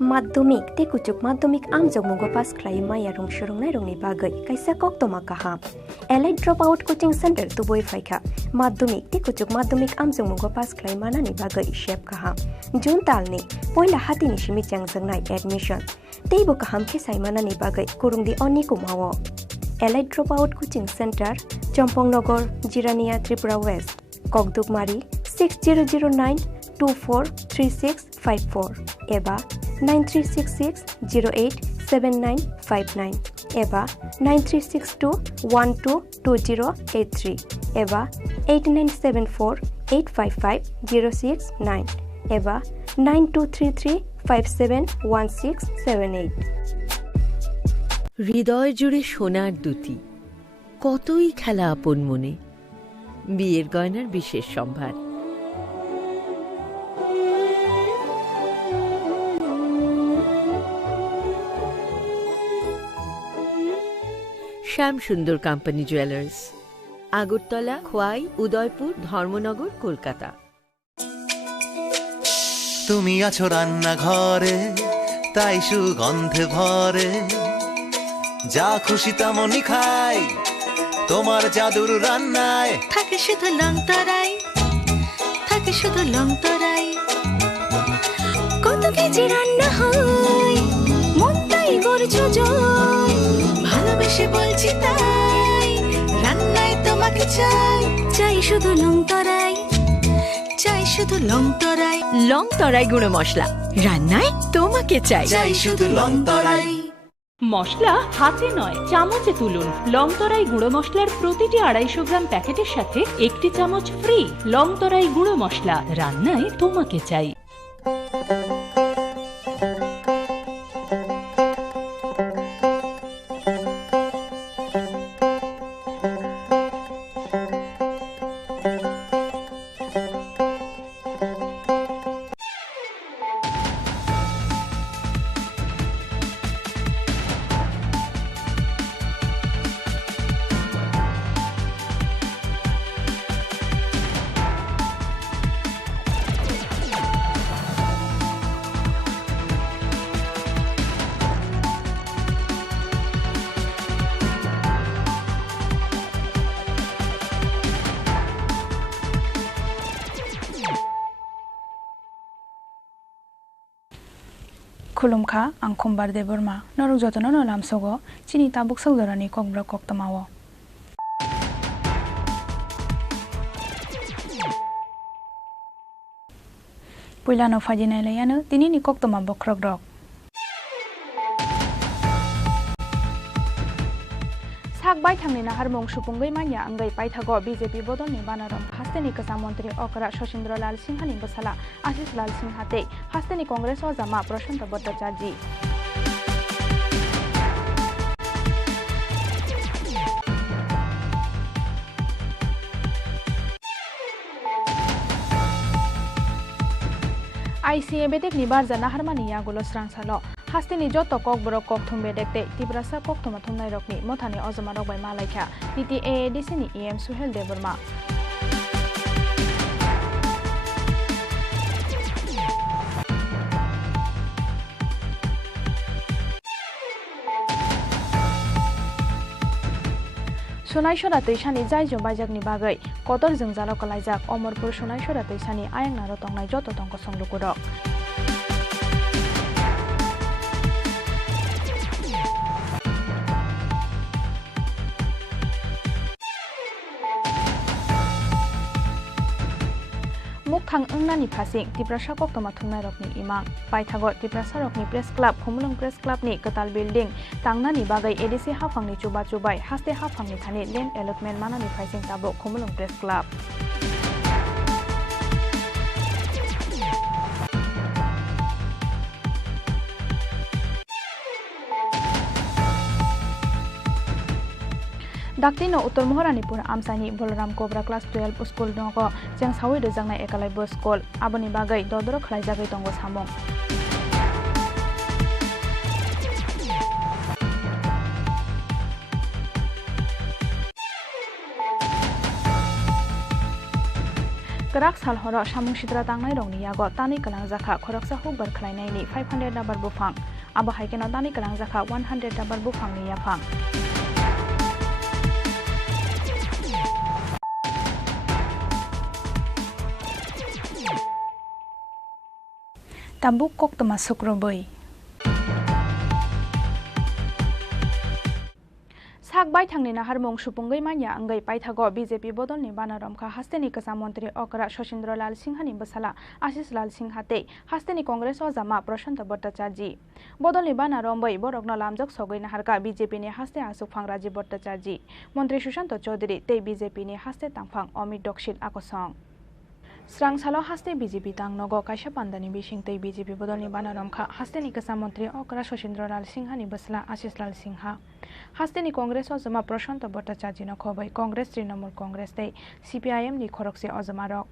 Maddomik te kuchuk maddomik amjok mugo pass khlai maya rong shorong rongni bagai kaisa koktoma kaham Allied Dropout Coaching Center tuboi phaikha maddomik te kuchuk maddomik amjok mugo pass khlai manani bagai shep kaham June talni poila hatini simi changjangnai admission teibo kaham khesai manani bagai kurungdi oni kumawo Allied Dropout Coaching Center Chompongnagar Jirania Tripura West Kokdukmari 6009243654 एबा 9366087959 एबा 9362122083 एबा 8974855069 एबा 9233571678 হৃদয় জুড়ে সোনার দুটি কতই খেলা আপন মনে বিয়ের গয়নার বিশেষ সম্ভার শ্যাম সুন্দর কোম্পানি জুয়েলার্স আগরতলা খোয়াই উদয়পুর ধর্মনগর কলকাতা তুমি আছো রান্না ঘরে তাই সুগন্ধে ভরে যা খুশি তেমনই খাই তোমার জাদুর রান্নায় থাকে শুধু লংতরাই থাকে শুধু লংতরাই কত কেজি রান্না হয় মন তাই করছো জয় ভালোবেসে বলছি তাই রান্নায় তোমাকে চাই চাই শুধু লংতরাই চাই শুধু লংতরাই লংতরাই গুঁড়ো মশলা রান্নায় তোমাকে চাই চাই শুধু লংতরাই মশলা হাতে নয় চামচে তুলুন লংতরাই গুঁড়ো মশলার প্রতিটি 250 গ্রাম প্যাকেটের সাথে একটি চামচ ফ্রি লংতরাই গুঁড়ো মশলা রান্নায় তোমাকে চাই खुलुमखा आं खम्बार दे बोरमा नरक जतन नलाम सगो चिनि ताबुक सौदरानि ककब्रा कक्तमावो पुइलानो फाजिनायलायानो दिनैनि कक्तमा बख्रग रक साक बायथांनि नाहारमं सुपुंगै मानिया अंगै पाइथागो बीजेपी बदलनि बानारम हास्तेनि कसा मन्त्री अकरा शशीन्द्र लाल सिंहानि बसाला आशिष लाल सिंहाते हास्तेनि कांग्रेस अजामा प्रशांत भट्टाचार्य आईसीए बेटेक निबार जाना हारमानि यागुलो स्रांसालो हास्तेनि जत कक बरक कक थुमबे देखते तिब्रासा कक थुमा थुमनाय रकनि मथानि अजमा रकबाय मालायखा नीति एएडीसी नि एम सुहेल देबरमा सोनायसरा तैसानि जायजों बायजाकनि बागै कतर जों जालो कलायजाक अमरपुर सोनायसरा तैसानि आयांनारो तंनाय जत तंक संलुकुरक मुखथां अंगनानि फासिं तिब्रासा कक्तमा थुंनाय रकनि इमां पाइथागत तिब्रासा रकनि प्रेस क्लाब खुमुलुं प्रेस क्लाबनि कताल बिल्डिं तांनानि बागै एडीसी हाफांनि चुबा चुबाय हास्ते हाफांनि थानि लेन्ड एलटमेन्ट मानानि फाइसिं ताबो खुमुलुं प्रेस क्लाब दाक्तिनो उत्तर महरानिपुर आमसानि बलराम कोब्रा क्लास 12 स्कुल दङ जों सावै रोजांनाय एकालाय बस स्कुल आबनि बागै ददर खलायजागै दङ सामं Kerak salhoro samung sidra tangnai rongni yago tani kalang jaka khoroksa hukbar khlainaini 500 dabar bufang abo haikeno tani kalang jaka 100 dabar bufang ni yafang Tambuk kok toma sukroboi sak bai thangni nahar mong supunggai manya angai paithago BJP bodol ni banarom kha hasteni kasa mantri okra Shashindra Lal Singha ni basala Ashish Lal Singha te hasteni Congress o jama Prashant Bhattacharji bodol ni banarom bai borokno lamjak sogai nahar ka BJP ni haste asuk phang Rajiv Bhattacharji Mantri Sushant Chaudhary te BJP ni haste tangphang Amit Dokshil akosong Srang salo haste BJP tang nogo kaisa pandani bising tei BJP bodol ni banarom kha hasteni kasa mantri okra Shashindra Lal Singha ni basala Ashish Lal Singha hasteni Congress o jama Prashant Bhattacharji no khobai Congress Trinamool Congress tei CPIM ni khorokse ojamarok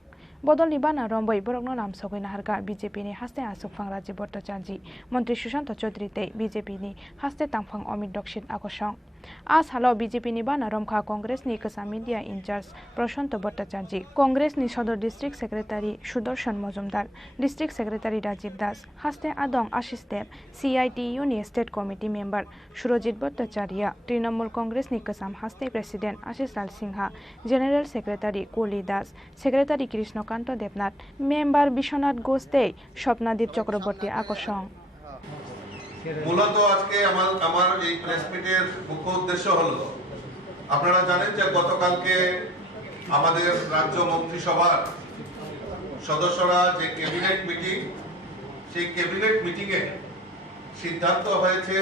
bodol ni banarom bai borokno nam sogai naharka BJP ni haste asuk phang Rajiv Bhattacharji Mantri Sushant Chaudhary tei BJP ni haste tangphang Amit Dokshil akosong As halo BJP ni banarom kha Congress ni kasa media in charge Prashant Bhattacharji Congress ni Sodor District Secretary Sudarshan Mojumdar District Secretary Rajiv Das haste adong Ashish Dev CITU ni State Committee member Surojit Bhattacharya Trinamool Congress ni kasam haste President Ashish Lal Singha General Secretary Koli Das Secretary Krishnakanto Devnath member Bishwanath Ghosh te Swapnadip Chakraborty akosong মূলত আজকে আমার এই press মিটের মুখ্য উদ্দেশ্য হলো আপনারা জানেন যে গতকালকে আমাদের রাজ্য মন্ত্রিসভার সদস্যরা যে ক্যাবিনেট মিটিং সেই ক্যাবিনেট মিটিং এ সিদ্ধান্ত হয়েছে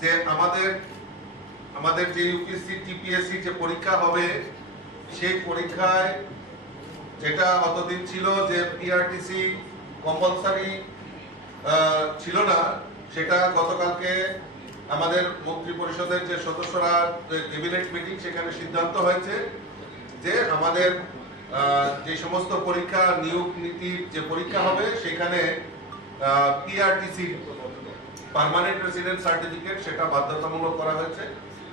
যে আমাদের যে ইউপিএসসি টিপিএসসি যে পরীক্ষা হবে সেই পরীক্ষায় যেটা অতদিন ছিল যে পিআরটিসি কম্পালসারি ছিল না সেটা গতকালকে আমাদের মন্ত্রী পরিষদের যে সদস্যরা ক্যাবিনেট মিটিং সেখানে সিদ্ধান্ত হয়েছে যে আমাদের যে সমস্ত পরীক্ষা নিয়োগ নীতির যে পরীক্ষা হবে সেখানে পিআরটিসি পার্মানেন্ট রেসিডেন্ট সার্টিফিকেট সেটা বাধ্যতামূলক করা হয়েছে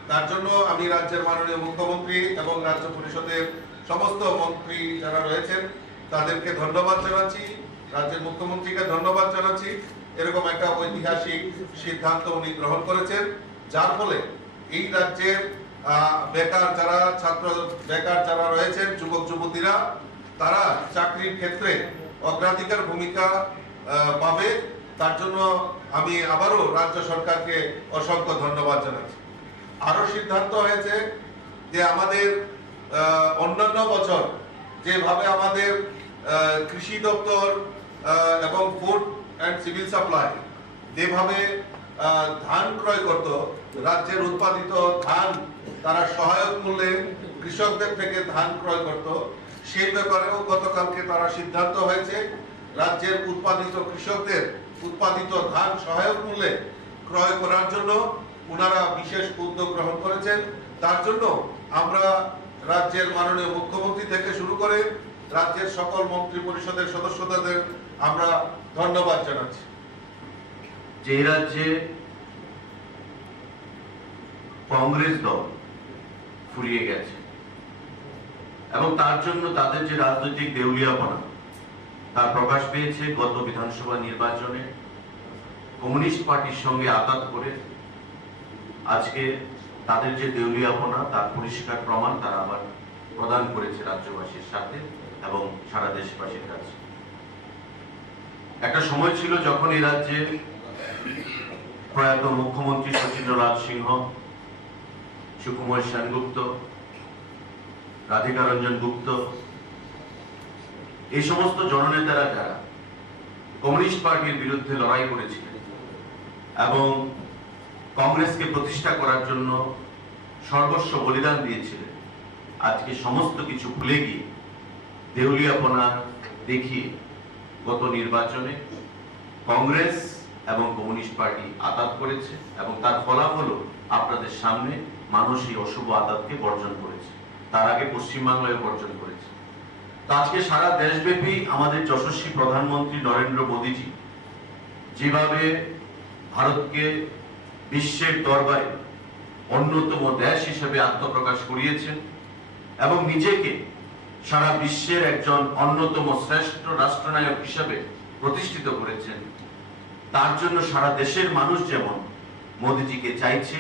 তার জন্য আমি রাজ্যের মাননীয় মুখ্যমন্ত্রী এবং রাজ্য পরিষদের সমস্ত মন্ত্রী যারা রয়েছেন তাদেরকে ধন্যবাদ জানাচ্ছি রাজ্যের মুখ্যমন্ত্রীকে ধন্যবাদ জানাচ্ছি এরকম একটা ঐতিহাসিক সিদ্ধান্ত উনি গ্রহণ করেছেন যার ফলে এই রাজ্যের বেকার যারা রয়েছেন যুবক যুবতীরা তারা চাকরির ক্ষেত্রে অগ্রাধিকার ভূমিকা পাবে তার জন্য আমি আবারও রাজ্য সরকারকে অসংখ্য ধন্যবাদ জানাচ্ছি আরো সিদ্ধান্ত হয়েছে যে আমাদের অন্যান্য বছর যেভাবে আমাদের কৃষি দপ্তর এবং ফুড এন্ড সিভিল সাপ্লাই যেভাবে ধান ক্রয় করত রাজ্যের উৎপাদিত ধান তারা সহায়ক মূল্যে কৃষকদের থেকে ধান ক্রয় করত সেই ব্যাপারেও গতকালকে তারা সিদ্ধান্ত হয়েছে রাজ্যের উৎপাদিত কৃষকদের উৎপাদিত ধান সহায়ক মূল্যে ক্রয় করার জন্য ওনারা বিশেষ উদ্যোগ গ্রহণ করেছেন তার জন্য আমরা রাজ্যের মাননীয় মুখ্যমন্ত্রী থেকে শুরু করে রাজ্যের সকল মন্ত্রী পরিষদের সদস্যদের আমরা ধন্যবাদ জানাচ্ছি যে রাজ্যে কংগ্রেস দল ফুরিয়ে গেছে এবং তার জন্য তাদের যে রাজনৈতিক দেউলিয়াপনা তার প্রকাশ পেয়েছে গত বিধানসভা নির্বাচনে কমিউনিস্ট পার্টির সঙ্গে আঘাত করে আজকে তাদের যে দেউলিয়াপনা তার পরিষ্কার প্রমাণ তারা আবার প্রদান করেছে রাজ্যবাসীর সাথে এবং সারা দেশবাসীর কাছে একটা সময় ছিল যখন এই রাজ্যে প্রয়াত মুখ্যমন্ত্রী শচীন্দ্র লাল সিংহ সুকুমার সেনগুপ্ত রাধিকা রঞ্জন গুপ্ত এই সমস্ত জননেতারা যারা কমিউনিস্ট পার্টির বিরুদ্ধে লড়াই করেছিলেন এবং কংগ্রেসকে প্রতিষ্ঠা করার জন্য সর্বস্ব বলিদান দিয়েছিলেন আজকে সমস্ত কিছু ভুলে গিয়ে দেউলিয়াপনা দেখিয়ে গত নির্বাচনে কংগ্রেস এবং কমিউনিস্ট পার্টি আঘাত করেছে এবং তার ফলাফল আপনাদের সামনে মানুষ এই অশুভ আঘাতকে বর্জন করেছে তার আগে পশ্চিমবাংলায় বর্জন করেছে আজকে সারা দেশব্যাপী আমাদের যশস্বী প্রধানমন্ত্রী নরেন্দ্র মোদীজি যেভাবে ভারতকে বিশ্বের দরবারে অন্যতম দেশ হিসেবে আত্মপ্রকাশ করিয়েছেন এবং নিজেকে সারা বিশ্বের একজন অন্যতম শ্রেষ্ঠ রাষ্ট্রনায়ক হিসেবে প্রতিষ্ঠিত করেছেন, তার জন্য সারা দেশের মানুষ যেমন মোদিজিকে চাইছে,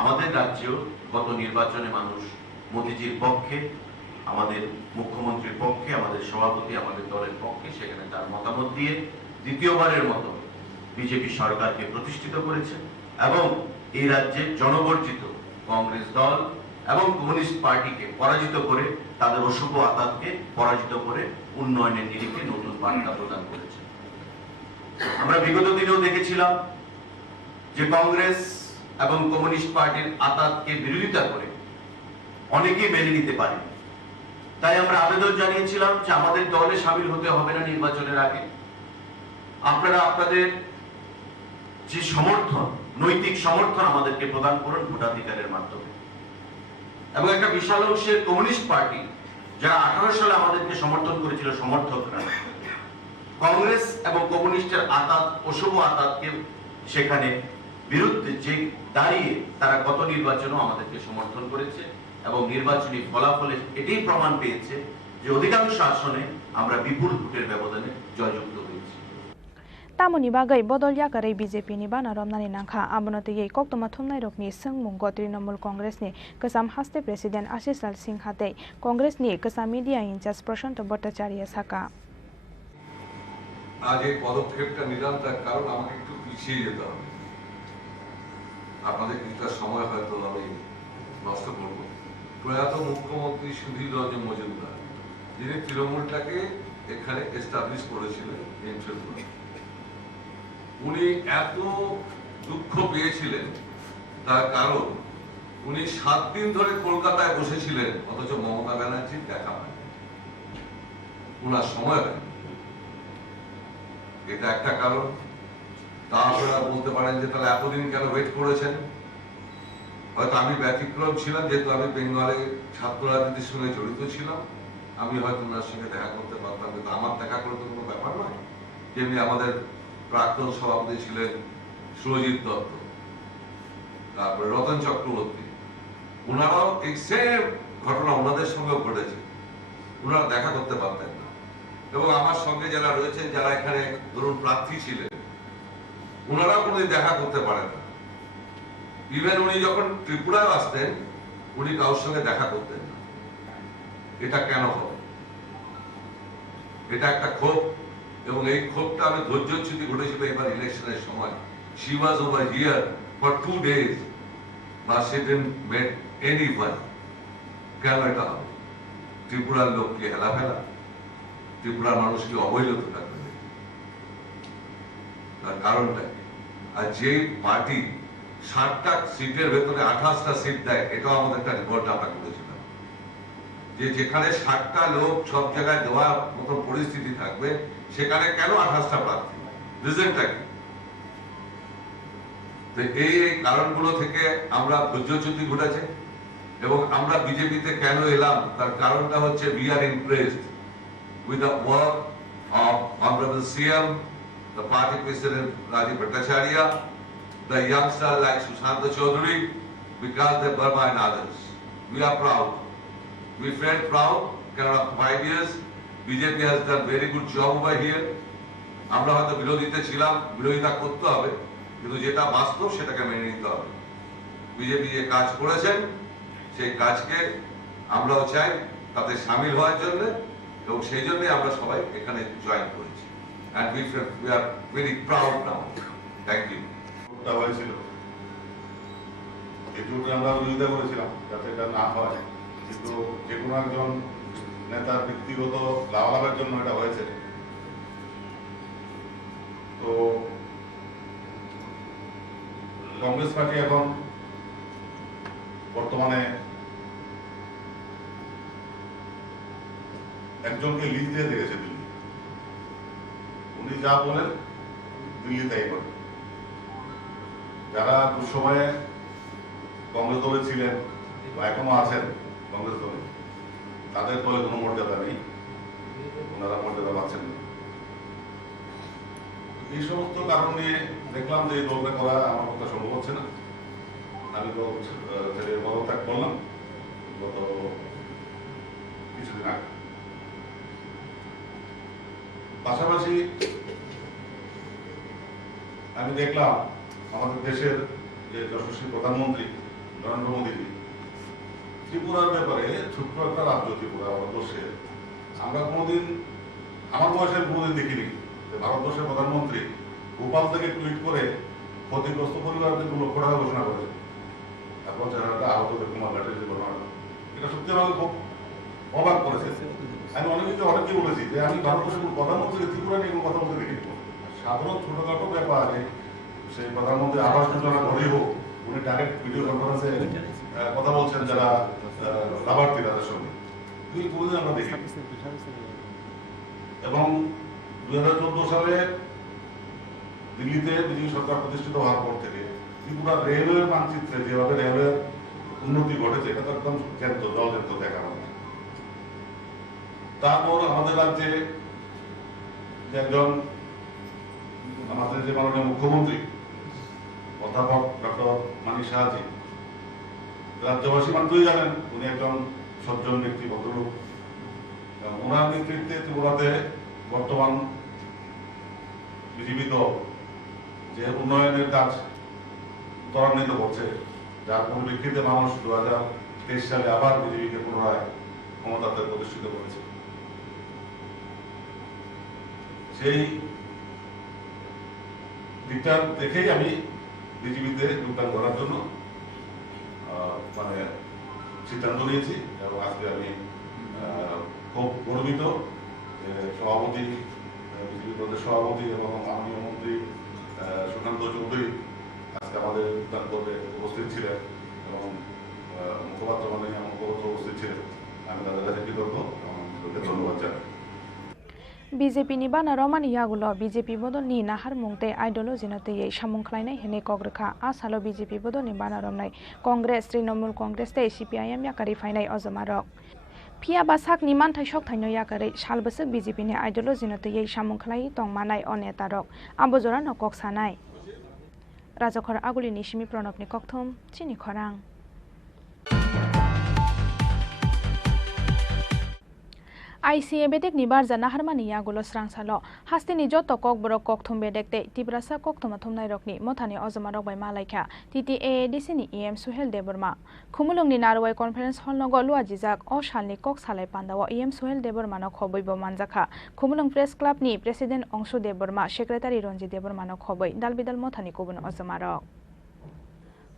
আমাদের রাজ্যেও গত নির্বাচনে মানুষ মোদিজির পক্ষে, আমাদের মুখ্যমন্ত্রীর পক্ষে, আমাদের সভাপতি আমাদের দলের পক্ষে সেখানে তার মতামত দিয়ে দ্বিতীয়বারের মতো বিজেপি সরকারকে প্রতিষ্ঠিত করেছে এবং এই রাজ্যে জনবর্জিত কংগ্রেস দল এবং কমিউনিস্ট পার্টিকে পরাজিত করে, তাদের অশুভ আতাতকে পরাজিত করে উন্নয়নের নিরিখে নতুন বার্তা প্রদান করেছে। আমরা বিগত দিনেও দেখেছিলাম যে কংগ্রেস এবং কমিউনিস্ট পার্টির আতাতকে বিরোধিতা করে অনেকেই মেনে নিতে পারে। তাই আমরা আবেদন জানিয়েছিলাম যে আমাদের দলে সামিল হতে হবে না নির্বাচনের আগে, আপনারা আপনাদের যে সমর্থন, নৈতিক সমর্থন আমাদেরকে প্রদান করুন ভোটাধিকারের মাধ্যমে। এবং একটা বিশাল অংশের কমিউনিস্ট পার্টি যারা 18 সালে আমাদেরকে সমর্থন করেছিল, সমর্থকরা কংগ্রেস এবং কমিউনিস্টের আতাত, অশুভ আতাতকে সেখানে বিরুদ্ধে যে দাঁড়িয়ে তারা গত নির্বাচনেও আমাদেরকে সমর্থন করেছে এবং নির্বাচনী ফলাফলে এটাই প্রমাণ পেয়েছে যে অধিকাংশ আসনে আমরা বিপুল ভোটের ব্যবধানে জয়যুক্ত হয়েছি। Tamoni bagai bodol yakare BJP ni bana romnani nangkha abonote ye koktoma thumnai rokni sengmung go Trinamool Congress ni kasam haste President Ashish Lal Singh hate Congress ni kasam media incharge Prashant Bhattacharya saka আজ এই পদক্ষেপটা নিলাম তার কারণ আমাকে একটু পিছিয়ে যেতে হবে, আপনাদের কিছুটা সময় হয়তো আমি নষ্ট করব। প্রয়াত মুখ্যমন্ত্রী সুধীর রঞ্জন মজুমদার, যিনি তৃণমূলটাকে এখানে এস্টাবলিশ করেছিলেন in ত্রিপুরা, উনি এত দুঃখ পেয়েছিলেন তার কারণ উনি 7 দিন ধরে কলকাতায় বসেছিলেন, অথচ মমতা ব্যানার্জির দেখা হয়নি, ওনার সময় হয়নি। এটা একটা কারণ। তা আপনারা বলতে পারেন যে তাহলে এতদিন কেন ওয়েট করেছেন। হয়তো আমি ব্যতিক্রম ছিলাম, যেহেতু আমি বেঙ্গলে ছাত্র রাজনীতির সঙ্গে জড়িত ছিলাম, আমি হয়তো ওনার সঙ্গে দেখা করতে পারতাম, কিন্তু আমার দেখা করে তো কোনো ব্যাপার নয়। যেমনি আমাদের প্রাক্তন সভাপতি ছিলেন সুরজিৎ দত্ত, তারপরে রতন চক্রবর্তী, ওনারাও এই সেম ঘটনা ওনাদের সঙ্গেও ঘটেছে, ওনারা দেখা করতে পারতেন না। এবং আমার সঙ্গে যারা রয়েছেন, যারা এখানে ধরুন প্রার্থী ছিলেন, ওনারাও কোনোদিন দেখা করতে পারেন না। ইভেন উনি যখন ত্রিপুরায় আসতেন, উনি কারোর সঙ্গে দেখা করতেন না। এটা কেন হবে? এটা একটা ক্ষোভ, এবং এই ক্ষোভটা আমি ধৈর্যচ্যুতি ঘটেছিল এবার ইলেকশনের সময়। She was over here for 2 days, but she didn't meet anyone. কেন এটা হবে? ত্রিপুরার লোককে হেলাফেলা, ত্রিপুরার মানুষকে অবহেলিত থাকবে, তার কারণটা কি? আর যে পার্টি 60টা সিটের ভেতরে 28টা সিট দেয়, এটাও আমাদের একটা রিপোর্ট আমরা করেছিলাম, যে যেখানে 60টা লোক সব জায়গায় দেওয়ার মতো পরিস্থিতি থাকবে, সেখানে কেন 28টা প্রার্থী? রিজনটা কি? এই কারণগুলো থেকে আমরা ধৈর্যচ্যুতি ঘটেছে। এবং আমরা বিজেপিতে কেন এলাম, তার কারণটা হচ্ছে we are impressed with the work of Honorable CM, the party president Rajiv Bhattacharya, the youngster like Sushanta Chaudhary, Vikas Dev Verma and others. We are proud. We felt proud because of 5 years BJP has done very good job over here. আমরা হয়তো বিরোধীতে ছিলাম, বিরোধিতা করতে হবে, কিন্তু যেটা বাস্তব সেটাকে মেনে নিতে হবে। বিজেপি যে কাজ করেছেন, সেই কাজকে আমরাও চাই তাতে সামিল হওয়ার জন্য, এবং সেই জন্যই আমরা সবাই এখানে জয়েন করেছি। And we are very proud now. Thank you. হয়েছিল এই জোটে আমরা বিরোধিতা করেছিলাম যাতে এটা না হয়, কিন্তু যে কোনো একজন নেতার ব্যক্তিগত লাভালাভের জন্য এটা হয়েছে। তো কংগ্রেস পার্টি এখন বর্তমানে একজনকে লিজ দিয়ে দেখেছে দিল্লি, উনি যা বলেন দিল্লি তাই করেন। যারা দুঃসময়ে কংগ্রেস দলে ছিলেন বা এখনো আছেন কংগ্রেস দলে, তাদের দলে কোনো মর্যাদা নেই, ওনারা মর্যাদা পাচ্ছেন না। এই সমস্ত কারণ নিয়ে দেখলাম যে এই দলটা করা আমার পক্ষে সম্ভব হচ্ছে না। আমি তো পদত্যাগ করলাম গত কিছুদিন থাক। পাশাপাশি আমি দেখলাম আমাদের দেশের যে যশস্বী প্রধানমন্ত্রী নরেন্দ্র মোদী ত্রিপুরার ব্যাপারে ছোট্ট একটা রাজ্য ত্রিপুরা ভারতবর্ষের, আমরা কোনোদিন আমার বয়সের কোনোদিন দেখিনি যে ভারতবর্ষের প্রধানমন্ত্রী ভোপাল থেকে টুইট করে ক্ষতিগ্রস্ত পরিবারকে 2 লক্ষ টাকা ঘোষণা করেছে। তারপর যারা আহতদের কুমার ঘাটের যে ঘটনা, এটা সত্যি আমাকে খুব অবাক করেছে। আমি অনেকে বলেছি যে আমি ভারতবর্ষের প্রধানমন্ত্রী ত্রিপুরা নিয়ে কোনো কথা বলতে দেখিনি। সাধারণ ছোটখাটো ব্যাপারে সেই প্রধানমন্ত্রী আবাস যোজনা ঘরেই হোক, উনি ডাইরেক্ট ভিডিও কনফারেন্সে কথা বলছেন যারা লাভার্থী তাদের সঙ্গে, কোনোদিন আমরা দেখি। এবং 2014 সালে দিল্লিতে বিজেপি সরকার প্রতিষ্ঠিত হওয়ার পর থেকে ত্রিপুরা রেলওয়ের মানচিত্রে যেভাবে রেলওয়ের উন্নতি ঘটেছে, এটা তো একদম জ্যান্ত জলজ্যান্ত দেখা যায়। তারপর আমাদের রাজ্যে একজন আমাদের যে মাননীয় মুখ্যমন্ত্রী অধ্যাপক ডক্টর মানিক সাহাজি, রাজ্যবাসী মাত্রই জানেন উনি একজন সজ্জন ব্যক্তি, ভদ্রলোক। ওনার নেতৃত্বে ত্রিপুরাতে বর্তমান বিজেপি দল যে উন্নয়নের কাজ ত্বরান্বিত করছে, যার পরিপ্রেক্ষিতে মানুষ 2023 সালে আবার বিজেপিকে পুনরায় ক্ষমতাতে প্রতিষ্ঠিত করেছে। সেই দিকটা দেখেই আমি বিজেপিতে যোগদান করার জন্য সিদ্ধান্ত নিয়েছি, এবং আজকে আমি খুব গর্বিত যে সভাপতি, বিজেপি দলের সভাপতি এবং মাননীয় মন্ত্রী সুকান্ত চৌধুরী আজকে আমাদের যোগদান করতে উপস্থিত ছিলেন, এবং মুখপাত্র মাননীয় মুখপাত্র উপস্থিত ছিলেন। আমি তাদের কাছে কৃতজ্ঞ এবং ধন্যবাদ জানাই। BJP ni bana romani yagulo BJP bodol ni nahar mungte ideology na tei samung khlainai hene kogrkha asalo BJP bodol ni bana romnai Congress Trinamool Congress tei CPIM yakari fainai ojamarok Pia basak ni manthai sok thaino yakari salbosok BJP ni ideology na tei samung khlai tongmanai onetarok abojora no kok sanai Rajokhor Aguli ni Simi Pranab ni kokthom Chini Khorang ICA bedek ni barja naharmani yagulo srangsalo hasteni joto kok borok kokthum bedekte tibrasa kokthoma thumnai rokni mothani ojamarok bai malaikha TTAADC ni EM Suhel Deborma khumulungni narwai conference hall no golwa jijak o salni kok salai pandao EM Suhel Deborma no khoboibo manjakha khumulung press club ni president Ongshu Deborma secretary Ronji Deborma no khoboi dalbidal mothani kubun ojamarok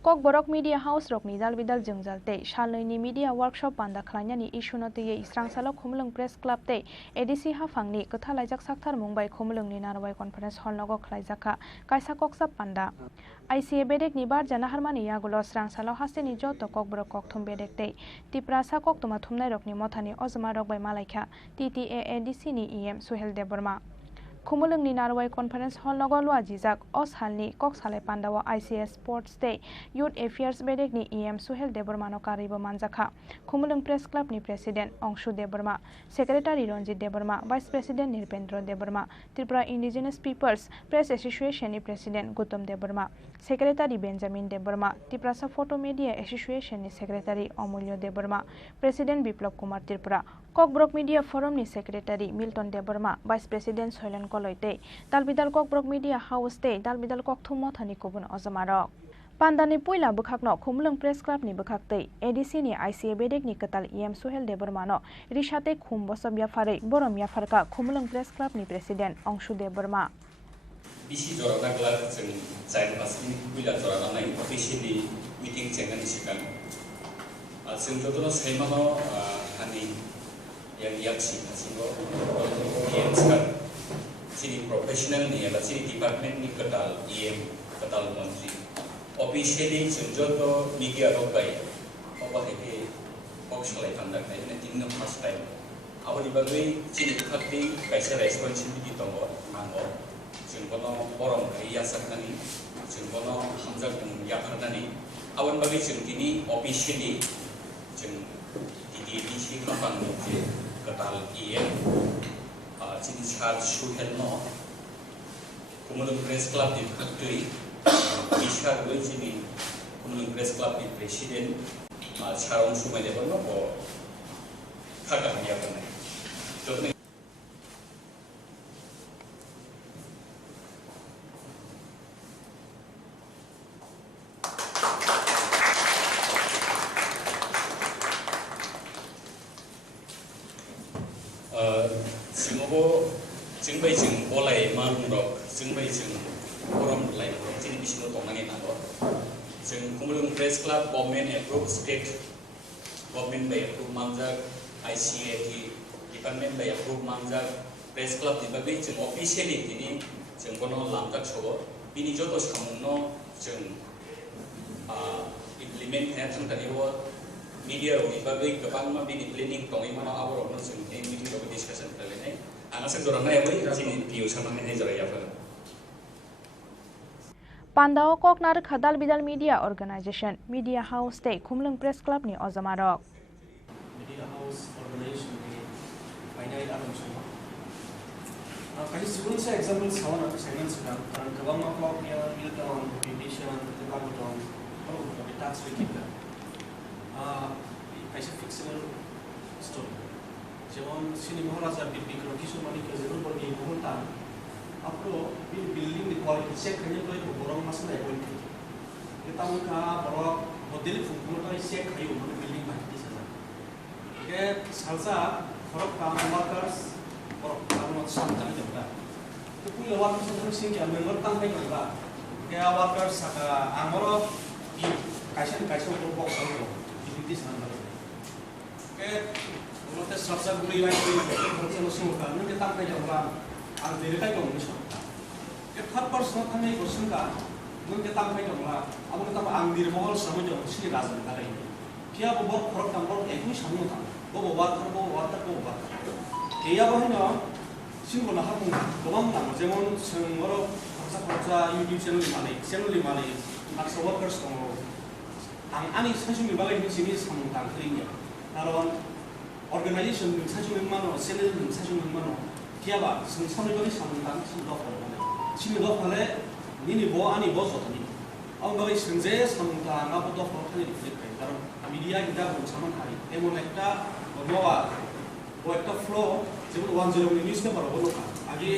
Kok borok media house rokni dalbidal jungjal tei salnoi ni media workshop panda khlainani issue no tei israngsalo khumulung press club tei ADC hafangni kathalaijak sakthar mungbai khumulungni narwai conference hall no khlaijakha kaisa koksap panda ICA bedek ni bar jana harmani yagulo srangsalo hasteni joto kok borok kokthum bedek tei tiprasa koktoma thumnai rokni mothani ojma rok bai malaikha TTAADC ni EM Suhel Deborma Khumulungni narwai conference hall no golwa jijak o salni kok salai pandao ICS Sports Day Youth Affairs bedek ni EM Suhel Deborma no karibo manjakha Khumulung Press Club ni President Ongshu Deborma Secretary Ronjit Deborma Vice President Nirpendra Deborma Tripura Indigenous Peoples Press Association ni President Gutom Deborma Secretary Benjamin Deborma Tiprasa Photo Media Association ni Secretary Omulyo Deborma President Biplop Kumar Tripura Kokbrok Media Forum ni Secretary Milton Deborma Vice President Soilan Koloite Dalbidal Kokbrok Media House te Dalbidal Kokthum mothani kubun ojamarok Pandani puila bukhakno Khumulung Press Club ni bukhakte ADC ni ICA bedek ni katal EM Suhel Deborma no rishate khum bosom yafare borom yafarka Khumulung Press Club ni President Ongshu Deborma Bisi jorana glad jeng chain pasni puila jorana nai officially meeting chengani sikan jeng jotono saimano hani yang yaksi hasingo EM sekan Chini professional ni aba Chini department ni katal EM katal mantri officially jeng joto media rokai oba heke oksalai pandak nai ne tinno first time aboni bagai Chini khakti kaisa responsibility tongo ango jeng bono borom kaya saknani jeng bono hamjak yakarnani abon bagai jeng tini officially jeng DDBC kapang je katal EM Chini Char Suhel no Khumulung Press Club di Khaktui Bishar Goi Chini Khumulung Press Club di President Charong Sumai Deborma bo खागा हम याद नहीं जो सिंगो जोंबाय जों बलाय मारुंरक जोंबाय जों गरम लाइ जोंनि बिसिनो दंनानै नांगौ जों Khumulwng press club government approve state government by approve मानजाक ICAT डिपार्टमेंट बाय एप्रुव मानजाक प्रेस क्लाब दिबागै जों अफिशियली दिनै जों गनो लामजाक सगो बिनि जतो सामुनो जों इमप्लिमेंट खालामनो थांनायाव मीडिया विभागै गोबां मा बिनि प्लेनिं दङै मानो आवरनो जों ए मिटिंआव डिसकाशन खालामनाय आंसो जरानाय बै जोंनि पिउ साननानै जरायाफोर पान्डाओ ककनार खदाल Bidal media organisation media house ते खुमलुं प्रेस क्लब नि अजमारक मीडिया हाउस ऑर्गेनाइजेशन नि फाइनाल आलम समा काही सुबुं से एग्जांपल सावना सेगमेंट सुदा कारण गोबां मा क्लब या मिलटाउन पब्लिकेशन लाबोदों और टास्क रिकिटा खायसे फिक्शनल स्टोरी जेमन सिनि महाराजा बिपिक्रम किशोरमानी के जरूर बड़ी बहुता आपको बिल्डिंग की क्वालिटी चेक करने को एक बोरंग मसला है कोई ये ताऊ का बड़ा मॉडल फुटबॉल का चेक है वो मतलब बिल्डिंग बांधती सजा ये सालसा फरक काम वर्कर्स और काम मत जाने जगह तो कोई वर्कर्स तो सिंह के मेंबर तंग नहीं करता क्या वर्कर्स आमरो ये कैसे वो बॉक्स हो इतनी साल के उन्होंने सबसे बुरी बात ये है कि बहुत से लोग सुनता है उनके तंग नहीं जगह आर वेरीफाई को नहीं सुनता कि थर्ड पर्सन का नहीं क्वेश्चन का उनके तंग नहीं जगह अब उनके तंग आंधीर महल समझ जो उसकी राजनीति कर रही है क्या वो बहुत फर्क तंग बहुत एक ही समझ था वो बात क्या वो है ना सिंगल ना हम गोबां ना जेमन संगरो फरसा यूट्यूब चैनल माले माखासे वर्कर्स दङ आंनि सानसुनि बागै मिथिनि सामदां खैया कारण अर्गानाइजेशन सानसुनि मानो चैनल सानसुनि मानो कियाबा जों सामनि बागै सामदां सिंदो फरायनानै सिंदो फराय निनि बो आनि बो जतनि आं बागै संजे सामदां ना बो फरायनानै लिखै कारण मीडिया गिदा बुंसामन हारि एमन एकटा नवा वो एकटा फ्लो जेबो 10 नि न्यूज़पेपर बोलो आगे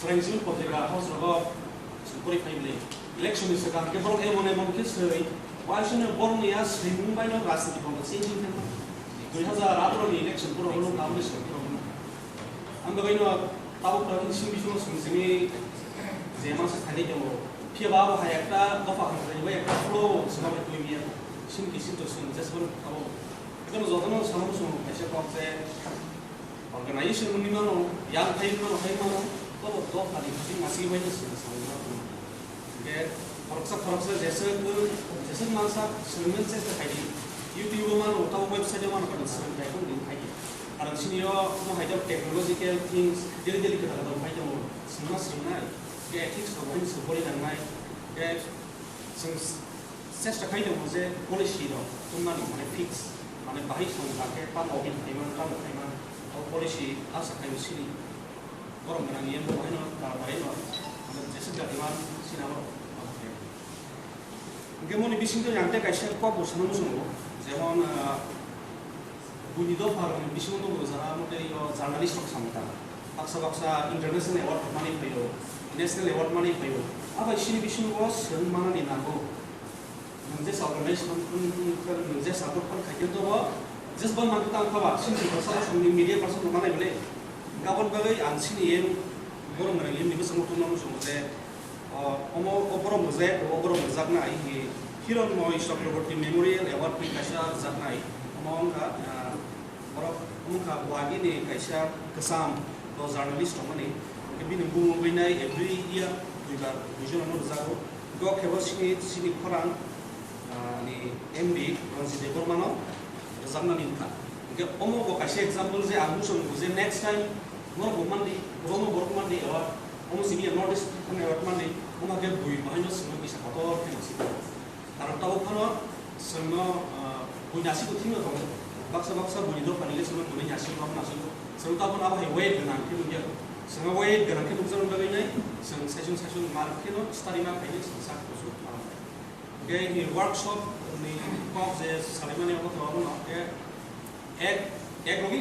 सराइसिल पत्रिका हाउस रगो सुपरि फाइले इलेक्शन इस का के बरो एमन के सै वाइसने बरनिया स्ट्रीमिंग बाइनो राजनीति को चेंजिंग थे 2018 नि इलेक्शन पुरो होलो कामले सरो आं बगैनो ताबो प्रति सिबिसो संसिनि जेमा से थाने दङ फिबा हायाटा दफा खालामनाय बाय एकटा फ्लो समाबे तुइमिया सिनकि सिनतो सिन जेसबो ताबो एकदम जतनो सामो सम खायसे कक्से अर्गानाइजेशन मुनि मानो यां थाइमानो तो खालि मासि बायनो सामना के फरकसा जैसे मानसा सोलोंनो चेष्टा खायदि यूट्यूब मानो ताव वेबसाइट मानो का सोलोंथाय को दिन खायदि कारण सिनियो मो हायदा टेक्नोलॉजिकल थिंग्स डेली खोथा दं फायदो सोंना सोंनाय के एथिक्स को बयन सपोर्ट खालामनाय के जों चेष्टा खायदो जे पलिसि दं तुमनानि माने फिक्स माने बाहाय सोंना के पाम अबिन थाइमान और पलिसि आसा खायदो सिनि गरम गोनां नियम बाहायनो बाहायनो जैसे जातिमान सिनाबो गेमनि बिसिंतो जानते कायसे को बसनो मोसनो जेमन बुनिदो फारम बिसिंतो जाना मते जर्नलिस्ट को सामता बाक्सा इंटरनेशनल अवार्ड माने फैयो नेशनल अवार्ड माने फैयो अब सिनि बिसिंतो सन्माननि नांगौ मोनसे अर्गानाइजेशन मोनसे सपोर्ट कर खायदो दो जेसबा मानता खाबा सिनि भाषा समनि मीडिया पर्सन माने बोले गाबन बागै आंसिनि एम गरम गोनां एम निबो समर्थन मोसनो जे अमो ओपरम जे ओपरम जागनाय हिरन नय चक्रवर्ती मेमोरियल अवार्ड नि कायसा जागनाय अमंगा बरफमुखा वागिनि कायसा गोसाम दो जर्नलिस्ट माने बिनि बुंबैनाय एभ्री इयार दुइबार बुजनो जागो गो खेबो सिनि खरां नि एमडी रनजित बर्मानो जागनानि था के अमो गो कायसा एग्जांपल जे आं बुंसो जे नेक्स्ट टाइम मोर बमनदि अवार्ड अमो सिनि नॉर्थ ईस्ट थाने अवार्ड माने अमो के बुइ बाहायनो सिनो बिसा खतो फेमस कारण ताव खानो सोंनो बुइनासि को थिनो दं बाक्सा बुइदो फानिले सोंनो बुइनासि को नासि सों ताव ना बाहाय वेट गोनां के बुइया सोंनो वेट गोनां के बुजन बगैनाय सों साइसन मार्क के नो स्टडी मा फाइले संसा कुसु के नि वर्कशॉप नि कॉक जे सालिमाने को तो न के एक एग्रोगी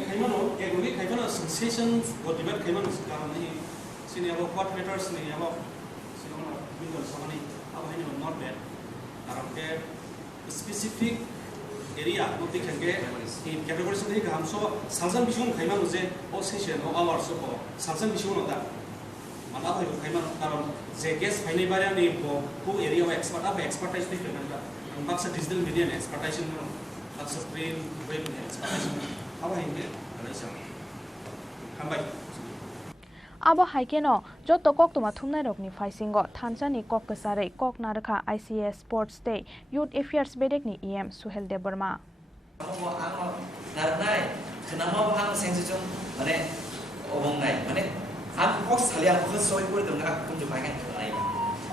खाइमानो सेशन और डिबेट खाइमानो कारण नहीं सिने अब व्हाट मैटर्स नहीं अब सिने बिंगल समनी अब है नॉट बैड कारण के स्पेसिफिक एरिया मुद्दे खेंगे इन कैटेगरी से नहीं हम सो सालजन बिशुन खाइमानो जे ओ सेशन ओ आवर्स को सालजन बिशुन होता माना भाई खाइमानो कारण जे गेस फाइनल बारे नहीं को एरिया में एक्सपर्ट अब एक्सपर्टाइज नहीं करना हम बाक्सा डिजिटल मीडिया में एक्सपर्टाइज नहीं बाक्सा स्क्रीन वेब में एक्सपर्टाइज अब है इनके हम भाई abo haikeno joto kok tuma thumnai rokni phaisingo thanchani kok kasare kok narkha ICS Sports Day Youth Affairs bedek ni EM Suhel Deborma amo amo narnai khnamo bhang sengchung mane obongnai mane am kok salia kok soi pur dong ak kum jupai kan nai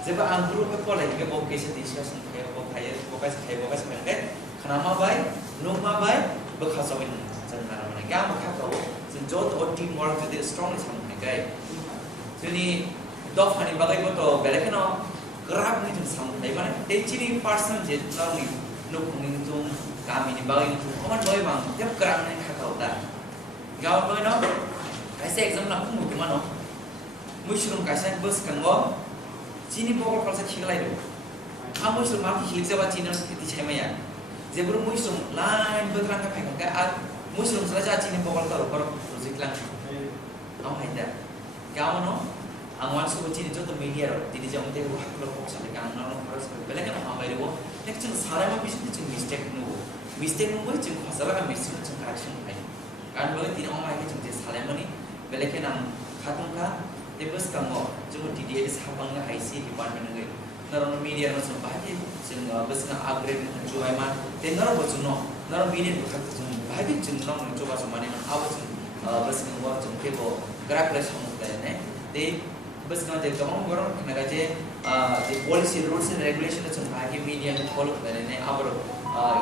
jeba am group ko lai ke ok se discussion ke ok khai bokas menge khnamo bai numa bai bakha soi jan na mane ga ma kha ko jin jot or team work to the strongest guy jadi dog hani bagai boto belekeno grab ni tum sam dai mana de chini person je nami no kunging tum kami ni bagai tum kaman boy bang tiap grab ni kha da gaw boy no kaise exam na kum mu mano mushroom kaise bus kango chini bogol kalsa khiglai do a mushroom ma khilja ba chini ti chai maya je buru mushroom line betran ka phang ka a mushroom sala chini bogol ka par project lang ang handa gawa no ang wan su chini joto media ro tini jamte ko haklo ko sa ka ang no paras bele ka ha mai ro nek chung sara ma bisu chung mistake no bo chung khasara ka mistake chung correction hai kan bole tini ang mai ke chung je sara ma ni bele ke nam khatung ka debus ka mo chung DDS habang na IC department ngai naron media no chung bahe chung bus na upgrade chu ai ma te naro bo chung no naro media ko khak chung bahe chung no chu ba chung mane ma aw chung bus ng work chung ke bo gerak les hamuk ne de bus ng je gamong goron naga je policy rules and regulation chung bhage media ne follow kare ne abro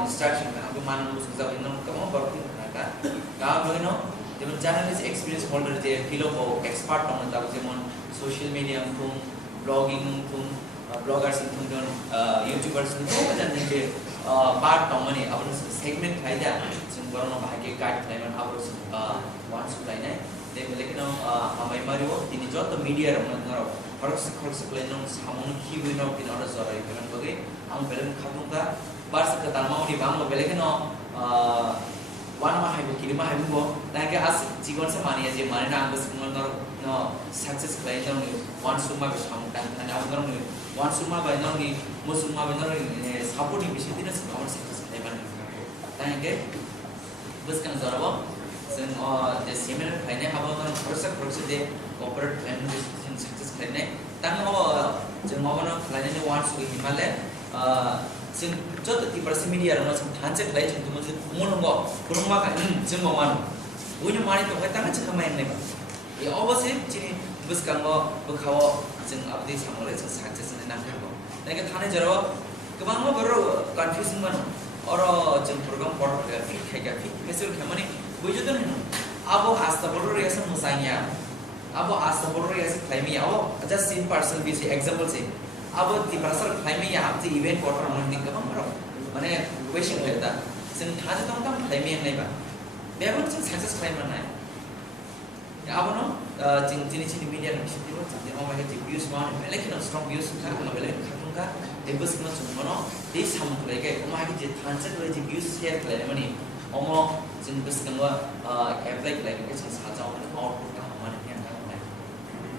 instruction ka abu man mus za inno gamong goron naga ga no jemon journalist experience holder je philo ko expert tong ta jemon social media tum blogging tum bloggers tum don youtubers tum ko jan ne part tong mani abro segment khai da chung goron bhage guide line abro one supply ne de belekino amai mario tini joto media ram naro khorok supply no samon khiwi no tin order zorai kan bage am belen khatunga bars ka talma ni bang belekino one ma haibo kilima haibo na ke as jigon se mani je mani na bas no success play no one suma be sam tan na am no one suma by no ni musuma by no supporting bisi din se common success play ban ta ke bas kan zorabo sen the similar kind of about on process de corporate plan decision success plan tang ho jeng mo no plan ni wants to himalaya sen jot ti persi media ro sen thanche play chen tu mo mon ngo kurma ka jeng mo man unya mani to ka tang che kama ne ba ye obase chini bus ka ngo bu khawo jeng update samole se success ne na ka ba na ke thane jaro kebang mo baro confusion man oro jeng program por fit khai ka fit mesel khamani bujudan no abo asta bolor yasa musanya abo asta bolor yasa claim ya abo just in person be example say abo ti parasar claim ya apti event quarter morning ka maro mane question heta sen thaje tam tam claim ya nai ba bebon sen success claim na ya abo no chini media no bisi ro chini o ma ke views man lekin strong views ka na bele khatung ka debus no chumono de sam khle ke o ma ke je thanse khle je views share khle mani omo jin bus kangwa apply like ke chung sa jaw na output ka man yan ka mai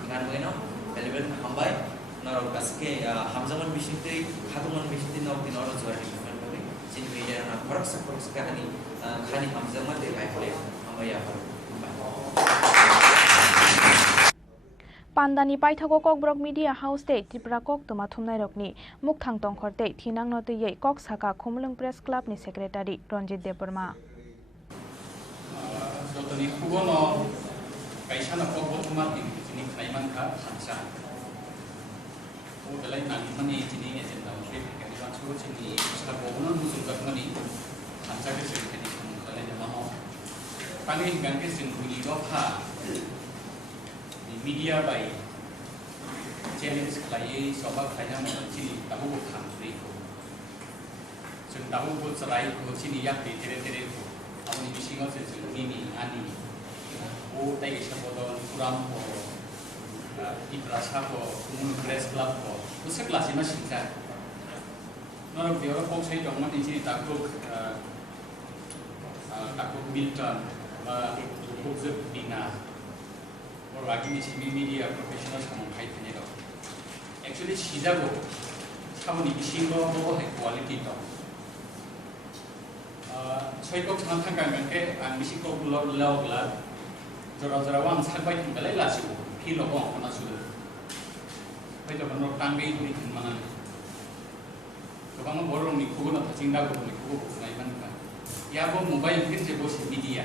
kan mo no available hambai na ro kaske hamzaman bishite khatuman bishite no din oro jori kan bole jin media na parak ka ani khani hamzaman de bai bole hamai ya Pandani paithago kok brok media house te Tripura kok tuma thumnai rokni mukthang tongkhorte thinang no te kok saka khumlung press club ni secretary Ronjit Deborma jotoni khugono kaisa na kok botuma tini khaiman ka khansa o belai nani mani tini agenda ke ka chu chini sa bono musul ka mani khansa ke secretary khale na ho pani gan ke sin kuni go pha media by challenge khlai soba khaina ma chini tabu ko khamri ko chung tabu ko sarai ko chini yak te tere ko aboni bisingo se mini ani o tai sabodon kuram ko iprasa ko mun press club ko usa klasi ma singsa nor bioro ko sai jong man ni takuk Milton Bukzep Dina or Agini media professionals from Haithanero. Actually, Shidago, someone in Shingo, high quality dog. Soiko Santanganke and Mishiko Logla, Zorazarawan Sabai in Galelasu, Kilo on Asu. Wait of no Tangi in Manan. The one borrow Nikuna, Tingago, Niku, Naimanka. Yabo mobile phone je bose media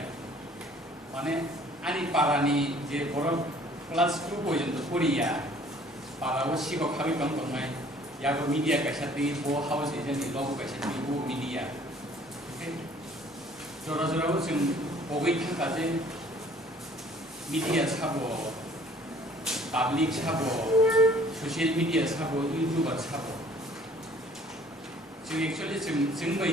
mane ani parani je boro class 2 পর্যন্ত পড়িয়া পারাও শিক্ষক খাবি কম কমাই yabo media kasati bo house agent logo kasati bo media okay jora jora sing bogoi thaka je media chabo public chabo social media chabo youtuber chabo actually chúng mình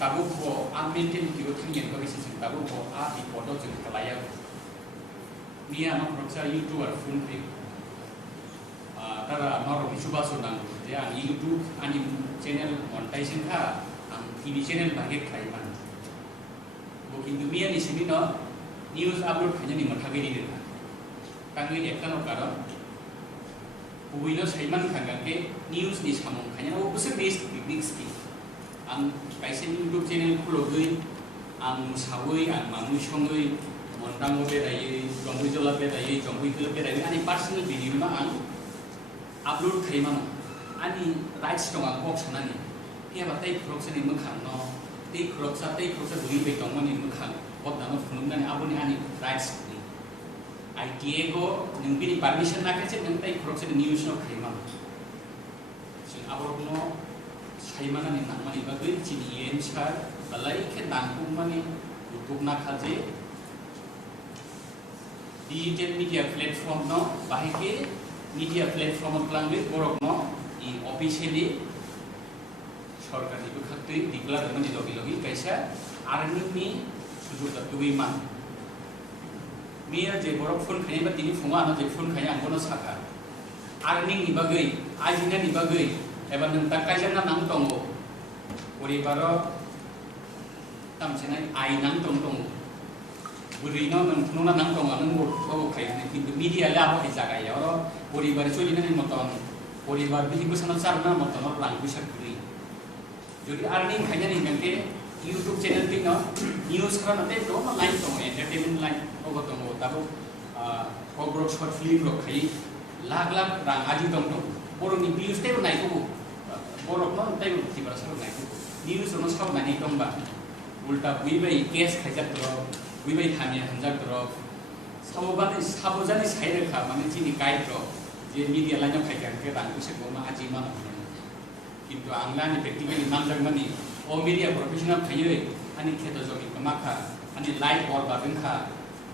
tabu ko maintain ki ko thing ko isi tabu ko di photo chung kalaya mia no proksa youtuber phone pe tara nor bisuba sunang je an youtube ani channel monetization kha ang tv channel bage khai man bo kintu mia ni simi no news upload khanya ni mathage ni na kangi ekta no karon Uwilo Saiman Kangake news ni samong kanya o busuk base big ski ang kaisa YouTube channel kulogui ang musawui ang mamushongui montang be dai jongui jola be dai jongui kele be dai ani personal video ma ang upload khaimano ani rights tong ang box nani pia batai kroksa ni mukhang no tei kroksa bui be tong mani mukhang bot dano phunum nani aboni ani rights ITA ko nungbi permission na kasi nang tay krok sa news no kay mam. So abor no saimana ni nang mani bagay chini char balai ke nangkung mani YouTube na khaje digital media platform no bahike media platform klangbe borok no I officially সরকারি বিভাগতে declare মানে লগে কাইসা army নি সুযোগ দুই মান Mia je borok phone khaya ba tini phunga no je phone khaya angkono saka arning ni bagai ajina ni bagai eba nang takajana nang tongo ori baro tam chenai ai nang tong buri no nang phununa nang tongo nang bor ko khai ni kintu media la ba jaga ya oro ori bar choli ni moton ori bar bi ko sana sarna moton lang bi sakri jodi arning khaya ni ngke YouTube channel ti no news kran ate do no line tong entertainment line ogotongo tabo pogrok short film ro khai lag rang aji tong boro ni views te nai ko borok no tai ti bara sa nai ko news no sa nai tong ba ulta bui bai case khaijak ro bui bai hamia hanjak ro sabojani sai rakha mane chini kai ro je media line khaijak ke rang se ko ma aji ma kintu angla ni practically namjak mani o media professional khayoi ani kheto jogi kamakha ani live or babengkha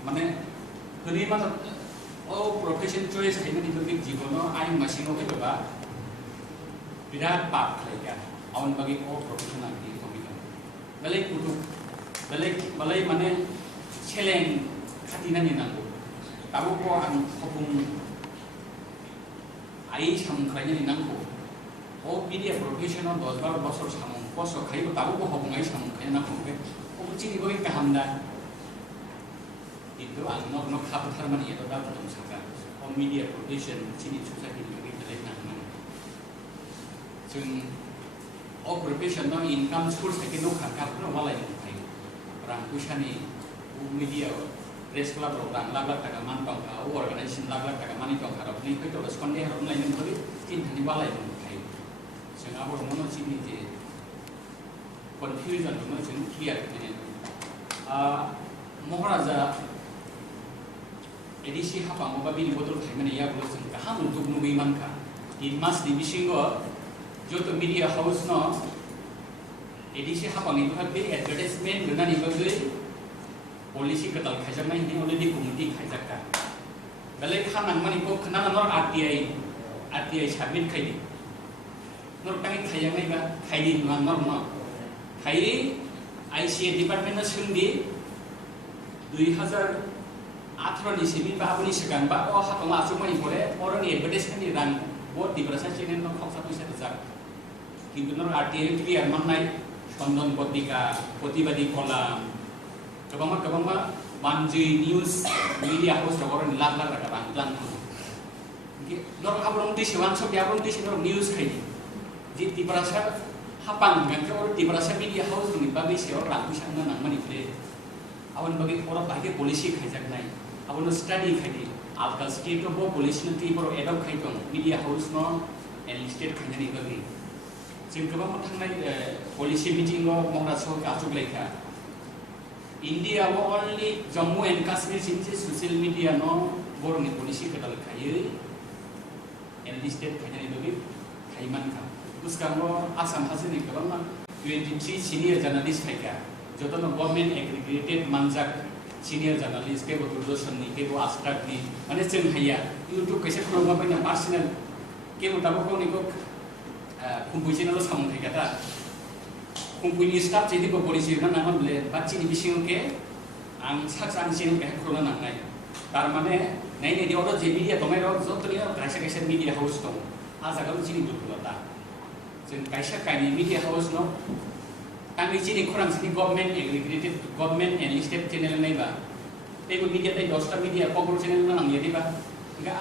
mane hori man o profession choice haimani jogi jibono ai masino ke ba birat pap khaika aun bagi o professional ki komika balai mane cheleng khatina ni nango tabu ko ang khopung ai sam khayani ni nango o media professional 10-12 বছর samong koso khaibo tabu ko hobungai samong khay na khongke o chini goi kahamda itu ang no khap tharmani edo da tom saka o media profession chini chusa ki ni dele na man chung o profession no income source ke no khaka no malai ni khai rang kusani o media press club ro rang lag taka man tong ka o organization lag taka mani tong ka ro ni ko to responde har online ni thori tin thani balai ni khai chung abor mono chini je confusion no chung clear ni Maharaja edisi hapa moga bini botol khaimane ya bolo chung kaham untuk nugi manka in mas divisingo joto media house no edisi hapa ni bhag be advertisement guna ni bagai policy katal khaijak nai ni already committee khaijak ka balai khanang mani ko khana nor RTI submit khaidi nor tangi khaijak nai ba khaidi nor no khai ICA डिपार्टमेन्टआ सोंदि 2018 नि सिबि बाबुनि सिगां बा अ हातमा आसुमानि परे अरनि एडभार्टाइजमेन्टनि रां बहुत डिप्रेसा channel न खक्सा पैसा जा किन्तु न आरटीआई क्लियर माननाय सन्दन पत्रिका प्रतिबादी कलाम गोबां मानजि न्यूज मीडिया हाउस अरनि लाख लाख रां लां नर आबरं दिसेवान सब याबरं दिसेनो न्यूज खायनि जि डिप्रेसा हापां गंखे और डिप्रेसा मीडिया हाउस नि बागै सेव रां पैसा नांमानि प्ले आवन बागै और बागै पॉलिसी खायजाकनाय आवन स्टडी खायनि आलका स्टेट ऑफ पॉलिसी नि पर एडॉप खायदों मीडिया हाउस न एनलिस्टेड खायनानि बागै जों गोबां थांनाय पॉलिसी मीटिंग मावना सह गाजुगलायखा India only Jammu and Kashmir since social media न बरनि पॉलिसी कदाल खायो एनलिस्टेड खायनानि बागै खायमानखा उसकांगो आसाम हाजोनि गोबां 23 सीनियर जर्नलिस्ट खायखा जतन गवर्नमेंट एग्रीगेटेड मानजाक सीनियर जर्नलिस्ट के दूरदर्शननि के आस्ट्राकनि माने जों हाया यूट्यूब कैसे खुलमा बायना पर्सनल के मुताबक गावनिखौ खुंफुइसेनल सामन खायखादा खुंफुइनि स्टाफ जेदिबो पॉलिसी ना नांगले बाचिनि बिसिं के आं साक्सान सिन के खुलना नांनाय तार माने नै नै दियाव जे मीडिया दंनाय र जतनिया गायसे मीडिया हाउस दं आजागाव जिनि दुखुलता जों गायसा कायनि मीडिया हाउस न आंनि जिनि खरां सिनि government aggregated government enlisted channel नायबा बेबो मीडिया दai 10टा मीडिया कबर चैनल ना आंनि दिबा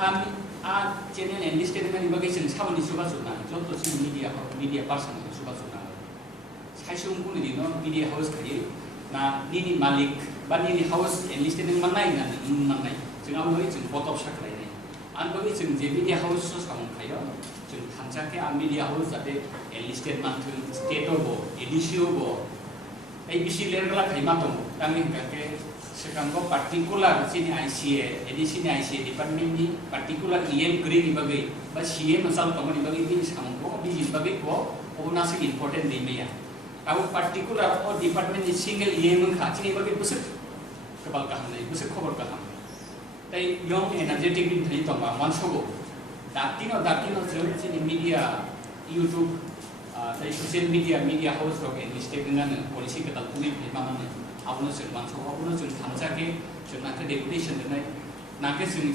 आंनि आ चैनल एनलिस्टेड नानि बागै जों सामनि सुबा जुना जत सिनि मीडिया पर्सन सुबा जुना साइसुं कुनि दिनो मीडिया हाउस खायो ना निनि मालिक बा निनि हाउस एनलिस्टेड माननाय ना माननाय जों आबो जों फटो साखलायनाय आं बागै जों जे मीडिया हाउस सामन खायो जों थांजाके आ मीडिया हाउस जाते एनलिस्टेड मानथों स्टेट अबो एडिसी अबो ए बिसि लेरला खायमा दं तांनि गाके सिगांगो पार्टिकुलार जिनि आईसीए एडिसी नि आईसीए डिपार्टमेंट नि पार्टिकुलार ईएम ग्रेनि बागै बा सीएम मसाल तमनि बागै बि सामंगो बि बागै को अबनासे इम्पोर्टेंट दैमेया आउ पार्टिकुलार ओ डिपार्टमेंट नि सिंगल ईएम खाथिनि बागै बुसक कबाल गाहामनै बुसक खबर गाहाम तै यंग एनार्जेटिक नि थै तंबा मानसोगो दाकिनो जों जिनि मीडिया यूट्यूब तै सोशल मीडिया हाउस रग एनलिस्टेड नानो पॉलिसी कदाल पुनि फैमानानै आबनो जों मानसो आबनो जों थांजाके जों नाके डेपुटेशन देनाय नाके जों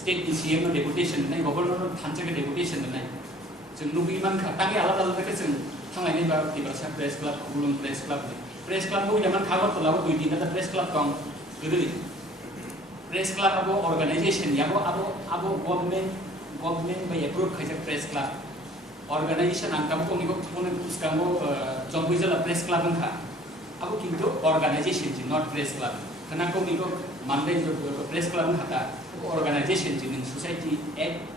स्टेट सीएम नो डेपुटेशन देनाय गवर्नर थांजाके डेपुटेशन देनाय जों नुबिमान खा तांगे आलादा आलादा जों थांनायनि बा दिबासा प्रेस क्लब खुलुम प्रेस क्लब बो यामान खागत लाबो दुइ दिन दा प्रेस क्लब दं गोदो प्रेस क्लब आबो ऑर्गेनाइजेशन याबो आबो गवर्नमेंट बाय एप्रूव खायजा प्रेस क्लब ऑर्गेनाइजेशन आंकाबो कोनिको कोन उसकामो जम्बुइजला प्रेस क्लब अंखा आबो किंतु ऑर्गेनाइजेशन जि नॉट प्रेस क्लब खना कोनिको मानदे प्रेस क्लब खाता ऑर्गेनाइजेशन जि सोसाइटी एक्ट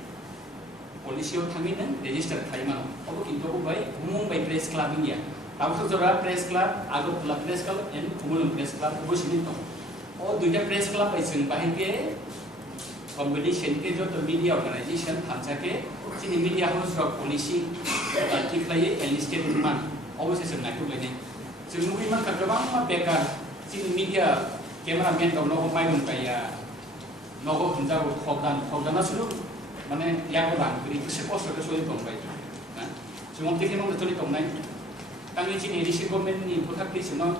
पॉलिसी थांगिनो रेजिस्टर खायमान आबो किंतु by Mumbai press club India आबो जरा press club Agartala press club and Khumulwng press club बसिनि दं ओ दुइटा प्रेस क्लब बाय जों बाहायके कॉम्पिटिशन के जो तो मीडिया ऑर्गेनाइजेशन थांजाके जिनि मीडिया हाउस रग पॉलिसी आर्टिकलायै एनलिस्टेड मान अबसे जों नायखौलायनाय जों नुबिमान का गोबां बेकार जिनि मीडिया कैमरामैन दं नगो माइदं गाया नगो हमजागो खगदाना सुलु माने यागो रां गरि एसे कष्ट के सय दंबाय ना जों अमते केमन तलि दंनाय तांनि जिनि एडिसी गवर्नमेंट नि फोथाकि जों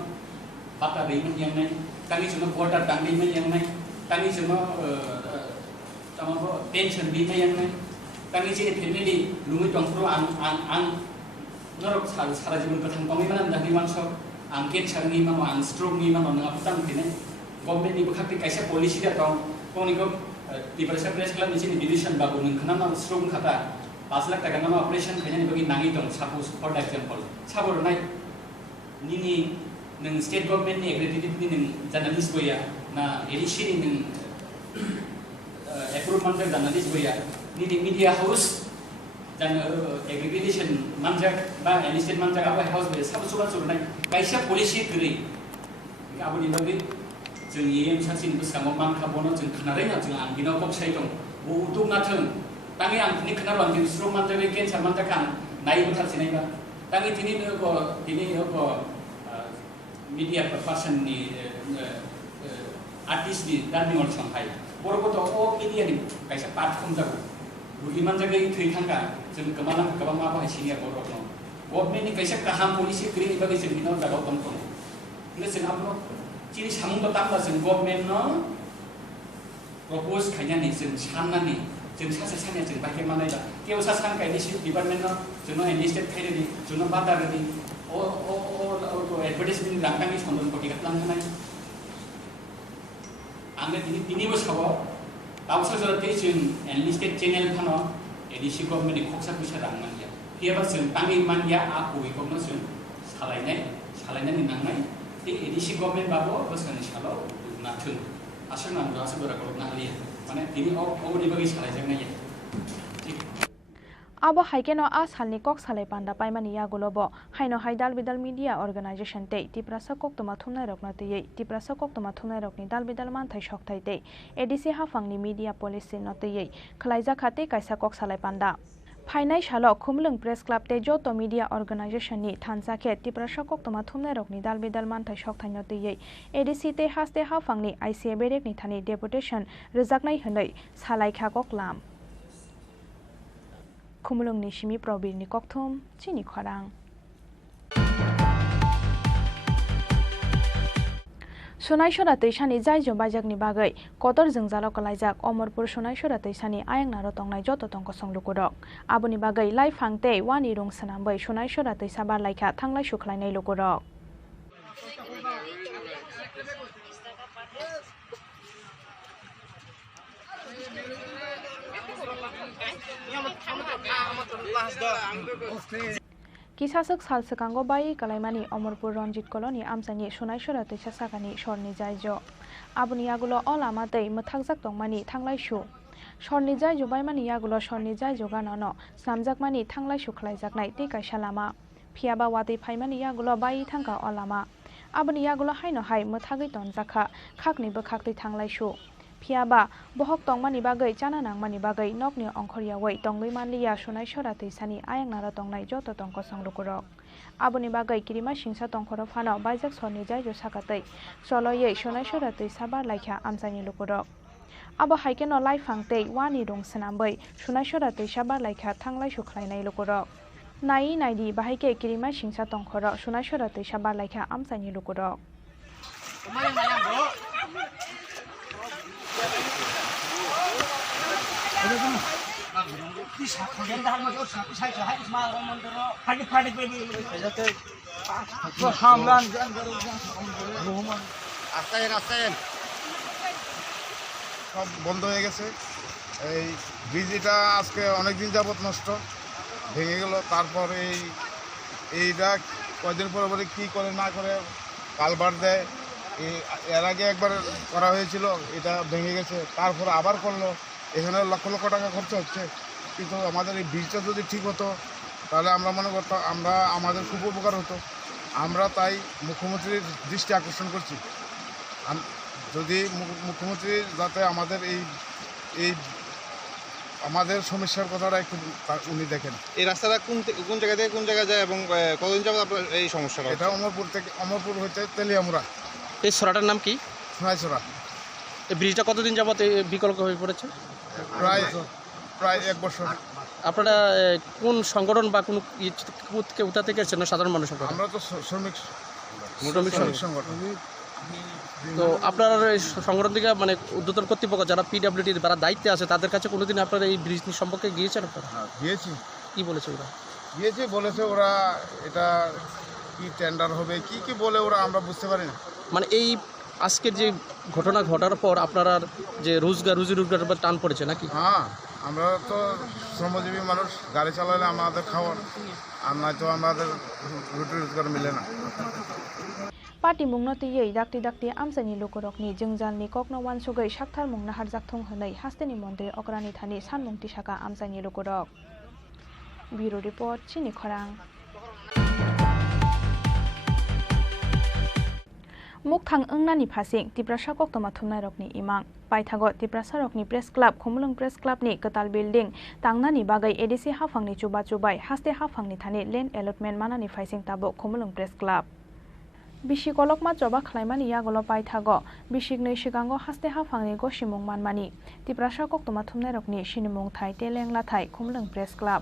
बाटा दैमन यांनाय तांनि जों बॉर्डर दांदैमन यांनाय तांनि जों तमाबो पेंशन बीमा यांनाय तांनि जिनि फैमिली लुमै दंफ्रो आं नरक सारा जीवन कथां पामै मान दानि मानसो आं केन्सारनि मानो आं स्ट्रोकनि मानो नङा फुटान फैनाय गवर्नमेंट नि बखाक्ति कैसे पॉलिसी दा दं कोनिको डिप्रेशन प्रेस क्लब नि जिनि डिविजन बाबु नोंखना मा स्ट्रोक खाता 5 लाख टाका नामा ऑपरेशन खायनानि बागै नाङि दं सपोज फॉर एग्जांपल साबरनाय निनि नों स्टेट गवर्नमेंट नि एग्रीगेटेड नि नों जर्नलिस्ट गया ना एडिसी नि नों एप्रूव मानजाक जर्नलिस्ट गया निनि मीडिया हाउस जानो एग्रीगेशन मानजाक बा एनलिस्टेड मानजाक आबो हाउस बे सब सुबा सुरनाय कैसे पॉलिसी गरि आबोनि बागै जों एम सासिन बुसाङो मान खाबोनो जों खोनारै ना जों आं बिनाव बक्साय दं वो उदुग नाथों तांगे आं दिनै खोनाबां जों स्ट्रोक मानजाक केन्सार मानजाक आं नायबो थारसिनायबा तांगे दिनै मीडिया पर्सन नि आर्टिस्ट नि दानि अन संहाय बरगत ओ मीडिया नि कैसे पार्ट खम जागो बुलिमान जागै थैखांगा जों गोबां मा बाहाय सिनियर बरगत गवर्नमेंट नि कैसे गाहाम पॉलिसी गरि बागै जों बिनाव जागाव दं Listen up no. Chini samung to tambah sen government no. Propose kayaknya nih sen sana nih. Sen sasa sana sen pakai mana ya? Kau sasa kan ini sih department no. Jono enlisted kayak ni. Jono badar ni. Oh advertisement rangkang ni sondon poti katlang kan ni. Angkat ini bos kau. Tahu sahaja tu sen enlisted channel kan no. Edisi government ni koksa bisa rangkang ya. Dia bahasa tangi man ya aku ikut no sen. Salahnya ni nangai. Di edisi government babo bahasa ni salah nathun. Asal nama asal berapa nak lihat. Mana ini orang ni bagi salah jangan ya. Abo haikeno as halni kok salai panda paimani ya golobo haino haidal bidal media organization te tiprasa kok toma thumnai rokna te tiprasa kok toma thumnai rokni dal bidal man thai sok thai te edisi hafangni media policy no te khlaija khate kaisa kok salai panda Phainai shalo khumlung press club te joto media organization ni thansa khe tiprasa kok toma thumnai rokni dal bidal man thai sok thai no te edisi te haste hafangni ICA berek ni thani deputation rejaknai hanai salai kha kok lam Kumulung ni Shimi Probir ni Kokthum, Chini Khorang. Sunai Shora Teishani Jai Jobajak ni Bagai, Kotor Zengzalo Kalaijak, Omorpur Sunai Shora Teishani Ayang Narotong Nai Joto Tongko Song Lukurok. Abu ni Bagai Lai Fangte, Wani Rung Sanambai, Sunai Shora Teisabar Laika, Tanglai Shuklai Nai Lukurok. Kisasuk salsekango bai kalaimani Omorpur Ranjit Koloni amsani Sunai Shora Teisa sakani Shorni Jaijo Abuni yagulo olama tei mothakjak tongmani thanglai shu Shorni Jaijo baimani yagulo Shorni Jaijo ganano snamjakmani thanglai shu khlaijaknai tei kaisa lama phiaba watei phaimani yagulo bai thangka olama Abuni yagulo haino hai mothagui tonjakha khakni bo khaktei thanglai shu Phiaba bohok tongmani bagai chana nangmani bagai nokni ongkhoriawai tongui manliya Sunai Shora Teisani ayang nara tongnai joto tongko songlukurok Abuni bagai kirima singsa tongkhoro phano baijak Shorni Jaijo sakatei choloyei Sunai Shora Teisabar laikha amjani lukurok Abo haikeno lai fangtei wani rong sanambai Sunai Shora Teisabar laikha thanglai sukhlainai lukurok Nai naidi bahaike kirima singsa tongkhoro Sunai Shora Teisabar laikha amjani lukurok সব বন্ধ হয়ে গেছে এই ব্রিজটা আজকে অনেক দিন যাবত নষ্ট ভেঙে গেল তারপর এইটা কয়দিন পরে পরে কি করে না করে কালভার দেয় এর আগে একবার করা হয়েছিল এটা ভেঙে গেছে তারপর আবার করলো এখানে লক্ষ লক্ষ টাকা খরচ হচ্ছে কিন্তু আমাদের এই ব্রিজটা যদি ঠিক হতো তাহলে আমরা মনে করতাম আমাদের খুব উপকার হতো আমরা তাই মুখ্যমন্ত্রীর দৃষ্টি আকর্ষণ করছি যদি মুখ্যমন্ত্রী যাতে আমাদের এই আমাদের সমস্যার কথাটা একটু উনি দেখেন এই রাস্তাটা কোন জায়গা থেকে কোন জায়গায় যায় এবং কতদিন যাবত আপনার এই সমস্যাটা এটা অমরপুর হইতে তেলিয়ামুড়া এই সরাটার নাম কি সোনাই সরা এই ব্রিজটা কতদিন যাবত বিকল্প হয়ে পড়েছে প্রায় 1 বছর আপনারা কোন সংগঠন বা কোন কোথা থেকে এসেছেন সাধারণ মানুষ আমরা তো শ্রমিক সংগঠন তো আপনারা এই সংগঠন থেকে মানে উদ্যোতন কর্তৃপক্ষ যারা পিডব্লিউডি যারা দায়িত্বে আছে তাদের কাছে কোনোদিন আপনারা এই ব্রিজ সম্পর্কে গিয়েছেন আপনারা গিয়েছি কি বলেছে ওরা বলেছে ওরা এটা কি টেন্ডার হবে কি বলে ওরা আমরা বুঝতে পারি না মানে এই আজকের যে ঘটনা ঘটার পর আপনারা যে রুজি রোজগারের উপর টান পড়েছে নাকি হ্যাঁ আমরা তো শ্রমজীবী মানুষ গাড়ি চালালে আমাদের খাওয়ার আর নয়তো আমাদের রুটি রোজগার মিলে না Parti mungno tiyei dakti amsani lukurokni jengjalni kokno wansugai sakthar mungna harjakthong honai hasteni mondre okrani thani sanmung tisaka amsani lukurok Bureau Report Chini Khorang Mukthang engnani phasing tiprasa koktoma thumnai rokni imang paithago tiprasa rokni press club khumlung press club ni katal building tangnani bagai edisi hafangni chubai haste hafangni thani land allotment manani phaising tabo khumlung press club Bishi kolokma joba khlaimani yagolo paithago bisiknei sigango haste hafangni gosimung manmani tiprasa koktoma thumnai rokni sinimung thai telengla thai khumlung press club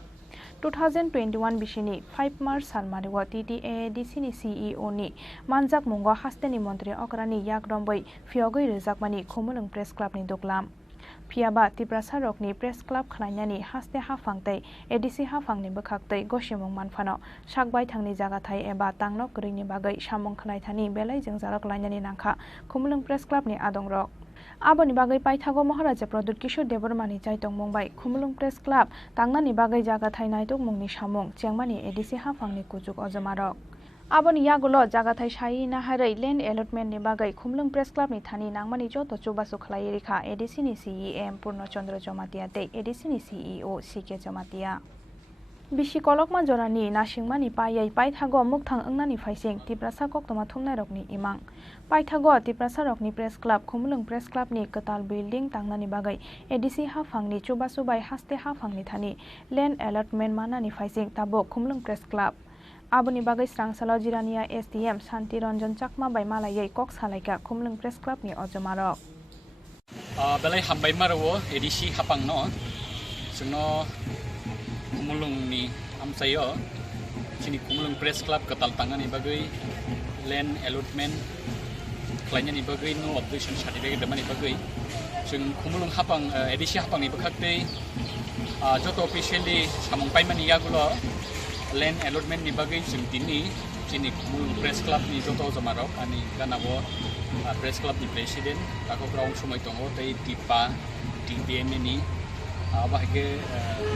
2021 बिसिनि 5 मार्च सालमारिव TTAADC नि CEO नि मानजाक मुंगो हास्तेनि मन्त्रि अकरानि याग्रम्बै फियगै रोजाकमानि Khumulwng press क्लाबनि दुगलाम फियाबा तिप्रासा रकनि press club खलायनानि हास्ते हाफांतै ADC हाफांनि बखाक्तै गसिमुं मानफानो साकबाय थांनि जागाथाय एबा तांनक गरैनि बागै सामुं खलायथानि बेलाय जोंजारक लायनानि नांखा खुमुलुं प्रेस क्लाबनि आदंरक आबोनि बागै पाइथागो महाराजा प्रदुत किशोर देबरमानि जायतंग मुंबाय खुमुलुं प्रेस क्लाब तांनानि बागै जागाथाय नायतक मुंनि सामुं चेंमानि ADC हाफांनि कुजुक अजमारक आबोनि यागुलो जागाथाय साई नाहारै लैंड एलटमेन्टनि बागै खुमुलुं प्रेस क्लाबनि थानि नांमानि जतो चुबासु खलाय रेखा ADC नि CEM पूर्णचंद्र जमातिया तै ADC नि CEO CK जमातिया बिसि कलकमा जरानि नासिंमानि पायै पाइथागो मुक्थां अंनानि फाइसिं तिप्रासा कक्तमा थुमनाय रकनि इमां पाइथागो तिप्रासा रकनि प्रेस क्लाब खुमुलुं प्रेस क्लाबनि कताल बिल्डिं तांनानि बागै ADC हाफांनि चुबासु बाय हास्ते हाफांनि थानि लैंड एलटमेन्ट मानानि फाइसिं ताबो खुमुलुं प्रेस क्लाब आबोनि बागै स्रांसालाव जिरानिया SDM शान्ति रंजन चाकमा बाय मालायै कक सालायका खुमुलुं प्रेस क्लाबनि अजमारक बेलाय हाबबाय मारवो ADC हाफांनो जोंनो खुमुलुंनि आमसायो चिनि खुमुलुं प्रेस क्लाब कताल तांगानि बागै लैंड एलटमेन्ट खालायनायनि बागै नो अपडेशन सार्टिफिकेट दामानि बागै जों खुमुलुं हाफां ADC हाफांनि बखाक्तै जतो अफिशियली सामुं पाइमानि यागुलो लैंड एलटमेन्ट नि बागै जों दिनै चिनि खुमुलुं प्रेस क्लाबनि जतो जमारक आनि गानाबो प्रेस क्लाबनि प्रेसिडेन्ट ताको ग्राउं समय दङ तै दिपा TTM नि बाहायके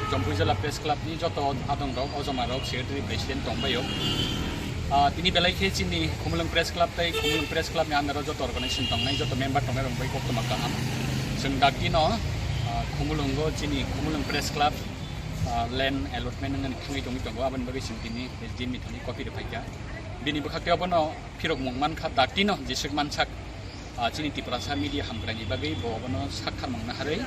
जम्पु जिल्ला प्रेस क्लाबनि जतो आदंरक अजमारक सेक्रेटारि प्रेसिडेन्ट दंबायो दिनै बेलायखे चिनि खुमुलुं प्रेस क्लाब तै खुमुलुं प्रेस क्लाबनि आन्दाराव जतो अर्गानाइजेसन दंनाय जतो मेम्बार दंनाय रंबाय कक्तमा गाहाम जों दाकिनो खुमुलुंगो चिनि खुमुलुं प्रेस क्लाब लैंड एलटमेन्ट होननानै थाङै दङ आबाद बागै जों दिनै SDM नि थानि कपि रेफायका बिनि बखाक्तायावबो फिरक मुंमानखा दाकिनो जिसुक मानसाक चिनि तिप्रासा मिडिया हामग्रानि बागै बवबनो साखार मंना हारै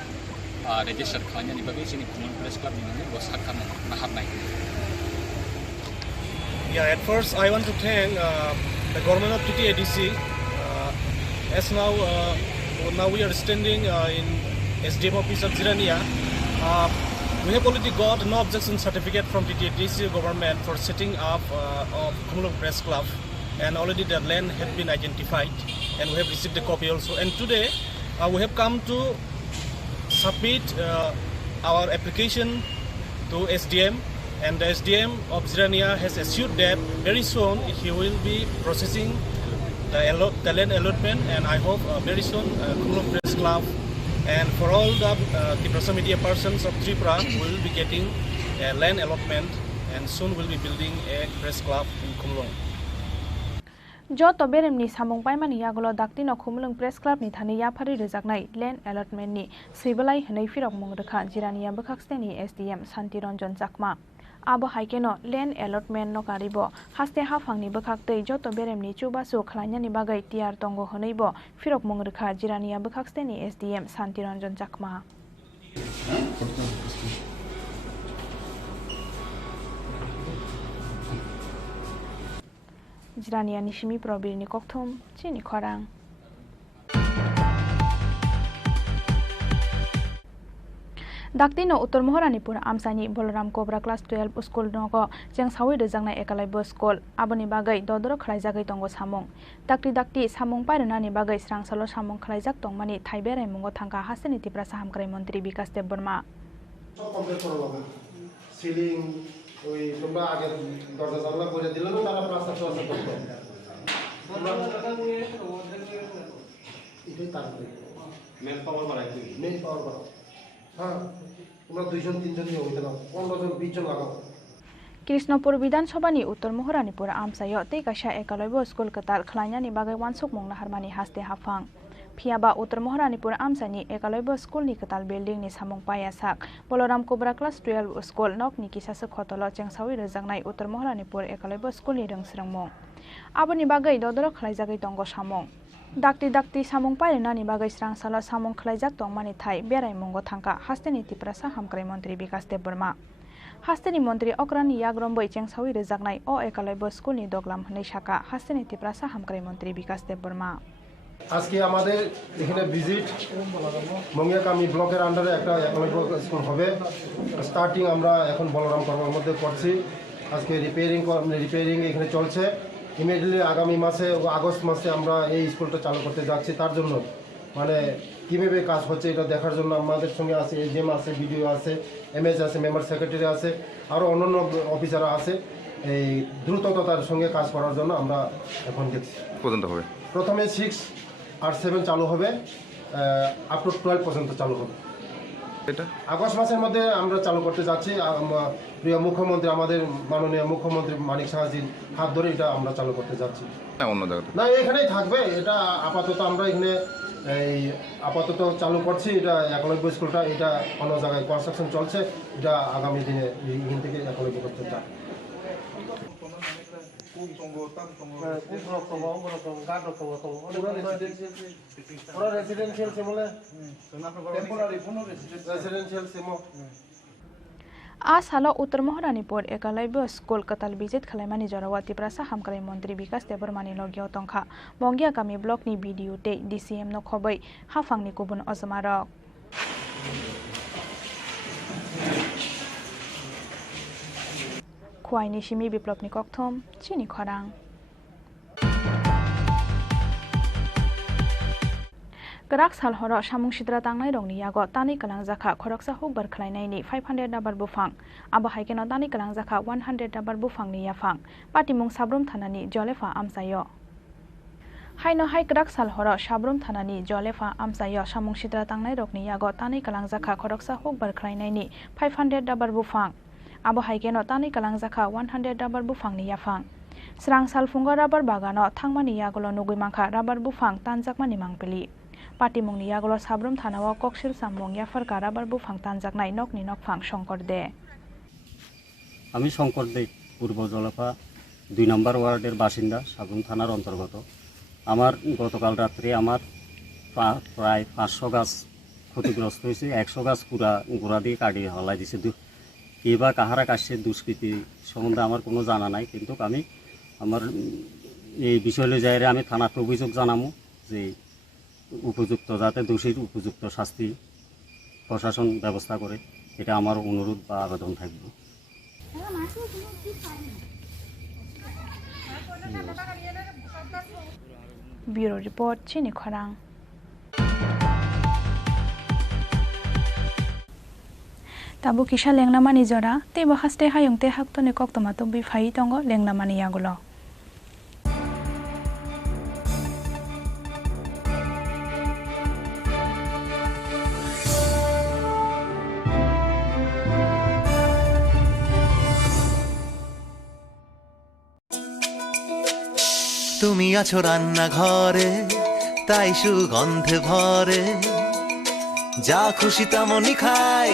रेजिस्टार खालामनायनि बागै जोंनि खुमुलुं प्रेस क्लाबनि मुङै बो साखार मंना हारनाय Yeah, at first I want to thank the government of TTADC. As now we are standing in SDM office of Jirania. We have already got no objection certificate from TTADC government for setting up of Khumulung Press Club, and already the land had been identified, and we have received the copy also. And today we have come to submit our application to SDM, and the SDM of Jirania has assured that very soon he will be processing the land allotment, and I hope very soon Khumulung Press Club and for all the Tiprasa media persons of Tripura will be getting a land allotment, and soon will be building a press club in Khumulung. जतो बेरेमनि सामुं पाइमानि यागुलो दाक्तिनो खुमुलुं press क्लाबनि थानि याफारि रोजाकनाय land एलटमेन्टनि सैबलाय हनै फिरक मुं रोखा जिरानिया बखाक्स्तेनि SDM Shanti Ranjan चाकमा आबो हाइकेनो land allotment नकारिबो हास्ते हाफांनि बखाक्तै जतो बेरेमनि चुबासु खलायनानि बागै तियार तंगो हनैबो फिरक मुं रोखा जिरानिया बखाक्स्तेनि SDM शान्ति रंजन चाकमा जिरानिया निशिमी प्रबीरनि कक्थुम चिनि खरां दाक्तिनो उत्तर महारानीपुर आमसानि बलराम कोब्रा क्लास 12 स्कुल नगो जें सावै रोजांनाय एकालायबो स्कुल आबोनि बागै ददर खलायजागै दंगो सामुं दाक्ति सामुं पायरनानि बागै स्रांसालो सामुं खलायजाक दंमानि थाइबेराय मुंगो थांका हास्तेनि तिप्रासा हामग्राय मन्त्रि विकास देबबर्मा সিলিং ওই তোমরা আগে দরজা জানলা করে দিলে না তারা প্লাস্টার করতে এটাই তারপরে মেন পাওয়ার বাড়াও হ্যাঁ তোমরা 2-3 জন হইতে নাও 15-20 জন লাগাও कृष्णपुर विधानसभानि उत्तर महारानीपुर आमसायो तैकाशा एकालयबो स्कुल कताल खलायनानि बागै वानसुक मंगना हारमानि हास्ते हाफां फियाबा उत्तर महारानीपुर आमसानि एकालयबो स्कुलनि कताल बिल्डिंनि सामुं पायासाक बलराम कोब्रा क्लास 12 स्कुल नकनि किसासो खतलो चेंसावि रोजांनाय उत्तर महारानीपुर एकालयबो स्कुलनि रोंस्रोंमुं आबोनि बागै ददर खलायजागै दंगो सामुं दाक्ति सामुं पायरनानि बागै स्रांसालो सामुं खलायजाक दंमानि थाइ बेराय मुंगो थांका हास्तेनि तिप्रासा हामग्राय मन्त्रि विकास देबबर्मा हास्तेनि मन्त्रि अक्रानि याग्रम्बै चेंसावि रोजाकनाय अ एकालयबो स्कुलनि दग्लाम हनै साका हास्तेनि तिप्रासा हामग्राय मन्त्रि विकास देबबर्मा আজকে আমাদের এখানে ভিজিট মঙ্গিয়াকামি ব্লকের আন্ডারে একটা একলব্য স্কুল হবে। স্টার্টিং আমরা এখন বলরাম কর্মের মধ্যে করছি। আজকে রিপেয়ারিং এখানে চলছে। ইমিডিয়েটলি আগামী মাসে আগস্ট মাসে আমরা এই স্কুলটা চালু করতে যাচ্ছি। তার জন্য মানে কীভাবে কাজ হচ্ছে এটা দেখার জন্য আমাদের সঙ্গে আছে এসডিএম আছে, বিডিও আছে, এমএস আছে, মেম্বার সেক্রেটারি আছে, আরও অন্যান্য অফিসাররা আছে। এই দ্রুততার সঙ্গে কাজ করার জন্য আমরা এখন দেখছি। পর্যন্ত হবে প্রথমে 6 আর 7 চালু হবে, আপ টু 12 পর্যন্ত চালু হবে। এটা আগস্ট মাসের মধ্যে আমরা চালু করতে যাচ্ছি। প্রিয় মুখ্যমন্ত্রী, আমাদের মাননীয় মুখ্যমন্ত্রী মানিক সাহাজির হাত ধরে এটা আমরা চালু করতে যাচ্ছি। অন্য জায়গাতে না, এখানেই থাকবে। এটা আপাতত আমরা এখানে আপাতত চালু করছি। এটা একলব্য স্কুলটা, এটা অন্য জায়গায় কনস্ট্রাকশন চলছে। এটা আগামী দিনে এখান থেকে একলব্য করতে চাই। आज हाल उत्तर महारानीपुर एकलव्य स्कूल कताल विजिट खालामनानै जरावा त्रिपुरा हामखान्थि मन्त्री विकास देबरमानि लगियाव तंखा मंगियाकामी ब्लकनि बिडिअ टे डिसिएम नो खबै हाफांनि गुबुन अजमारक खुवाइनि सिमी बिप्लबनि कक्थम चिनी खरां। गराक साल हर सामुं सिद्रा तांनाय रंनि यागो तानि कलांजाखा खरकसा हुकबार खलायनायनि 500 दाबार बुफां आबो हाइकेनो तानि कलांजाखा 100 दाबार बुफांनि याफां पाटिमुं साब्रुम थानानि जलेफा आमसायो हाइनो हाइ गराक साल हर साब्रुम थानानि जलेफा आमसायो सामुं सिद्रा तांनाय रंनि यागो तानि कलांजाखा खरकसा हुकबार खलायनायनि 500 दाबार बुफां आबो हाइकेनो तानि कलांजाखा 100 दाबार बुफांनि याफां स्रां सालफुंगा rubber बागानो थांमानि यागोलो नुगुइमांखा rubber बुफां तानजाकमानि मांपेलि पाटिमुंनि यागोलो Sabroom थानाव कक्सिल सामुं याफारका rubber बुफां तानजाकनाय नकनि नकफां Shankar दे। আমি শঙ্কর দে পূর্ব জলপা 2 নম্বর ওয়ার্ডের বাসিন্দা সাবরুম থানার অন্তর্গত। আমার গতকাল রাত্রে আমার প্রায় 500 গাছ ক্ষতিগ্রস্ত হয়েছে। 100 গাছ পুরা গোড়া দিয়ে কাটিয়ে হলাই দিছে। কিবা কাহারা কাছে দুষ্কৃতি সম্বন্ধে আমার কোনো জানা নাই, কিন্তু আমি আমার এই বিষয় যাই আমি থানাতে অভিযোগ জানামু যে উপযুক্ত যাতে দোষীর উপযুক্ত শাস্তি প্রশাসন ব্যবস্থা করে, এটা আমার অনুরোধ বা আবেদন থাকবে। ব্যুরো রিপোর্ট চিনি খরাং। ताबु किसा लेंनामानि जरा तेबो हास्ते हायुंते हाक्तने कक्तमा तो बिफाई तंगो लेंनामानि यागुलो তুমি আছো রান্না ঘরে, তাই সুগন্ধে ভরে, যা খুশি তেমনই খাই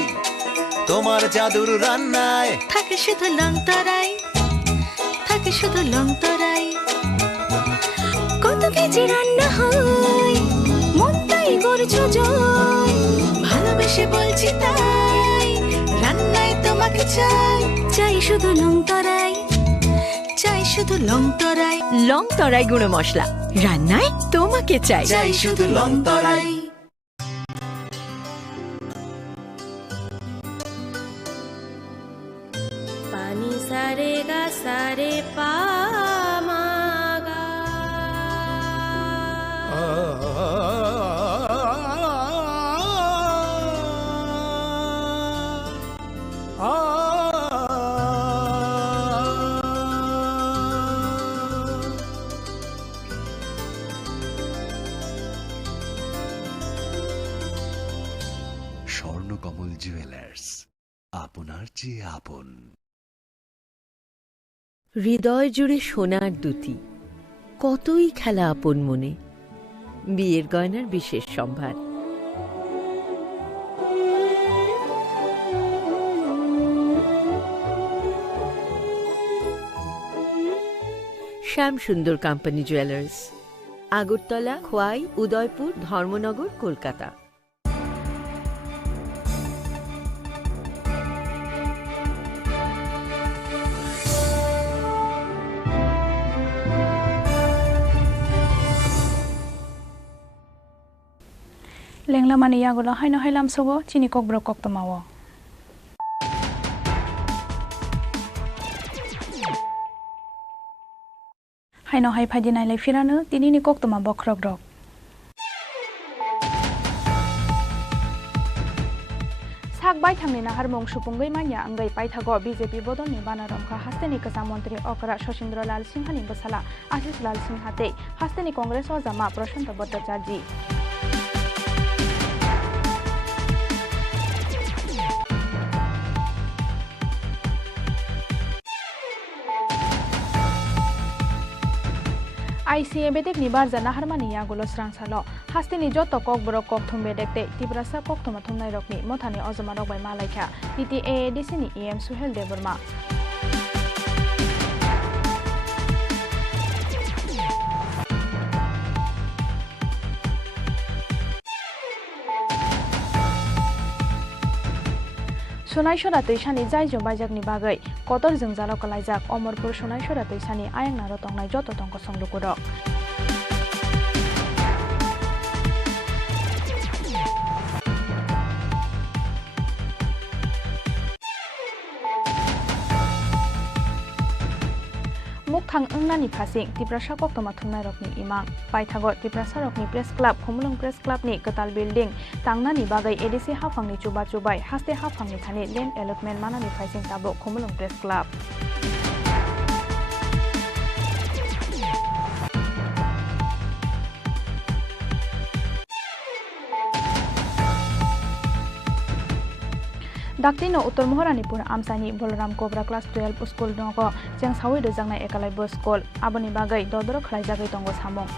তোমার জাদুর রান্নায়। থাকে শুধু লংতরাই, থাকে শুধু লংতরাই, কত কেজি রান্না হয় মন তাই করছো জয়, ভালোবেসে বলছি তাই রান্নায় তোমাকে চাই, চাই শুধু লংতরাই, চাই শুধু লংতরাই, লংতরাই গুঁড়ো মশলা রান্নায় তোমাকে চাই, চাই শুধু লংতরাই। पानी सारे गा सारे पा मा गा স্বর্ণকমল জুয়েলার্স, আপনার চেয়ে আপন। হৃদয় জুড়ে সোনার দুটি, কতই খেলা আপন মনে, বিয়ের গয়নার বিশেষ সম্ভার। শ্যাম সুন্দর company jewellers, Agartala, Khowai, Udaipur, Dharmanagar, Kolkata. Tenglamani yagulo haino hailam sogo chini kokbrok koktomawo. Haino hai phadinai lai firano tinini koktoma bokrok rok. Sak bai thangni naharmung supunggai manya angai paithago BJP bodolni banarom kha hasteni kasa mantri okra Shoshindra Lal Singhani basala Ashish Lal Singha te hasteni Congress ojama Prashant Bhattacharji. ICA bedek ni barja naharmani yagulo srangsalo hasteni joto kokborok kokthum bedekte tibrasa kokthuma thumnai rokni mothani ojama rok bai malaikha TTAADC ni EM Suhel Deborma. Sonai Shora Tuisani Jai Jobajakni Bagai, Kotor Zungzalo Kalaijak, Omorpur Sonai Shora Tuisani Ayang Naro Tongnai Joto Tongko Songlukuro. Mukhang Ungnani Pasing, Tiprasa Koktoma Thunai Rokni Imang, Paithagot Tiprasa Rokni Press Club, Khumulung Press Club ni Katal Building, Tangnani Bagai ADC Hafangni Chuba Chubai, Haste Hafangni Thani Land Allotment Manani Faising Tabo Khumulung Press Club. Daktino Uttor Mohoranipur Amsani Bolaram Cobra Class 12 School Nogo Jang Sawi Rejangnai Ekalai Bo School Aboni Bagai Dodoro Khlaijagai Tongo Samong.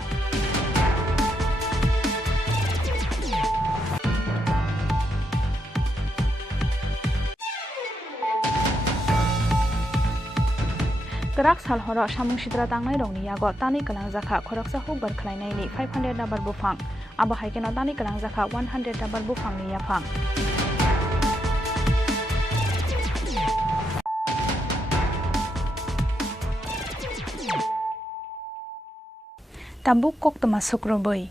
Kerak salhoro samung sidra tangnai rongni yago tani kalangjaka khoroksa hukbar khlainai ni 500 dabar bufang abo haikeno tani kalangjaka 100 dabar bufang ni yafang. Tabuk koktoma sukroboi.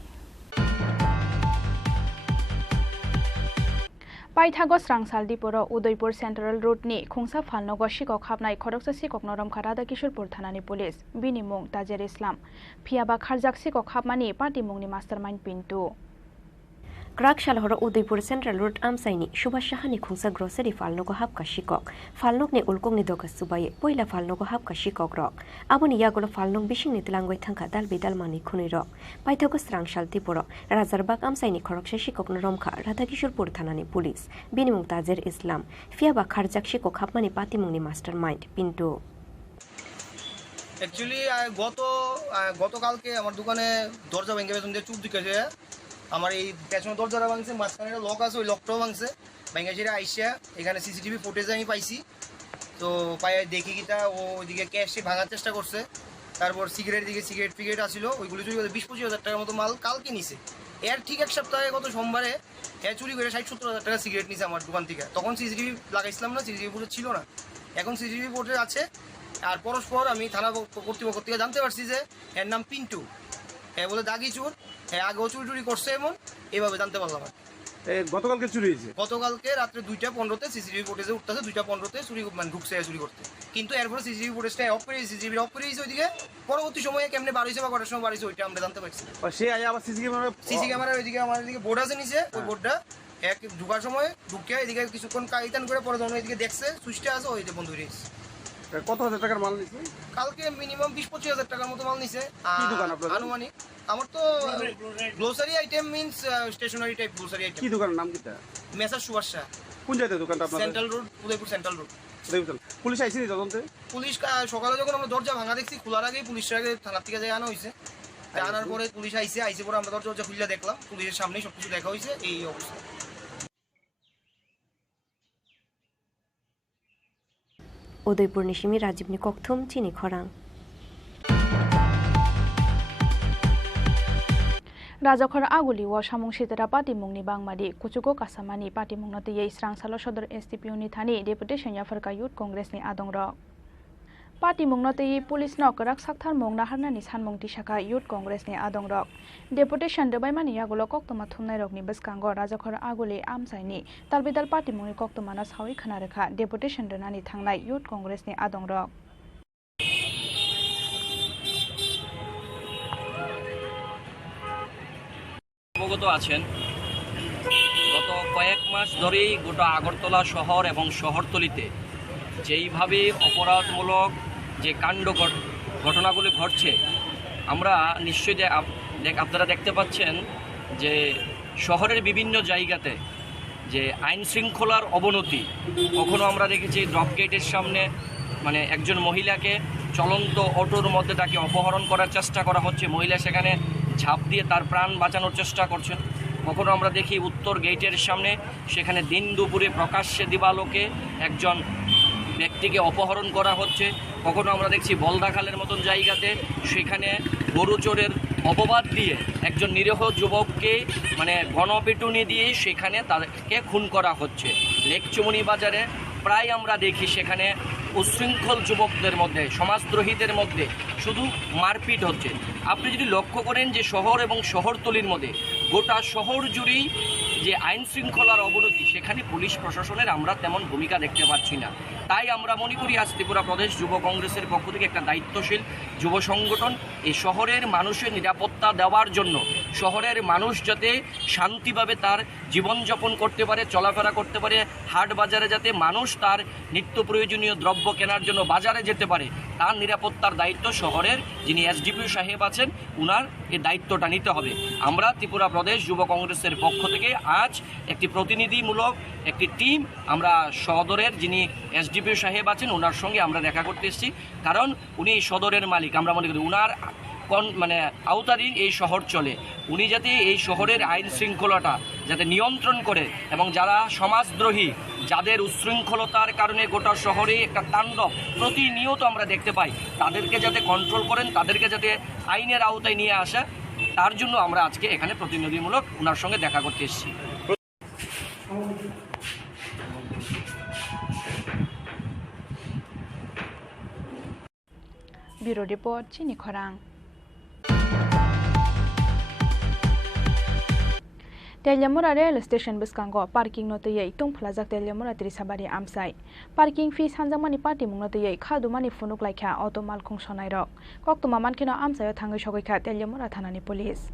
Paithago Srangsal Dipuro Udaipur Central Road ni Khungsa Phalnogo Sikok Hapnai Khoroksa Sikok Norom Kharada Kishorpur Thanani Police Bini Mung Tajer Islam Phiaba Kharjak Sikok Hapmani Party Mungni Mastermind Pintu. Krak Shalhoro Udaipur Central Road Amsaini Shubashahani Khungsa Grocery Phalnogo Hapka Sikok Phalnok ni Ulkong ni Doka Subai Poila Phalnogo Hapka Sikok Rok Aboni Yagolo Phalnok Bishing ni Tilangoi Thangka Dal Bidal Mani Khuni Rok Paithago Srangsal Dipuro Razarbak Amsaini Khoroksa Sikok Noromkha Radhakishorpur Thanani Police Binimung Tajer Islam Phiaba Kharjak Sikok Hapmani Patimungni Mastermind Pintu. Actually গতকালকে আমার দোকানে দরজা ভেঙে বেতন দিয়ে চুপ দিকেছে আমার এই পেছনে দরজাটা ভাঙছে মাঝখানে একটা লক আছে ওই লকটাও ভাঙছে ভেঙে সেটা আইসা এখানে সিসিটিভি ফুটেজ আমি পাইছি তো পায়ে দেখি কিটা ও ওইদিকে ক্যাশে ভাঙার চেষ্টা করছে তারপর সিগারেট ফিগারেট আসছিল ওইগুলো চুরি করে 20-25 হাজার টাকার মতো মাল কালকে নিছে এর ঠিক এক সপ্তাহে গত সোমবারে চুরি করে 60-70 হাজার টাকা সিগারেট নিছে আমার দোকান থেকে তখন সিসিটিভি লাগাইছিলাম না সিসিটিভি ফুটেজ ছিল না এখন সিসিটিভি ফুটেজ আছে আর পরস্পর আমি থানা কর্তৃপক্ষ থেকে জানতে পারছি যে এর নাম পিন্টু বলে দাগি চোর আগেও চুরি করছে এমন এইভাবে জানতে পারলাম গতকালকে চুরি হয়েছে গতকালকে রাত্রে 2:15-তে সিসিটিভি ফুটেজে উঠতেছে 2:15-তে চুরি মানে ঢুকছে চুরি করতে কিন্তু এরপরে সিসিটিভি ফুটেজটা অফ করে সিসিটিভি অফ করে দিয়েছে ওইদিকে পরবর্তী সময়ে কেমনে বাড়িছে বা কটার সময় বাড়িছে ওইটা আমরা জানতে পারছি সে আবার সিসি ক্যামেরা ওইদিকে আমার এদিকে বোর্ড আছে নিচে ওই বোর্ডটা এক ঢুকার সময় ঢুকে এদিকে কিছুক্ষণ কাইতান করে পরে যখন এদিকে দেখছে সুইচটা আছে ওই যে বন্ধ হয়ে গেছে কত হাজার টাকার মাল নিছে কালকে মিনিমাম 20-25 হাজার টাকার মতো মাল নিছে কি দোকান আপনার আনুমানিক আমার তো grocery item means stationery type grocery item কি দোকানের নাম কিটা মেসার সুভাষা কোন জায়গায় দোকানটা আপনাদের central road Udaipur central road police আইছে তদন্তে পুলিশ সকালে যখন আমরা দরজা ভাঙা দেখছি খোলার আগেই পুলিশের আগে থানা থেকে যায় আনা হয়েছে আনার পরে পুলিশ আইছে পরে আমরা দরজা খুলে দেখলাম পুলিশের সামনেই সবকিছু দেখা হয়েছে এই অবস্থা Udaipur Nishimi Rajibni Kokthum Chini Khorang Rajakhor Aguli wa Samung Sitara Party Mungni Bangmadi Kuchugo Kasamani Party Mungnoti Ye Srangsalo Sodor STPU ni Thani Deputation Yafarka Youth Congress ni Adongrok Party Mungnoti Police Nok Rak Sakthar Mongna Harnani Sanmong Tishaka Youth Congress ni Adong Rok. Deputation de Baimani Yagulo Koktoma Thumnai Rok ni Beskango Rajakhor Agule Amsaini Talbidal Party Muni Koktomana Sawi Khanareka Deputation de Nani Thangnai Youth Congress ni Adong Rok. অবগত আছেন গত কয়েক মাস ধরেই গোটা আগরতলা শহর এবং শহরতলিতে যেইভাবে অপরাধমূলক যে কাণ্ড ঘটনাগুলি ঘটছে আমরা নিশ্চয়ই আপনারা দেখতে পাচ্ছেন যে শহরের বিভিন্ন জায়গাতে যে আইন শৃঙ্খলার অবনতি কখনো আমরা দেখেছি ড্রপ গেটের সামনে মানে একজন মহিলাকে চলন্ত অটোর মধ্যে তাকে অপহরণ করার চেষ্টা করা হচ্ছে মহিলা সেখানে ঝাঁপ দিয়ে তার প্রাণ বাঁচানোর চেষ্টা করছেন কখনো আমরা দেখি উত্তর গেটের সামনে সেখানে দিন দুপুরে প্রকাশ্যে দিবালোকে একজন ব্যক্তিকে অপহরণ করা হচ্ছে কখনো আমরা দেখছি বলদাখালের মতন জায়গাতে সেখানে গরু চোরের অপবাদ দিয়ে একজন নিরীহ যুবককে মানে গণপিটুনি দিয়ে সেখানে তাকে খুন করা হচ্ছে লেকচুমনি বাজারে প্রায় আমরা দেখি সেখানে উচ্ছৃঙ্খল যুবকদের মধ্যে সমাজদ্রোহীদের মধ্যে শুধু মারপিট হচ্ছে আপনি যদি লক্ষ্য করেন যে শহর এবং শহরতলির মধ্যে গোটা শহর জুড়েই যে আইন শৃঙ্খলার অবনতি সেখানে পুলিশ প্রশাসনের আমরা তেমন ভূমিকা দেখতে পাচ্ছি না তাই আমরা মনে করি আজ ত্রিপুরা প্রদেশ যুব কংগ্রেসের পক্ষ থেকে একটা দায়িত্বশীল যুব সংগঠন এই শহরের মানুষের নিরাপত্তা দেওয়ার জন্য শহরের মানুষ যাতে শান্তিভাবে তার জীবনযাপন করতে পারে চলাফেরা করতে পারে হাট বাজারে যাতে মানুষ তার নিত্য প্রয়োজনীয় দ্রব্য কেনার জন্য বাজারে যেতে পারে তার নিরাপত্তার দায়িত্ব শহরের যিনি এসডিপিও সাহেব আছেন উনার এই দায়িত্বটা নিতে হবে আমরা ত্রিপুরা প্রদেশ যুব কংগ্রেসের পক্ষ থেকে আজ একটি প্রতিনিধিমূলক একটি টিম আমরা সদরের যিনি এসডিপিও সাহেব আছেন ওনার সঙ্গে আমরা দেখা করতে এসেছি কারণ উনি সদরের মালিক আমরা মনে করি উনার মানে আওতাধীন এই শহর চলে উনি যাতে এই শহরের আইন শৃঙ্খলাটা যাতে নিয়ন্ত্রণ করে এবং যারা সমাজদ্রোহী যাদের উচ্ছৃঙ্খলতার কারণে গোটা শহরে একটা তাণ্ডব প্রতিনিয়ত আমরা দেখতে পাই তাদেরকে যাতে কন্ট্রোল করেন তাদেরকে যাতে আইনের আওতায় নিয়ে আসা তার জন্য আমরা আজকে এখানে প্রতিনিধিমূলক ওনার সঙ্গে দেখা করতে এসেছি Bureau Report Chini Khorang Telemura Rail Station Biskango Parking Notayai Tung Plaza Telemura Trisabari Amsai Parking fees Hanzamani Party Munotayai Kadumani Funuk Laika Auto Malkung Sonai Rock Koktuma Mankino Amsai Tango Shogoika Telemura Thanani Police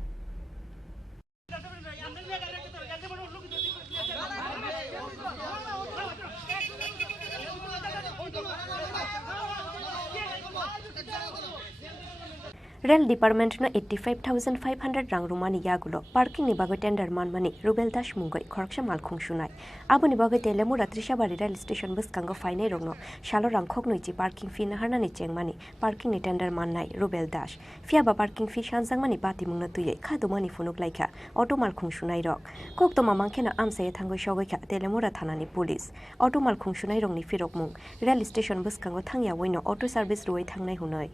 Rail Department no 85,500 rang rumani yagulo parking ni bago tender manmani Rubel Dash Mungoi Khorksha Malkhung Shunai Abuni bago Telemura Trishabari Rail Station Biskango Fine Rongno Shalo Rang Khoknoichi parking fee na harnani chengmani parking ni tender mannai Rubel Dash Fiaba parking fee shanjangmani pati mungna tuye khadumani funuk laika auto malkhung shunai rok kokto mamangkhena amsaye thangoi shogoika Telemura thanani police auto malkhung shunai rongni firok mung Rail Station Biskango thangya woino auto service roi thangnai hunai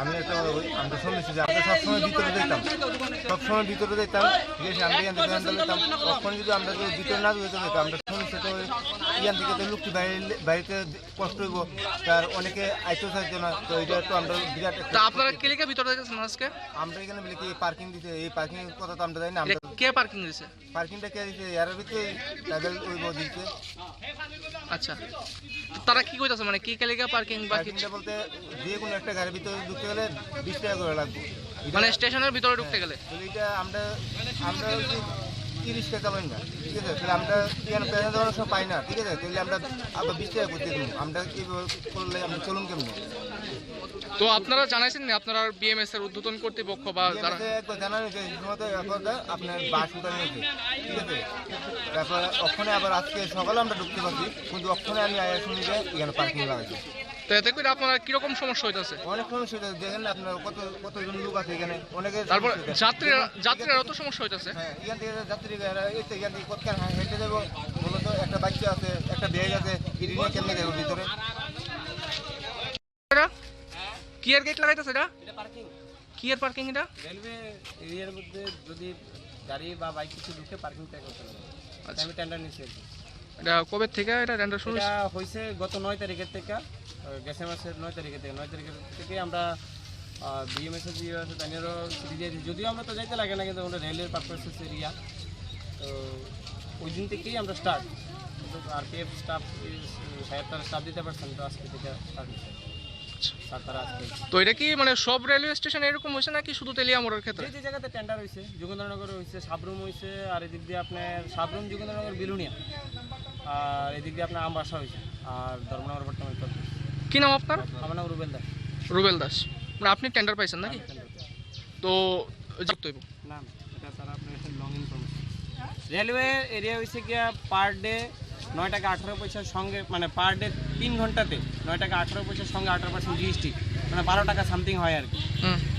আমি একটা আমরা শুনেছি যে আমরা সবসময় ভিতরে যেতাম ঠিক আছে আমরা যেতাম তখন যদি আমরা ভিতরে না যেতে যেতাম আমরা শুনেছি তো ইয়ান থেকে তো লোকটি বাড়িতে কষ্ট হইব তার অনেকে আইতে চাইতো না তো এটা তো আমরা বিরাট আপনারা কে লিখে ভিতরে যাচ্ছেন আজকে আমরা এখানে বলি কি পার্কিং দিতে এই পার্কিং এর কথা তো আমরা জানি না আমরা কে পার্কিং দিছে পার্কিংটা কে দিছে এর ভিতরে ট্রাভেল হইব দিতে আচ্ছা তারা কি কইতাছে মানে কি কে লিখে পার্কিং বাকি বলতে যে কোনো একটা গাড়ির ভিতরে ঢুকতে গেলে 20 টাকা করে লাগবে মানে স্টেশনের ভিতরে ঢুকতে গেলে এটা আমরা 30 টাকা পাই না ঠিক আছে তাহলে আমরা এখানে প্যাসেঞ্জার অনেক সময় পাই না ঠিক আছে তাহলে আমরা আবার 20 টাকা করতে দেব আমরা কি করলে আমরা চলুন কেমনে তো আপনারা জানাইছেন না আপনারা বিএমএস এর উদ্বোধন কর্তৃপক্ষ বা যারা একবার জানানো যে সময়তে একবার আপনার বাস উঠানো হয়েছে ঠিক আছে তারপর ওখানে আবার আজকে সকালে আমরা ঢুকতে পারছি কিন্তু ওখানে আমি আয়া শুনি যে এখানে পার্কিং লাগাইছি তো এতে করে আপনারা কি রকম সমস্যা হইতাছে অনেক সমস্যা হইতাছে দেখেন আপনারা কতজন লোক আছে এখানে অনেকে তারপর যাত্রীরা অত সমস্যা হইতাছে হ্যাঁ এখান থেকে যাত্রীরা এখান থেকে কতক্ষণ হেঁটে যাবো বলতো একটা বাচ্চা আছে একটা ব্যাগ আছে এটি নিয়ে কেমনে যাবো ভিতরে কি এর গেট লাগাইতাছে এটা পার্কিং কি এর পার্কিং এটা রেলওয়ে এরিয়ার মধ্যে যদি গাড়ি বা বাইক কিছু ঢুকে পার্কিং পে করতে হবে। আমি টেন্ডার নিচ্ছি। এটা কবে থেকে এটা টেন্ডার শুরু এটা হয়েছে গত 9 তারিখের থেকে, গেছে মাসের 9 তারিখের থেকে আমরা বিএমএস এর দিয়ে আছে তানিরও ছুটি দিয়ে দিই, যদিও আমরা তো যাইতে লাগে না, কিন্তু আমরা রেলের পারপাসেস এরিয়া, তো ওই দিন থেকেই আমরা স্টার্ট। আরপিএফ স্টাফ সাহেব তারা স্টাফ দিতে পারছেন, তো আজকে থেকে স্টার্ট হচ্ছে। তো এটা কি মানে সব রেলওয়ে স্টেশন এরকম হয়েছে নাকি শুধু তেলিয়ামোড়ের ক্ষেত্রে? যে জায়গাতে টেন্ডার হয়েছে, যোগেন্দ্রনগরে হয়েছে, সাবরুম হয়েছে, আর এদিক দিয়ে আপনার সাবরুম, যোগেন্দ্রনগর, বিলুনিয়া, আর এদিক দিয়ে আপনার আমবাসা হয়েছে, আর ধর্মনগর বর্তমানে। কি নাম আপনার? আমার নাম রুবেল দাস। রুবেল দাস, মানে আপনি টেন্ডার পাইছেন নাকি? তো যুক্ত হইব না, এটা স্যার আপনার লং ইনফরমেশন। রেলওয়ে এরিয়া হয়েছে গিয়া পার ডে 9 টাকা 18 পয়সার সঙ্গে, মানে পার ডে 3 ঘন্টাতে 9 টাকা 18 পয়সার সঙ্গে 18% জিএসটি, মানে 12 টাকা সামথিং হয় আর কি।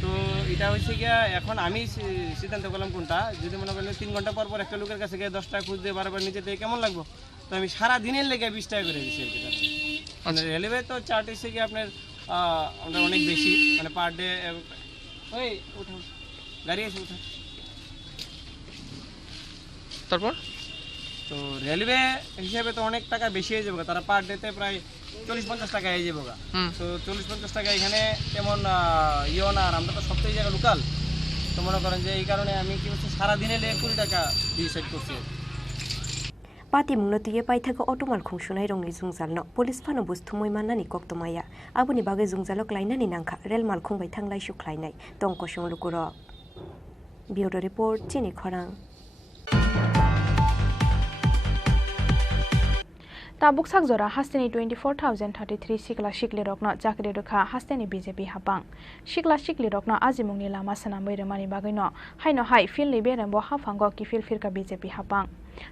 তো এটা হয়েছে গিয়া এখন আমি সিদ্ধান্ত করলাম কোনটা, যদি মনে করেন 3 ঘন্টা পর পর একটা লোকের কাছে গিয়ে 10 টাকা খুঁজ দিয়ে বারবার নিচে দিয়ে কেমন লাগবো, তো আমি সারা দিনের লেগে 20 টাকা করে দিচ্ছি আর কি। মানে রেলওয়ে তো চার্ট হচ্ছে গিয়ে আপনার আমরা অনেক বেশি, মানে পার ডে। ওই উঠো, গাড়ি এসে উঠো। তারপর তো রেলওয়ে হিসেবে তো অনেক টাকা বেশি হয়ে যাবে, তারা পার ডেতে প্রায় 40-50 টাকা হয়ে যাবে। তো 40-50 টাকা এখানে তেমন ইয়েও না, আর আমরা তো সবথেকে জায়গা লোকাল, তো মনে করেন যে এই কারণে আমি কি হচ্ছে সারাদিনে 20 টাকা ডিসাইড করছি। Pati mungno tiye paithaga otomal khungsunai rongni jungjalno police phano busthumoi mannani koktomaya aboni bagai jungjalo klainani nangkha rel mal khungbai thanglai sukhlainai tongko songlukuro. Bureau report Chini Khorang. Tabuk sakjora hasteni 24,033 sikla shikli rokno chakri rukha hasteni BJP hapang shikla shikli rokno ajimungni lama sanambai remani bagino haino hai filni berembo hafango kifil firka BJP hapang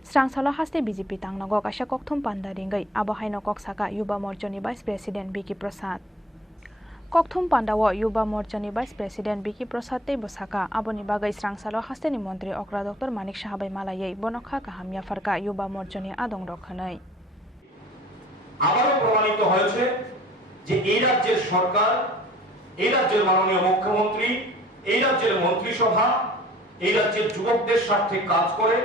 Strangsalo haste BJP tangnago kasha kokthum panda ringai abo haino koksaka Yuba Morchani Vice President Biki Prasad Kokthum pandawo Yuba Morchani Vice President Biki Prasad tei bosaka aboni bagai Strangsalo hasteni Montri Okra Dr. Manik Sahabai malayai bonokha kahamya farka Yuba Morchani adong rokhanai আবারও প্রমাণিত হয়েছে যে এই রাজ্যের সরকার, এই রাজ্যের মাননীয় মুখ্যমন্ত্রী, এই রাজ্যের মন্ত্রিসভা এই রাজ্যের যুবকদের স্বার্থে কাজ করে,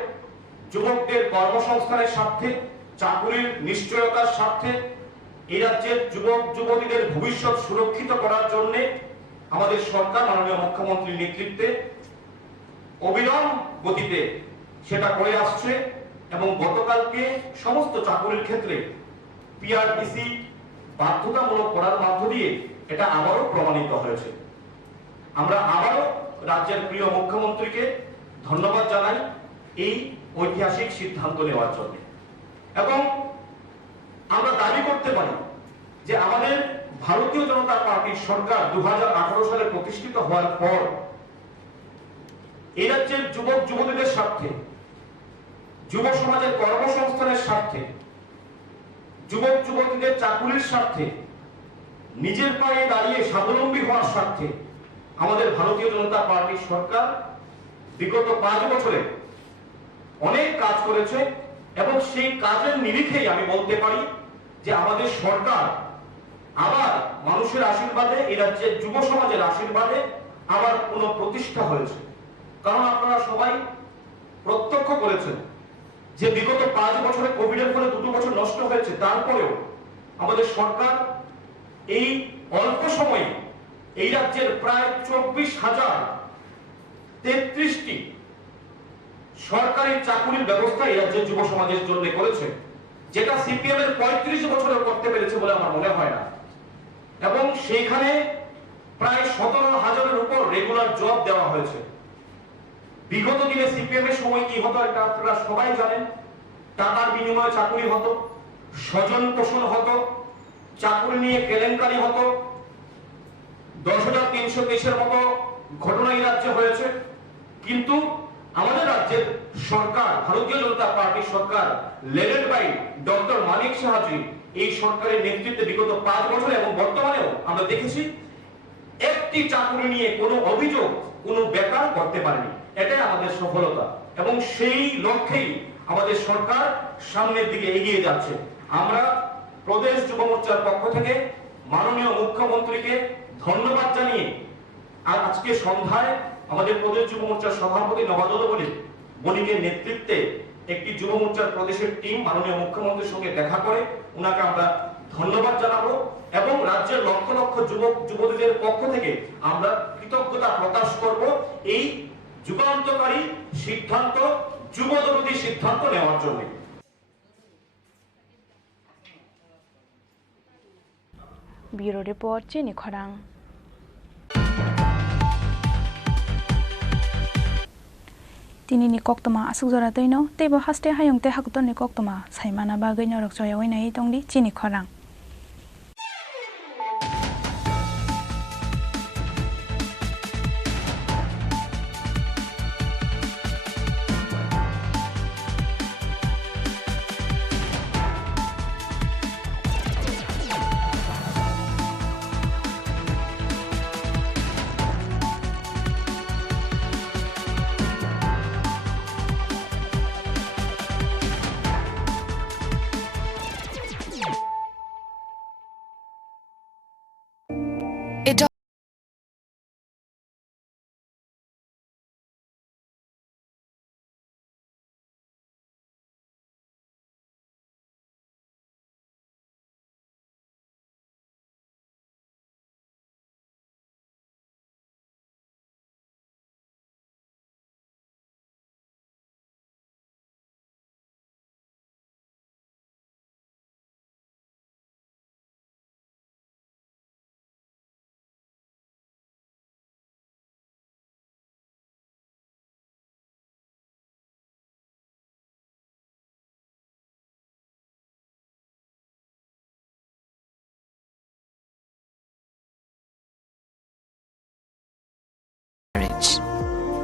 যুবকদের কর্মসংস্থানের স্বার্থে, চাকরির নিশ্চয়তার স্বার্থে, এই রাজ্যের যুবক যুবতীদের ভবিষ্যৎ সুরক্ষিত করার জন্য আমাদের সরকার মাননীয় মুখ্যমন্ত্রীর নেতৃত্বে অবিরাম গতিতে সেটা করে আসছে এবং গতকালকে সমস্ত চাকরির ক্ষেত্রে পিআরটিসি বাধ্যতামূলক করার মধ্য দিয়ে এটা আবারও প্রমাণিত হয়েছে। আমরা আবারও রাজ্যের প্রিয় মুখ্যমন্ত্রীকে ধন্যবাদ জানাই এই ঐতিহাসিক সিদ্ধান্ত নেওয়ার জন্য এবং আমরা দাবি করতে পারি যে আমাদের ভারতীয় জনতা পার্টির সরকার 2018 সালে প্রতিষ্ঠিত হওয়ার পর এই রাজ্যের যুবক যুবতীদের স্বার্থে, যুব সমাজের কর্মসংস্থানের স্বার্থে, যুবক যুবতীদের চাকরির স্বার্থে, নিজের পায়ে দাঁড়িয়ে স্বাবলম্বী হওয়ার স্বার্থে আমাদের ভারতীয় জনতা পার্টির সরকার বিগত 5 বছরে অনেক কাজ করেছে এবং সেই কাজের নিরিখেই আমি বলতে পারি যে আমাদের সরকার আবার মানুষের আশীর্বাদে, এই রাজ্যের যুব সমাজের আশীর্বাদে আবার পুনঃপ্রতিষ্ঠা হয়েছে। কারণ আপনারা সবাই প্রত্যক্ষ করেছেন যে বিগত 5 বছরে কোভিডের ফলে 2 বছর নষ্ট হয়েছে, তারপরেও আমাদের সরকার এই অল্প সময়ে এই রাজ্যের প্রায় 24,033টি সরকারি চাকরির ব্যবস্থা এই রাজ্যের যুব সমাজের জন্য করেছে, যেটা সিপিএম এর 35 বছরে করতে পেরেছে বলে আমার মনে হয় না। এবং সেইখানে প্রায় 17,000-এর উপর রেগুলার জব দেওয়া হয়েছে। বিগত দিনে সিপিএম এর সময় কি হতো এটা আপনারা সবাই জানেন। টাকার বিনিময়ে চাকরি হতো, স্বজন পোষণ হতো, চাকরি নিয়ে কেলেঙ্কারি হতো, 10,323-এর মতো ঘটনা এই রাজ্যে হয়েছে। কিন্তু আমাদের রাজ্যের সরকার, ভারতীয় জনতা পার্টির সরকার লেডেড বাই ডক্টর মানিক সাহাজি, এই সরকারের নেতৃত্বে বিগত 5 বছরে এবং বর্তমানেও আমরা দেখেছি একটি চাকরি নিয়ে কোনো অভিযোগ কোনো বেকার করতে পারেনি। এটাই আমাদের সফলতা এবং সেই লক্ষ্যেই আমাদের সরকার সামনের দিকে এগিয়ে যাচ্ছে। আমরা প্রদেশ যুব মোর্চার পক্ষ থেকে মাননীয় মুখ্যমন্ত্রীকে ধন্যবাদ জানিয়ে আজকে সন্ধ্যায় আমাদের প্রদেশ যুব মোর্চার সভাপতি নবাদল বলে বণিকের নেতৃত্বে একটি যুব মোর্চার প্রদেশের টিম মাননীয় মুখ্যমন্ত্রীর সঙ্গে দেখা করে ওনাকে আমরা ধন্যবাদ জানাবো এবং রাজ্যের লক্ষ লক্ষ যুবক যুবতীদের পক্ষ থেকে আমরা কৃতজ্ঞতা প্রকাশ করব এই যুগান্তকারী সিদ্ধান্ত, যুবদরদী সিদ্ধান্ত নেওয়ার জন্য। ব্যুরো রিপোর্ট চিনি খরাং। Tinini koktoma asuk jora toino tebo haste hayong te hakuton ni koktoma saimana bagay nyorok joyawai nai tongdi Chini Khorang.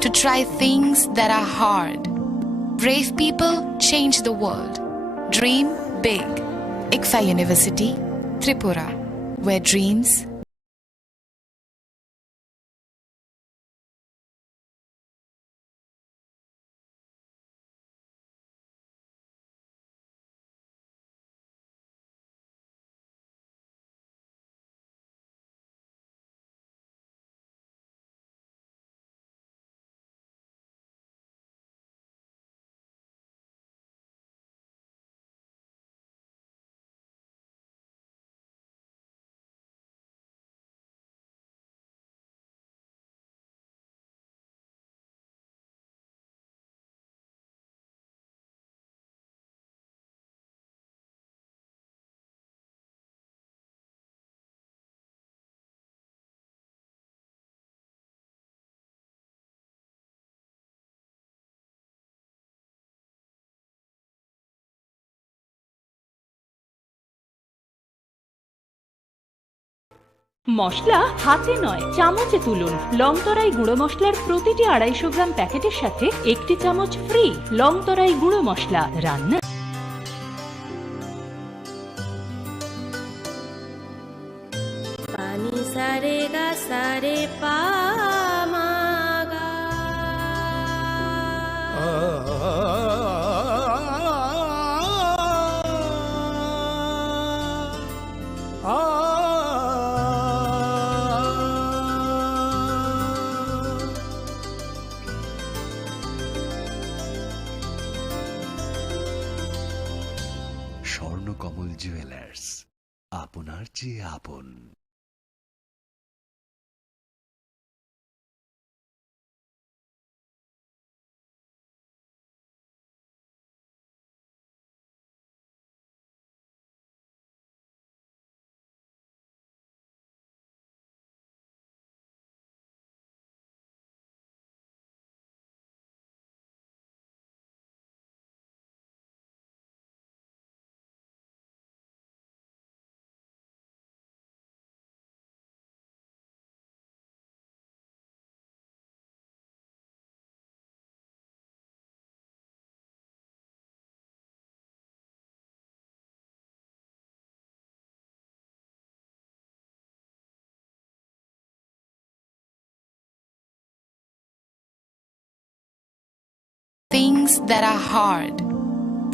To try things that are hard. Brave people change the world. Dream big. ICFA University, Tripura, where dreams মশলা হাতে নয় চামচে তুলুন। লংতরাই গুঁড়ো মশলার প্রতিটি 250 গ্রাম প্যাকেটের সাথে 1টি চামচ ফ্রি। লংতরাই গুঁড়ো মশলা রান্না পানি সারে গা সারে পা মা গা। স্বর্ণকমল জুয়েলার্স, আপনার চেয়ে আপন। things that are hard.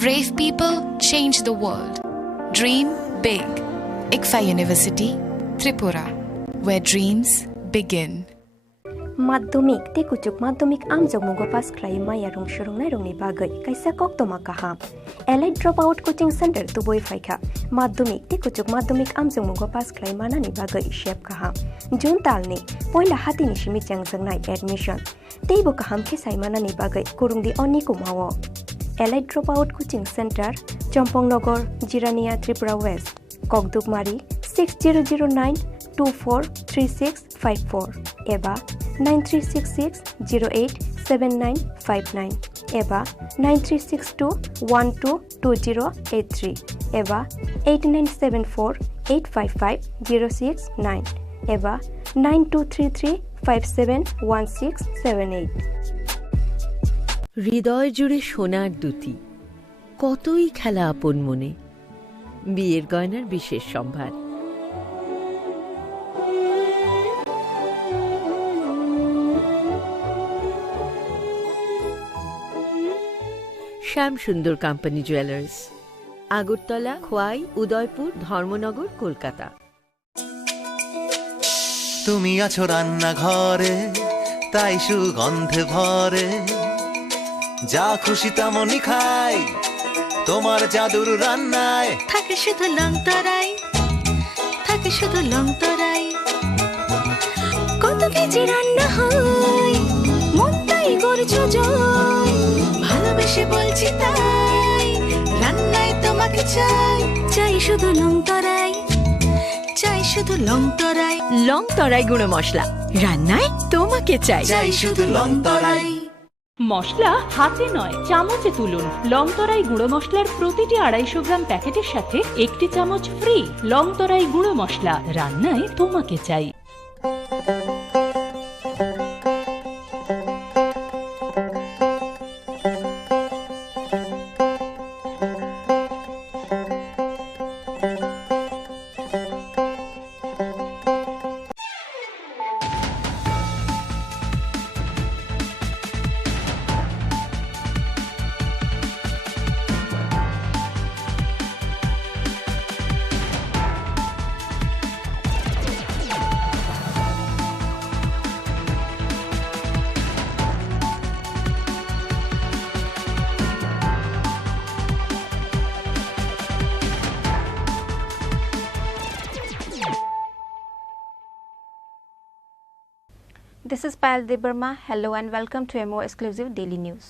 Brave people change the world. Dream big. ICFA University, Tripura, where dreams begin. Maddomik te kuchuk maddomik amjok mugo pass khlai maya rong shurungnai rongni bagai kaisa koktoma kaham. Allied Dropout Coaching Center tuboi faikha. Maddomik te kuchuk maddomik amjok mugo pass khlai manani bagai shep kaham. June talni poila hatini shimi changjangnai admission. Teibo kaham ke saimanani bagai kurungdi oni kumawo. Allied Dropout Coaching Center, Chompongnagar, Jirania, Tripura West, Kokdukmari 6009243654 eba 9366087959 eba 9362122083 eba 8974855069 eba 9233571678 হৃদয় জুড়ে সোনার দুটি কতই খেলা আপন মনে বিয়ের গয়নার বিশেষ সম্ভার শ্যাম সুন্দর কোম্পানি জুয়েলার্স আগরতলা খোয়াই উদয়পুর ধর্মনগর কলকাতা তুমি আছো রান্নাঘরে তাই সুগন্ধে ভরে যা খুশি তেমনই খাই তোমার জাদুর রান্নায় থাকে শুধু লং তরাই থাকে শুধু লং তরাই কত কেজি রান্না হয় মন তাই করছো জয় ভালোবেসে বলছি তাই রান্নায় তোমাকে চাই চাই শুধু লং তরাই চাই শুধু লং তরাই লং তরাই গুঁড়ো মশলা রান্নায় তোমাকে চাই চাই শুধু লং তরাই মশলা হাতে নয় চামচে তুলুন লংতরাই গুঁড়ো মশলার প্রতিটি 250 গ্রাম প্যাকেটের সাথে 1 চামচ ফ্রি লংতরাই গুঁড়ো মশলা রান্নায় তোমাকে চাই This is Payal Debarma. Hello and welcome to a more exclusive daily news.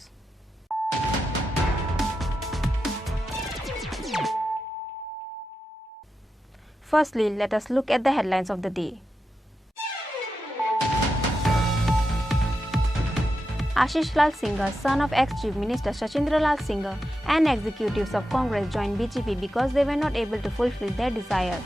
Firstly, let us look at the headlines of the day. Ashish Lal Singh, son of ex-Chief Minister Sachindra Lal Singh, and executives of Congress joined BJP because they were not able to fulfill their desire.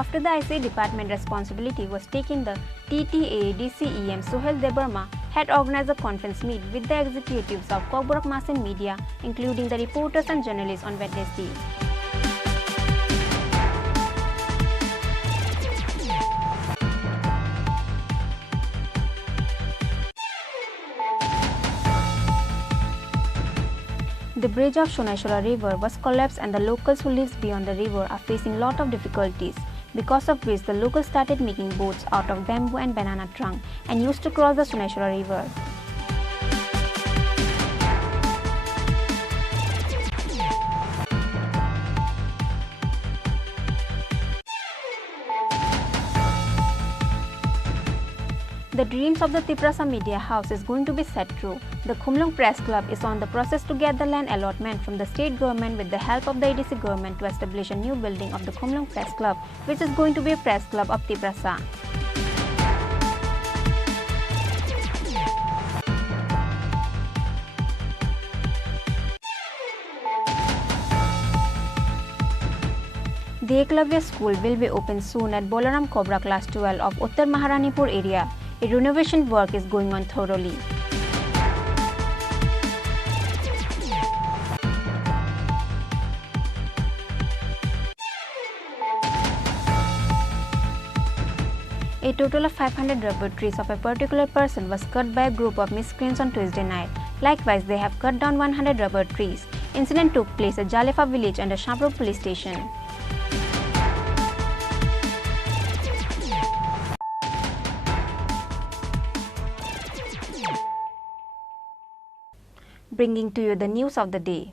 After the ICA department responsibility was taken, the TTA-DCEM Suhail Debarma had organized a conference meet with the executives of Kokborok Mass and Media, including the reporters and journalists on Wednesday. The bridge of Shoneshwara River was collapsed and the locals who live beyond the river are facing a lot of difficulties, because of which the locals started making boats out of bamboo and banana trunk and used to cross the Shoneshwara River. The dreams of the Tripura Media House is going to be set true. The Khumlung Press Club is on the process to get the land allotment from the state government with the help of the ADC government to establish a new building of the Khumlung Press Club, which is going to be a press club of Tripura. The Eklavya School will be open soon at Bolaram Cobra Class 12 of Uttar Maharanipur area. A renovation work is going on thoroughly. A total of 500 rubber trees of a particular person was cut by a group of miscreants on Tuesday night. Likewise, they have cut down 100 rubber trees. Incident took place at Jalefa village under Shamrock police station. Bringing to you the news of the day.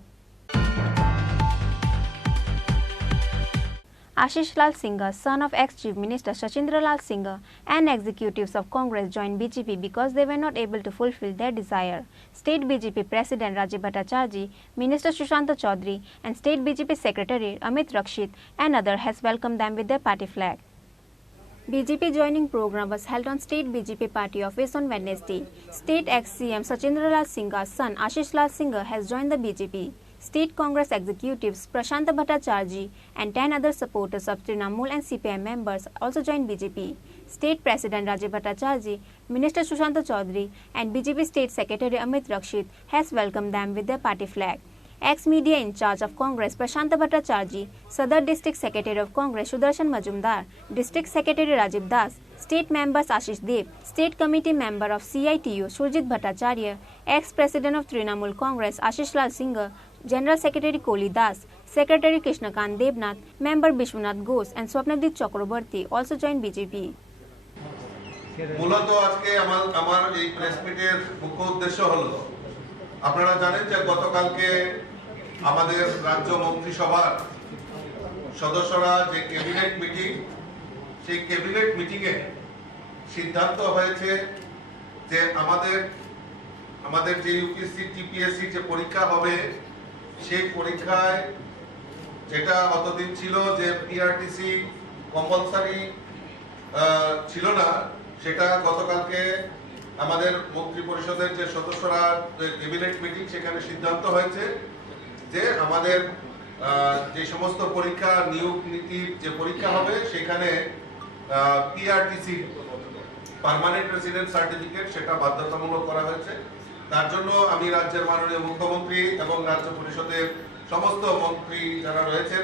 Ashish Lal Singh, son of ex-Chief Minister Sachindra Lal Singh, and executives of Congress joined BJP because they were not able to fulfill their desire. State BJP President Rajiv Bhattacharjee, Minister Sushanta Chaudhary, and State BJP Secretary Amit Rakshit and others has welcomed them with their party flag. BJP joining program was held on State BJP Party office on Wednesday. State ex-CM Sachindra Lal Singh's son Ashish Lal Singh has joined the BJP. State Congress executives Prashant Bhattacharjee and 10 other supporters of Trinamool and CPM members also joined BJP. State President Rajiv Bhattacharjee, Minister Sushanta Chaudhary and BJP State Secretary Amit Rakshit has welcomed them with their party flag. Ex-media in charge of Congress Prashant Bhattacharjee, Sadar District Secretary of Congress Sudarshan Majumdar, District Secretary Rajiv Das, State members Ashish Dev, State Committee member of CITU Surjit Bhattacharya, ex-President of Trinamool Congress Ashish Lal Singh, General Secretary Koli Das, Secretary Krishnakant Devnath, member Bishwanath Ghosh and Swapnadip Chakraborty also joined BJP. মূলত আজকে আমার এই press মিটের মুখ্য উদ্দেশ্য হলো আপনারা জানেন যে গতকালকে আমাদের রাজ্য মন্ত্রিসভার সদস্যরা যে ক্যাবিনেট মিটিং সেই ক্যাবিনেট মিটিং এ সিদ্ধান্ত হয়েছে যে আমাদের যে ইউপিএসসি টিপিএসসি যে পরীক্ষা হবে সেই পরীক্ষায় যেটা অতদিন ছিল যে পিআরটিসি কম্পালসারি ছিল না সেটা গতকালকে আমাদের মন্ত্রী পরিষদের যে সদস্যরা ক্যাবিনেট মিটিং সেখানে সিদ্ধান্ত হয়েছে যে আমাদের যে সমস্ত পরীক্ষা নিয়োগ নীতির যে পরীক্ষা হবে সেখানে পিআরটিসি পার্মানেন্ট রেসিডেন্ট সার্টিফিকেট সেটা বাধ্যতামূলক করা হয়েছে। তার জন্য আমি রাজ্যের মাননীয় মুখ্যমন্ত্রী এবং রাজ্য পরিষদের সমস্ত মন্ত্রী যারা রয়েছেন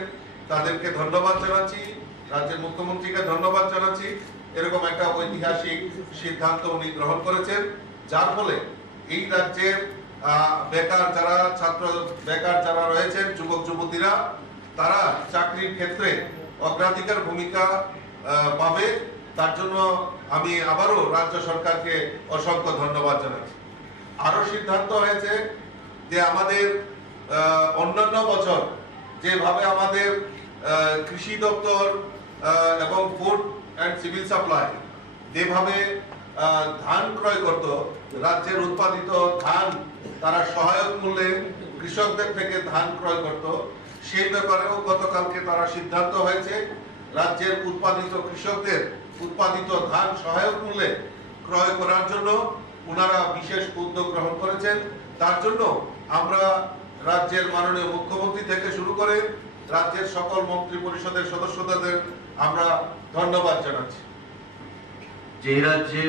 তাদেরকে ধন্যবাদ জানাচ্ছি, রাজ্যের মুখ্যমন্ত্রীকে ধন্যবাদ জানাচ্ছি। এরকম একটা ঐতিহাসিক সিদ্ধান্ত উনি গ্রহণ করেছেন, যার ফলে এই রাজ্যের বেকার যারা ছাত্র বেকার যারা রয়েছেন যুবক যুবতীরা তারা চাকরির ক্ষেত্রে অগ্রাধিকার ভূমিকা পাবে। তার জন্য আমি আবারও রাজ্য সরকারকে অসংখ্য ধন্যবাদ জানাচ্ছি। আরো সিদ্ধান্ত হয়েছে যে আমাদের অন্যান্য বছর যেভাবে আমাদের কৃষি দপ্তর এবং ফুড অ্যান্ড সিভিল সাপ্লাই যেভাবে ধান ক্রয় করত, রাজ্যের উৎপাদিত ধান তারা সহায়ক মূল্যে কৃষকদের থেকে ধান ক্রয় করত, সেই ব্যাপারেও গতকালকে তারা সিদ্ধান্ত হয়েছে রাজ্যের উৎপাদিত কৃষকদের উৎপাদিত ধান সহায়ক মূল্যে ক্রয় করার জন্য ওনারা বিশেষ উদ্যোগ গ্রহণ করেছেন। তার জন্য আমরা রাজ্যের মাননীয় মুখ্যমন্ত্রী থেকে শুরু করে রাজ্যের সকল মন্ত্রী পরিষদের সদস্যদের আমরা ধন্যবাদ জানাচ্ছি। যে রাজ্যে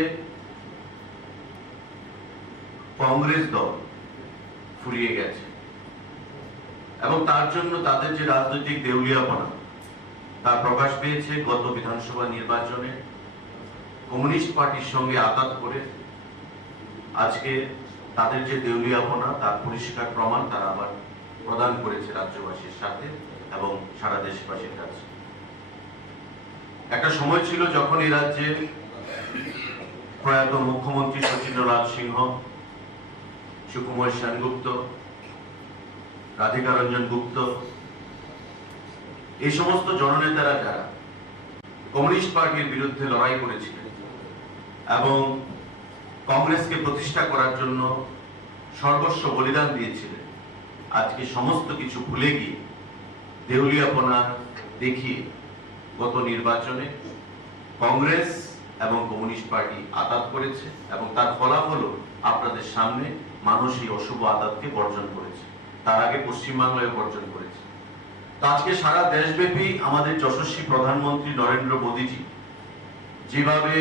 কংগ্রেস দল ফুরিয়ে গেছে এবং তার জন্য তাদের যে রাজনৈতিক দেউলিয়াপনা তার প্রকাশ পেয়েছে গত বিধানসভা নির্বাচনে কমিউনিস্ট পার্টির সঙ্গে আঘাত করে আজকে তাদের যে দেউলিয়াপনা তার পরিষ্কার প্রমাণ তারা আবার প্রদান করেছে রাজ্যবাসীর সাথে এবং সারা দেশবাসীর কাছে। একটা সময় ছিল যখন এই রাজ্যে প্রয়াত মুখ্যমন্ত্রী সচিন্দ্র লাল সিংহ, সুকুমার সেনগুপ্ত, রাধিকা রঞ্জন গুপ্ত এই সমস্ত জননেতারা যারা কমিউনিস্ট পার্টির বিরুদ্ধে লড়াই করেছিলেন এবং কংগ্রেসকে প্রতিষ্ঠা করার জন্য সর্বস্ব বলিদান দিয়েছিলেন, আজকে সমস্ত কিছু ভুলে গিয়ে দেউলিয়াপনা দেখিয়ে গত নির্বাচনে কংগ্রেস এবং কমিউনিস্ট পার্টি আঘাত করেছে এবং তার ফলাফলও আপনাদের সামনে মানুষ এই অশুভ আঘাতকে বর্জন করেছে, তার আগে পশ্চিমবাংলায় বর্জন করেছে। তো আজকে সারা দেশব্যাপী আমাদের যশস্বী প্রধানমন্ত্রী নরেন্দ্র মোদীজি যেভাবে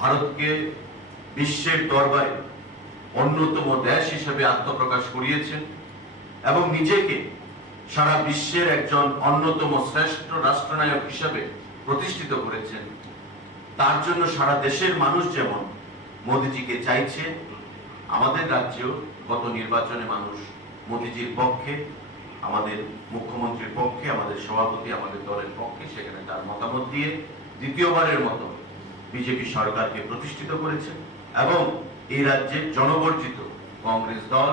ভারতকে বিশ্বের দরবারে অন্যতম দেশ হিসেবে আত্মপ্রকাশ করিয়েছেন এবং নিজেকে সারা বিশ্বের একজন অন্যতম শ্রেষ্ঠ রাষ্ট্রনায়ক হিসেবে প্রতিষ্ঠিত করেছেন, তার জন্য সারা দেশের মানুষ যেমন মোদীজিকে চাইছে, আমাদের রাজ্যেও গত নির্বাচনে মানুষ মোদিজির পক্ষে, আমাদের মুখ্যমন্ত্রীর পক্ষে, আমাদের সভাপতি আমাদের দলের পক্ষে সেখানে তার মতামত দিয়ে দ্বিতীয়বারের মতো বিজেপি সরকারকে প্রতিষ্ঠিত করেছে এবং এই রাজ্যে জনবর্জিত কংগ্রেস দল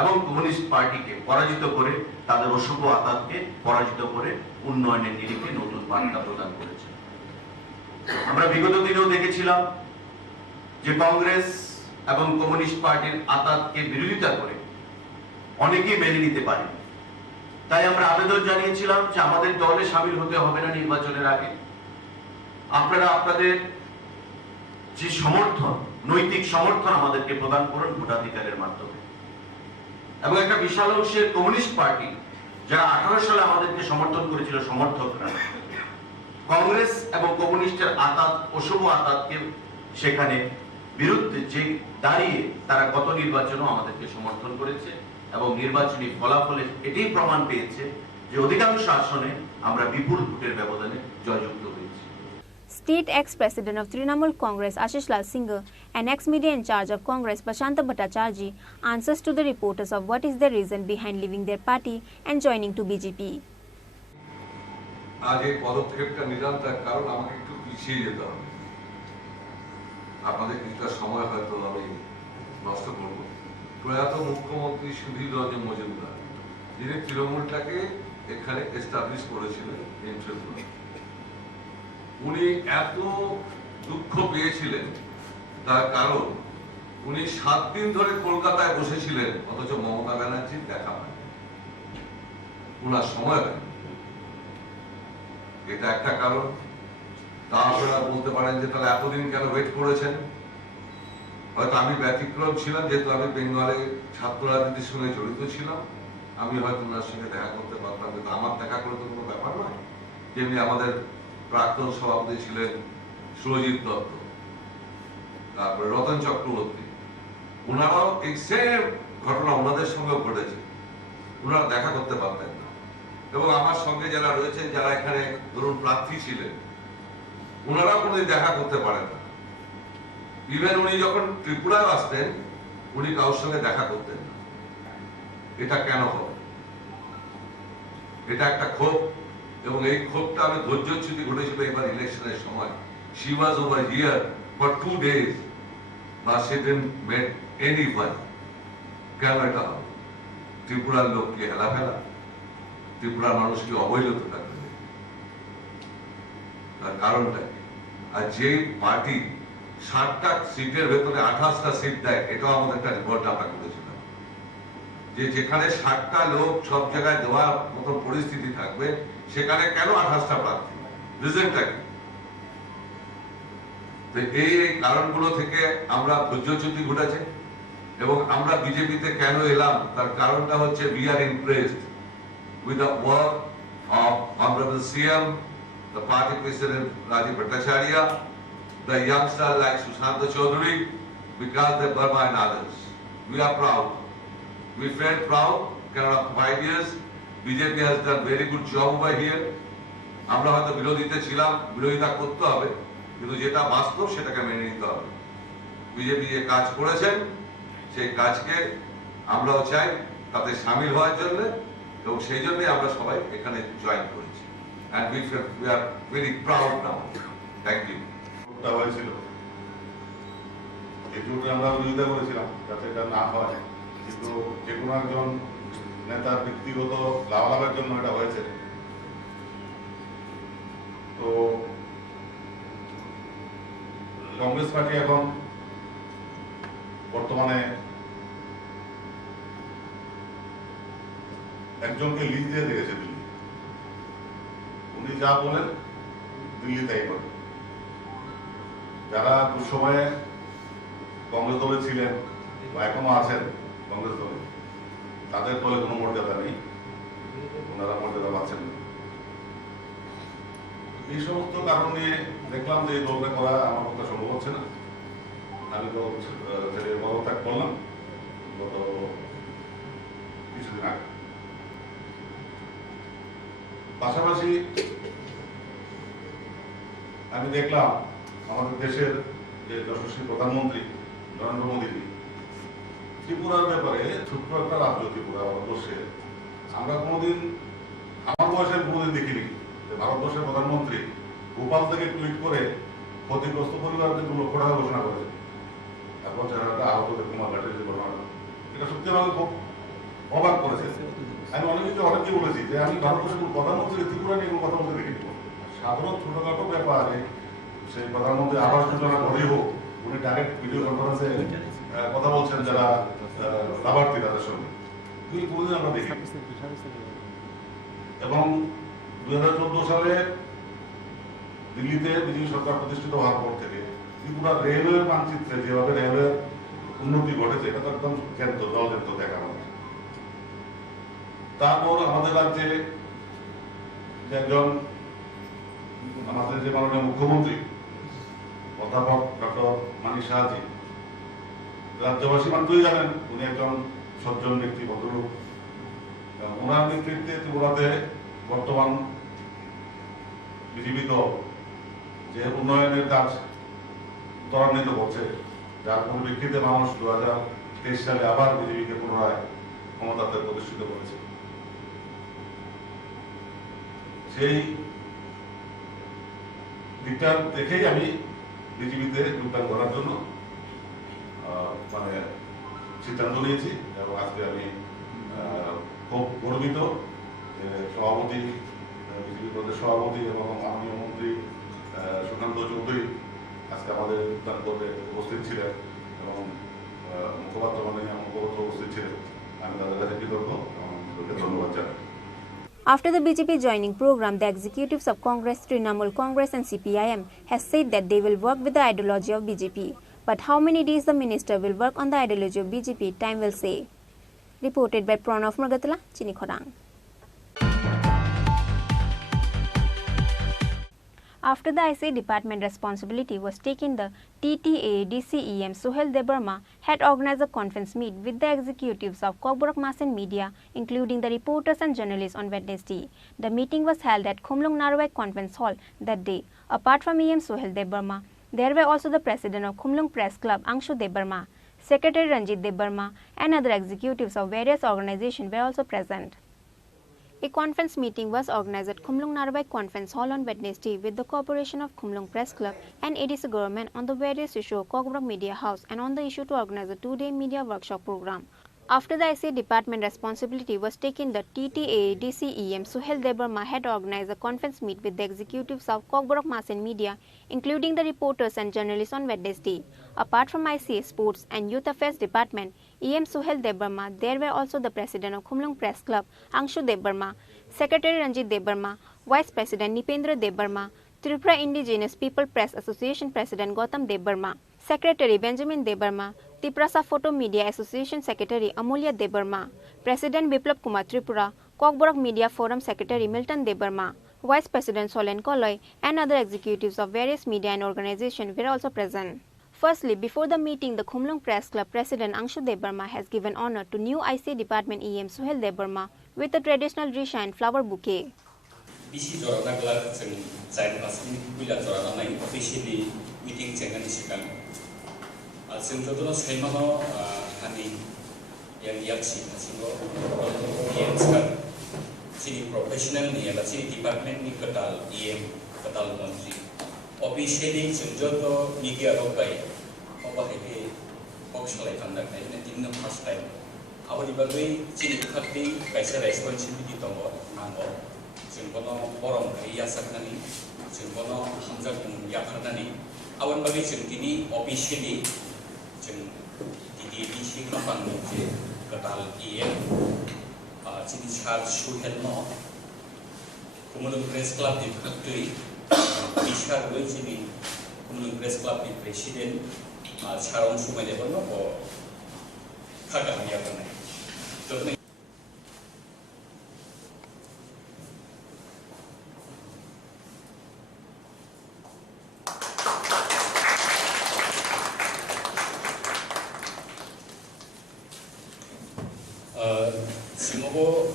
এবং কমিউনিস্ট পার্টিকে পরাজিত করে তাদের অশুভ আতাতকে পরাজিত করে উন্নয়নের নিরিখে নতুন বার্তা প্রদান করেছে। আমরা বিগত দিনেও দেখেছিলাম যে কংগ্রেস এবং কমিউনিস্ট পার্টির আতাতকে বিরোধিতা করে অনেকেই মেনে নিতে পারে। তাই আমরা আবেদন জানিয়েছিলাম যে আমাদের দলে সামিল হতে হবে না নির্বাচনের আগে, আপনারা আপনাদের যে সমর্থন, নৈতিক সমর্থন আমাদেরকে প্রদান করুন ভোটাধিকারের মাধ্যমে। এবং একটা বিশাল অংশের কমিউনিস্ট পার্টি যারা 18 সালে আমাদেরকে সমর্থন করেছিল সমর্থকরা, কংগ্রেস এবং কমিউনিস্টের আতাত, অশুভ আতাতকে সেখানে বিরুদ্ধে যে দাঁড়িয়ে তারা গত নির্বাচনেও আমাদেরকে সমর্থন করেছে এবং নির্বাচনী ফলাফলে এটাই প্রমাণ পেয়েছে যে অধিকাংশ আসনে আমরা বিপুল ভোটের ব্যবধানে জয়যুক্ত হয়েছি। State ex-president of Trinamool Congress Ashish Lal Singh and ex-media in charge of Congress Prashant Bhattacharjee answers to the reporters of what is the reason behind leaving their party and joining to BJP. আজ এই পদক্ষেপটা নিলাম তার কারণ আমাকে একটু পিছিয়ে যেতে হবে। আপনাদের কিছুটা সময় হয়তো আমি নষ্ট করব। প্রয়াত মুখ্যমন্ত্রী সুধীর রঞ্জন মজুমদার, যিনি তৃণমূলটাকে এখানে এস্টাবলিশ করেছিলেন ইন ত্রিপুরা, উনি এত দুঃখ পেয়েছিলেন তার কারণ উনি 7 দিন ধরে কলকাতায় বসেছিলেন, অথচ মমতা ব্যানার্জির দেখা হয় ওনার সময় হয়। এটা একটা কারণ। তা আপনারা বলতে পারেন যে তাহলে এতদিন কেন ওয়েট করেছেন। হয়তো আমি ব্যতিক্রম ছিলাম, যেহেতু আমি বেঙ্গলে ছাত্র রাজনীতির সঙ্গে জড়িত ছিলাম, আমি হয়তো ওনার সঙ্গে দেখা করতে পারতাম, কিন্তু আমার দেখা করে তো কোনো ব্যাপার নয়। যেমনি আমাদের প্রাক্তন সভাপতি ছিলেন সুরজিৎ দত্ত, তারপরে রতন চক্রবর্তী, ওনারাও এই সেম ঘটনা ওনাদের সঙ্গে ঘটেছে, ওনারা দেখা করতে পারতেন না। এবং আমার সঙ্গে যারা রয়েছেন, যারা এখানে ধরুন প্রার্থী ছিলেন, ওনারাও কোনোদিন দেখা করতে পারেন না। ইভেন উনি যখন ত্রিপুরায় আসতেন, উনি কারোর সঙ্গে দেখা করতেন না। এটা কেন হবে? এটা একটা ক্ষোভ, এবং এই ক্ষোভটা আমি ধৈর্যচ্যুতি ঘটেছিল এবার ইলেকশনের সময়। She was over here for 2 days, but she didn't meet anyone. কেন এটা হবে? ত্রিপুরার লোককে হেলাফেলা, ত্রিপুরার মানুষকে অবহেলিত থাকবে, তার কারণটা কি? আর যে পার্টি 60টা সিটের ভেতরে 28টা সিট দেয়, এটাও আমাদের একটা রিপোর্ট আমরা করেছিলাম, যে যেখানে 60টা লোক সব জায়গায় দেওয়ার মতো পরিস্থিতি থাকবে, সেখানে কেন 28টা প্রার্থী? রিজনটা কি? এই কারণগুলো থেকে আমরা ধৈর্যচ্যুতি ঘটেছে। এবং আমরা বিজেপিতে কেন এলাম তার কারণটা হচ্ছে we are impressed with the work of Honorable CM, the party president Rajiv Bhattacharya, the youngster like Sushanta Chaudhary, Vikas Verma and others. We are proud. We felt proud because of 5 years BJP has done very good job over here. আমরা হয়তো বিরোধীতে ছিলাম, বিরোধিতা করতে হবে, কিন্তু যেটা বাস্তব সেটাকে মেনে নিতে হবে। বিজেপি যে কাজ করেছেন সেই কাজকে আমরাও চাই তাতে সামিল হওয়ার জন্য, এবং সেই জন্যই আমরা সবাই এখানে জয়েন করেছি। And we are very proud now. Thank you. হয়েছিল এই জোটে আমরা বিরোধিতা করেছিলাম যাতে এটা না হয়, কিন্তু যে কোনো একজন নেতার ব্যক্তিগত লাভালাভের জন্য এটা হয়েছে। তো কংগ্রেস পার্টি এখন বর্তমানে একজনকে লিজ দিয়ে দিয়েছে দিল্লি, উনি যা বলেন দিল্লি তাই বলেন। যারা দুঃসময়ে কংগ্রেস দলে ছিলেন বা এখনো আছেন কংগ্রেস দলে, তাদের দলে কোনো মর্যাদা নেই, ওনারা মর্যাদা পাচ্ছেন না। এই সমস্ত কারণ নিয়ে দেখলাম যে এই দলটা করা আমার পক্ষে সম্ভব হচ্ছে না। আমি তো পদত্যাগ করলাম গত কিছুদিন আগে। পাশাপাশি আমি দেখলাম আমাদের দেশের যে যশস্বী প্রধানমন্ত্রী নরেন্দ্র মোদীজি ত্রিপুরার ব্যাপারে ছোট্ট একটা রাজ্য ত্রিপুরা ভারতবর্ষে আমরা কোনোদিন আমার বয়সে কোনোদিন দেখিনি যে ভারতবর্ষের প্রধানমন্ত্রী ভোপাল থেকে টুইট করে ক্ষতিগ্রস্ত পরিবারকে 2 লক্ষ টাকা ঘোষণা করেছে। তারপর যারা আহতদের কুমারঘাটের যে ঘটনা, এটা সত্যি আমাকে খুব অবাক করেছে। আমি অনেকে বলেছি যে আমি ভারতবর্ষের প্রধানমন্ত্রী ত্রিপুরা নিয়ে কোনো কথা বলতে দেখিনি। সাধারণ ছোটখাটো ব্যাপারে সেই প্রধানমন্ত্রী আবাস যোজনা করেই হোক, উনি ডাইরেক্ট ভিডিও কনফারেন্সে কথা বলছেন যারা লাভার্থী তাদের সঙ্গে, কোনোদিন আমরা দেখি। এবং 2014 সালে দিল্লিতে বিজেপি সরকার প্রতিষ্ঠিত হওয়ার পর থেকে ত্রিপুরা রেলওয়ের মানচিত্রে যেভাবে রেলওয়ের উন্নতি ঘটেছে এটা তো একদম জ্যান্ত জলজ্যান্ত দেখা মানুষ। তারপর আমাদের রাজ্যে একজন আমাদের যে মাননীয় মুখ্যমন্ত্রী অধ্যাপক ডক্টর মানিক সাহাজি, রাজ্যবাসী মাত্রই জানেন উনি একজন সজ্জন ব্যক্তি, ভদ্রলোক। ওনার নেতৃত্বে ত্রিপুরাতে বর্তমান বিজেপি দল যে উন্নয়নের কাজ ত্বরান্বিত করছে, যার পরিপ্রেক্ষিতে মানুষ 2023 সালে আবার বিজেপিকে পুনরায় ক্ষমতাতে প্রতিষ্ঠিত করেছে। সেই দিকটা দেখেই আমি বিজেপিতে যোগদান করার জন্য সিদ্ধান্ত নিয়েছি এবং আজকে আমি খুব গর্বিত যে সভাপতি, বিজেপি দলের সভাপতি এবং মাননীয় মন্ত্রী সুকান্ত চৌধুরী আজকে আমাদের যোগদান করতে উপস্থিত ছিলেন এবং মুখপাত্র উপস্থিত ছিলেন। আমি তাদের কাছে কৃতজ্ঞ এবং ধন্যবাদ জানাই। After the BJP joining program, the executives of Congress, Trinamool Congress and CPIM has said that they will work with the ideology of BJP. But how many days the minister will work on the ideology of BJP, time will say. Reported by Pranav Murgatala, Chini Khorang. After the ICA department responsibility was taken, the TTA DCEM Suhel Debarma had organized a conference meet with the executives of Kokborok Mass and Media, including the reporters and journalists on Wednesday. The meeting was held at Khumlung Narwek Conference Hall that day. Apart from EM Suhel Debarma, there were also the president of Khumlung Press Club, Angshu Debarma, Secretary Ranjit Debarma, and other executives of various organizations were also present. A conference meeting was organized at Khumlung Narwek Conference Hall on Wednesday with the cooperation of Khumlung Press Club and ADC government on the various issues of Kokborok Media House and on the issue to organize a 2-day media workshop program. After the ICA department responsibility was taken, the TTA DCEM Suhel Debarma had organized a conference meet with the executives of Kokborok Mass and Media, including the reporters and journalists on Wednesday. Apart from ICA Sports and Youth Affairs Department, EM Suhel Debarma, there were also the president of Khumlung Press Club, Angshu Debarma, Secretary Ranjit Debarma, Vice President Nipendra Debarma, Tripura Indigenous People Press Association President Gautam Debarma, Secretary Benjamin Debarma, Tiprasa Photo Media Association Secretary Amulya Debarma, President Biplab Kumar Tripura, Kokborok Media Forum Secretary Milton Debarma, Vice President Solen Koloy, and other executives of various media and organizations were also present. Firstly, before the meeting, the Khumlung Press Club President Angshu Debarma has given honor to new ICA Department EM Suhel Debarma with a traditional risha and flower bouquet. BC Jorana Club and Side Masking Villa Jorana officially meeting Chengani Sikan. Sintodo Saimano Hani Yang Yaksi Singo EM Skat Chini Professional Niala Chini Department Nikatal EM Katal Montri. Officially, Sinjoto Media Rokai, Obaheke, Oxley conduct, and in the first time. Our debate, Chini Khorang Kaisa responsibility to Mango, Simbono, Borom, Yasakani, Simbono, Hamzak, Yakarani. Our Bagation Tini officially, DDC Kapan, Katal EM, Chini Charles Shuhelmo, Kumulum Press Club in Factory. Bishar Wilchini, Khumlung Press Club President, Sharon Sumayabano or Kagamiyabane. Simobo,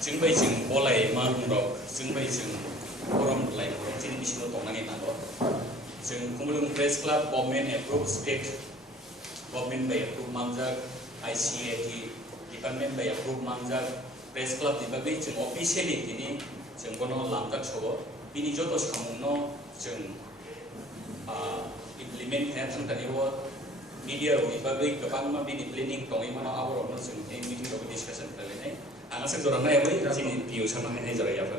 Jingbai Jing Bolai, Marmurok, Jingbai Jing. Forum like Chini Bishino Tonani Nabo. Khumlung Press Club, government approved state, government by approved Manjak, ICAT department by approve mangjak press club ni bagai जों officially tini जों kono lamtak sobo bini joto samungno जों implement nya tangkani wo media ni bagai gabang ma bini planning tongai mana aborno जों ei meeting ro discussion khalenai anga se jorana yai jini PO sama ne joraya fa.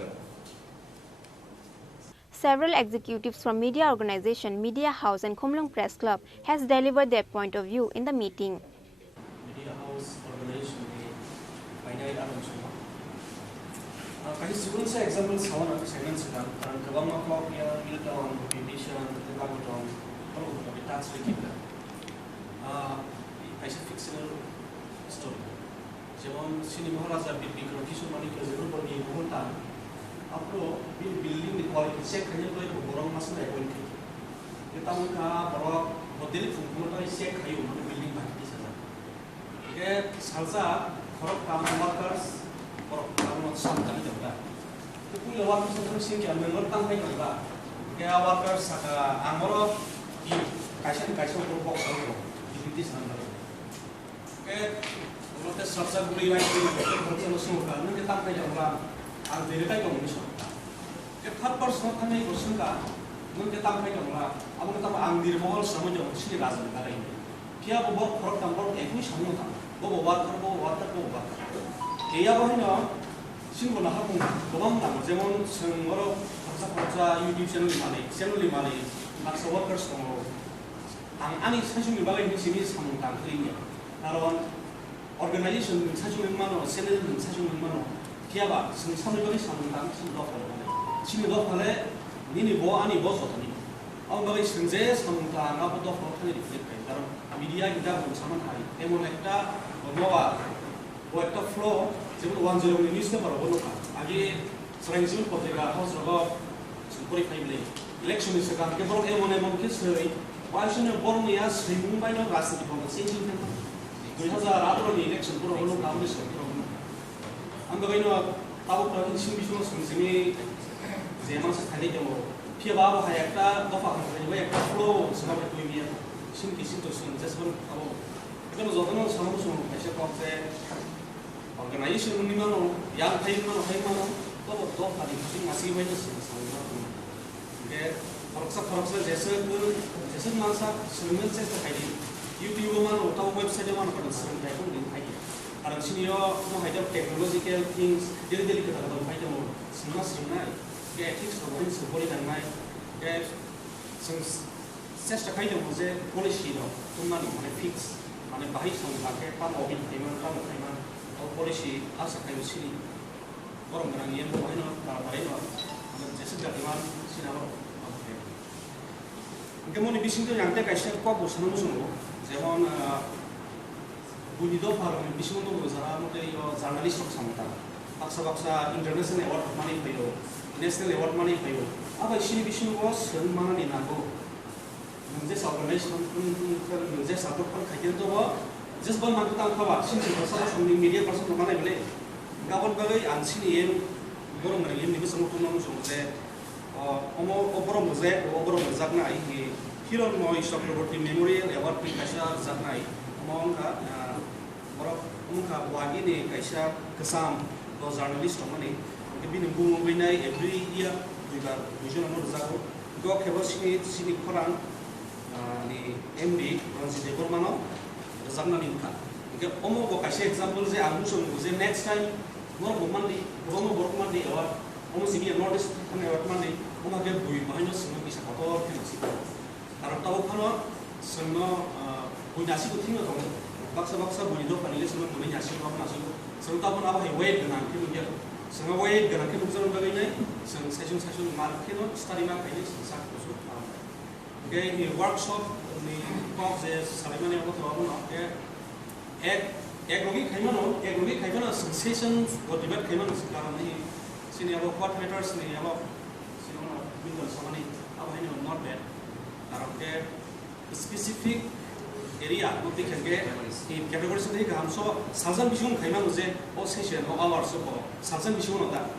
Several executives from media organization, Media House and Khumlung Press Club has delivered their point of view in the meeting. Media House organization ni finite alam semua. Kasi siguro sa example sa wana segment sedang karena kebang makhluk yang milton, petition, tentang beton, perlu kita tax kita. Kasi fictional story. Jangan sini maharaja bibi kalau kisah mani kalau zero pergi mohontan. Apro building di quality check hanya boleh borong masuk dari point itu. Kita muka borong model fungsi itu check kayu mana building bagi saja. Oke, salsa korok kamu workers korok kamu sampai juga. Itu punya workers itu sih yang mengerti juga. Kayak workers ada angoro di kasih untuk box itu di sana. Oke, kalau tes salsa beli lagi itu semua kan kita sampai juga. Ang dilitai kong miso. Ke third person kami bersunga, nung kita sampai kongla, abang kita ang dirmol sama jauh sini razan kali ini. Kia bobo korok tampor ekni sama tam, bobo water. Kia boh ini, sini boh nahapung, bobo mana, zaman sengoro paksa YouTube channel lima maksa workers kong, ang ani sasung lima ini sini sama tam kalinya. Naron organization sasung lima channel sasung lima kiaba sing sambil samang sing do phale nini bo ani bo sotani aw bagai singje samang apa do phale reflect kai karon media kita bo saman hai emon ekta bowa o ekta flow যেমন 10 news paper হলো আগে সরাইজিল পত্রিকা house রব সুপরি ফাইলে election এর সকাল কে বড় এমন কে সই ওয়াশনে বড় নিয়া সেই মুম্বাই না রাজনীতি বন্ধ সেই চিন্তা 2018 নি ইলেকশন পুরো হলো কামনে সরকার ang gawin mo tawag na yung simbisyon sa sini zaman sa kanila mo pia ba hayakta dofa kan ba yakta flow sa mga tuwiya sin kisin to sin just one abo ito no zono sa mo so kasi ko se organization ni mano yang hay mano to pali sin masi ba ni sa mga ke paroksa jesa mansa sumen se to hay YouTube mano to website mano kan sa tayo din hay karena sini yo mau hajat technological things jadi kita tahu hajat mau semua ya ethics problem seboli dan mai ya sesta hajat mau je policy lo cuma mana fix mana bahaya sama pakai pam obil teman atau policy asa kayu sini orang orang yang mau ini kalau jasa jadiman sini apa mungkin mau dibisin tuh yang teh kayak kok bosan musuh zaman Bunido para bisu untuk berusaha untuk jurnalis untuk sampai paksa international award money payo, national award money payo. Apa isi bisu was mana ni nago? Menjadi organisasi menjadi support kan kajian tu wa, just bal mantu tang kawa, sini pasal sumber media pasal tu mana boleh. Kawan bagai ansini yang borong mereka ni bisa mutu namu sumber. Oborong zakna ini hero mau istok property memorial award pi kasih zakna ini. Mau orang muka wagi ni kaisa kesam do journalist mana kebi nunggu nai every year juga tujuan nomor zago go kebos sini Khorang ni MD Ransi Dekor mana zamna ni muka ke omo go kaisa example je amu so je next time mor bomandi award omo sini notice kan award mandi omo ke bui mahanya semua bisa kotor ke nasi karena tahu kalau semua punya nasi kucing atau baksa bunido panile semua punya nasi apa nasi semua tahu apa yang weight dengan kita dia semua weight dengan kita bisa membagainya semua session market itu study market ini sangat khusus oke ini workshop ini talk je salimane apa tuh apa oke ekonomi kaiman sensation or debate kaiman sekarang ini sini apa what matters nih apa sini mana bingung sama nih apa ini not bad karena oke specific area nanti kan ke category sendiri kan so salsan bisu kaiman uze o session o hours so salsan bisu nota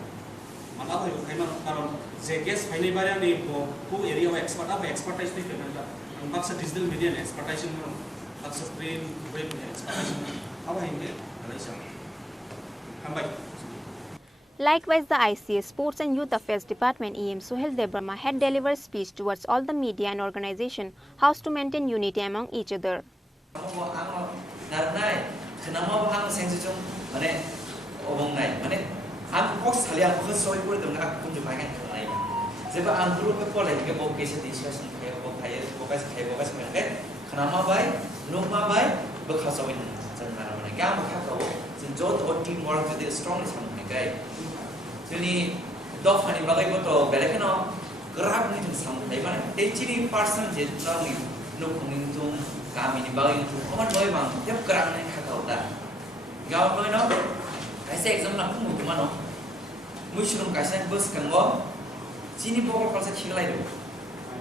mana apa itu kaiman karena zeges final barang nih ko area o expertise nih kan ada baksa digital media expertise nih baksa print web expertise Likewise, the ICA Sports and Youth Affairs Department EM Sohel Debarma had delivered speech towards all the media and organization how to maintain unity among each other. Jadi dog hani bagai boto belakang no gerak ni tu sama. Mana deciri person je orang ni nukung itu kami ni bagai itu. Kawan boy bang, tiap gerak ni kata udah. Gawat boy no, kaisa exam nak pun mungkin mana. Mushroom kaisa bus kanggo, Chini bokol kalau saya kira itu.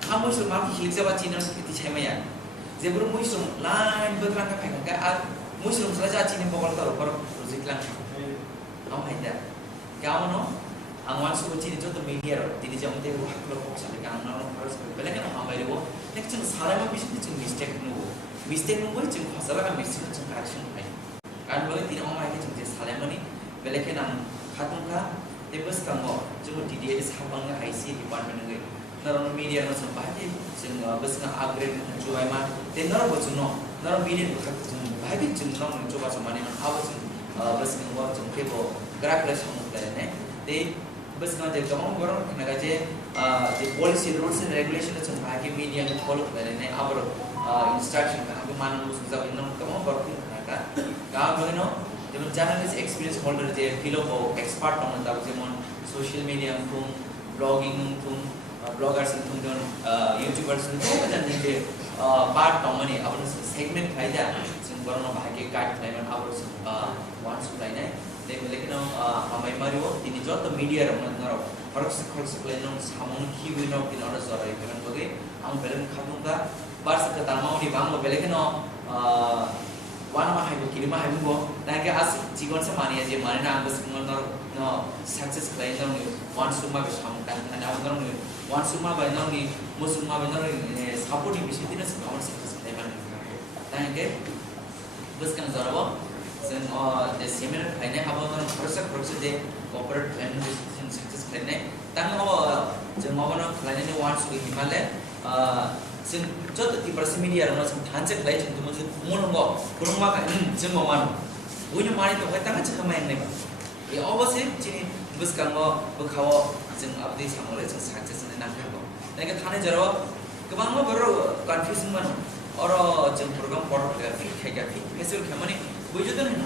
Kamu mushroom mati hijau apa China seperti cuma ya. Zebra mushroom lain bergerak ke pengen ke mushroom saja Chini bokol tahu baru project lang. Kamu ada. Kau no, angwan suku China itu tuh media ro, jadi jam itu aku kalau kau sampai kau no harus belajar kan hambai itu, nek cuma salah mah bisa cuma mistake nunggu cuma masalah kan mistake cuma correction hai. Kan boleh tidak mau lagi cuma salah mah ni, belajar kan khatung ka, tebus kamu cuma DDA sahabat nggak IC department nggak, naron media no sampai aja, cuma bus nggak upgrade jual mah, dan naron naron media bukan cuma bahagia cuma naron coba cuma ni apa cuma bus nggak cuma kebo gerak les kamu ni, deh bus kan jadi kamu orang kena gaje, the policy rules and regulation itu cuma bagi media yang follow ni, abor instruction kan, aku mana musuh zaman itu kamu baru kena kan, kamu no, jadi journalist experience holder je, philo ko expert kamu tahu zaman social media pun, blogging pun, bloggers pun dan YouTubers pun, macam ni part kamu ni, abor segment kaya, cuma orang bagi guide lain, abor one supply ni. लेकिन हमारे Mario तीन जो तो media Raman नरो फर्क से plane नों सामने की भी नों तीन और ज़रा एक करन बगे हम पहले खातों का बार से कतार माउ नी बांग बगे लेकिन वाना मा है वो किरी मा है वो ना कि आज जीवन से मानिए जे माने ना बस नरो सक्सेस प्लेन नों वन सुमा बे शाम का ना नरो वन सुमा बे नों नी मुसुमा बे नरो सपोर्ट ही बिशी तीन से कौन सक्सेस प्लेन माने ना कि बस kan ज़रा Sen the seminar kayaknya apa orang proses deh corporate administration success kayaknya, tapi apa jangan apa orang kayaknya ni wants to Himalaya, sen jauh tipe media orang sen thanse kayaknya cuma tu mungkin kurang makan, jangan mana, punya mari tu kita kan cakap main ni, ya apa sih cini bus kanggo berkawa sen abdi sama le sen success ni nak kau, tapi kita jaro kebang baru confusion mana, orang jangan program produk fit kayak hasil kemana बुझे तो नहीं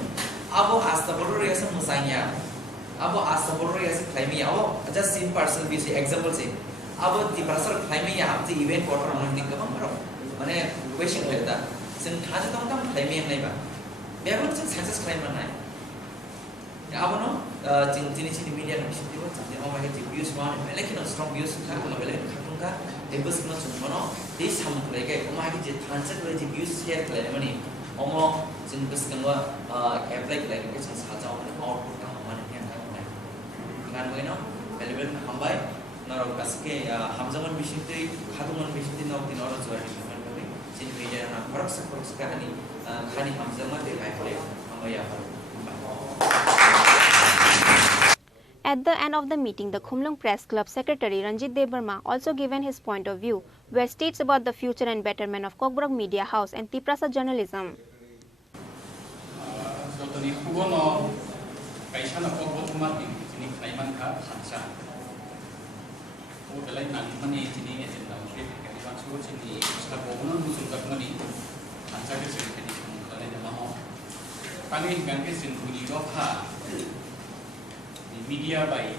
अब आज तक बोल रहे हैं मुसाइया अब आज तक बोल रहे हैं क्लाइमी अब just in person भी से example से अब तीव्रसर क्लाइमी आप तो event quarter में नहीं कब मरो माने question करता सिंह थाने तो हम क्लाइमी हम नहीं बा बेहतर सिंह success क्लाइम करना है अब नो जिन media में भी वो जिन हम आगे views मान लेकिन strong views का हम लेकिन खातों का bus में चुन मनो this हम लेके हम आगे जिन थाने से कोई views share क्लाइम मनी ओमो जिन बस कन्वा apply के लगे किसी साजा वाले output का हमारे यहाँ का है ना available हम बाय नरो बस के हम जमान बिशिते खातुमान बिशिते नौ दिन और जोड़ दी हमारे को भी जिन media ना फर्क से कहानी खानी हम जमान दे पाए बोले हम यहाँ At the end of the meeting, the Khumlung Press Club Secretary Ranjit Debarma also given his point of view, where states about the future and betterment of Kokborok Media House and Tiprasa journalism. Media by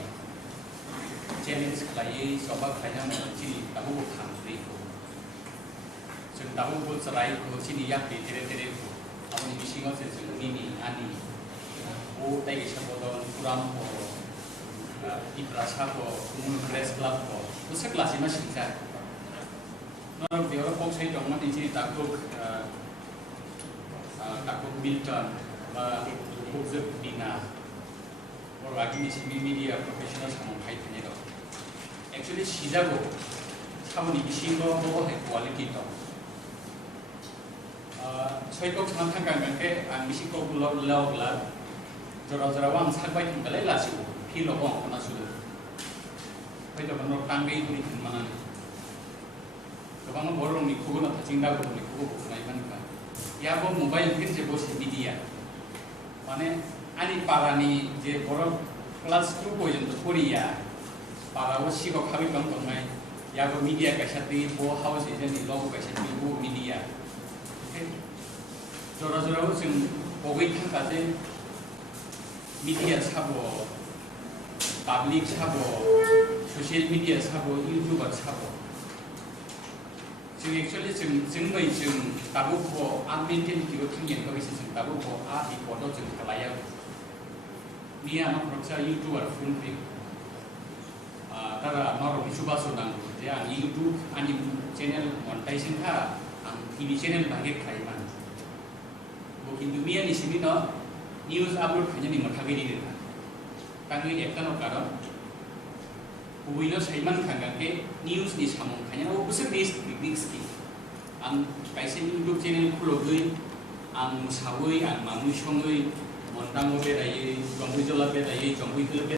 challenge klai soba khaya ma chini tabu khang pri ko chung tabu ko sarai ko chini yak pe tere ko amni bisingo se ni ani o tai ge sabodon puram ko iprasa ko Khumlung Press Club ko usa klasi ma singsa no deora ko sei dong ma ni chini takuk Milton ba ko ze bina और बाकी में media professionals हम भाई थे तो actually सीधा को सामने किसी को वो है quality तो Soikok sama tangkang ke ambisi kok lau jora wang sabai tanggalai lasi kilo wang kena sudah. Pai to kanor tanggai itu di mana. Kabang borong ni kugo na tacingda ko ni kugo mai man ka. Ya bo mobile kin je bo media. Mane ani parani je borong class 2 পর্যন্ত পড়িয়া পারাও শিক্ষক খাবি কম কমাই ইয়াগো media কাছাতে বো house agent logo কাছাতে বো media জরা জরাও जों बगै थांखाजे media साबो public साबो social media साबो इउट्यूबर साबो जों एक्चुअली जों दाबो बो आनमेन्टेलिटिखौ थिंगेन लोगोसे जों दाबो बो आ रिपर्टआव जों खालाया Mia nak periksa YouTuber film film. Tara norok isubaso nang dia YouTube ani channel monetization ka ang TV channel bangke kaiman. Bukin dunia ni sini no news upload hanya ni mathagi ni dia. Kami ekta no karon. Ubuino saiman kanga ke news ni samong hanya o busur dis ki. Ang kaise YouTube channel khulogui ang musawui ang mamushongui Montang berai, jombu jola berai, jombu itu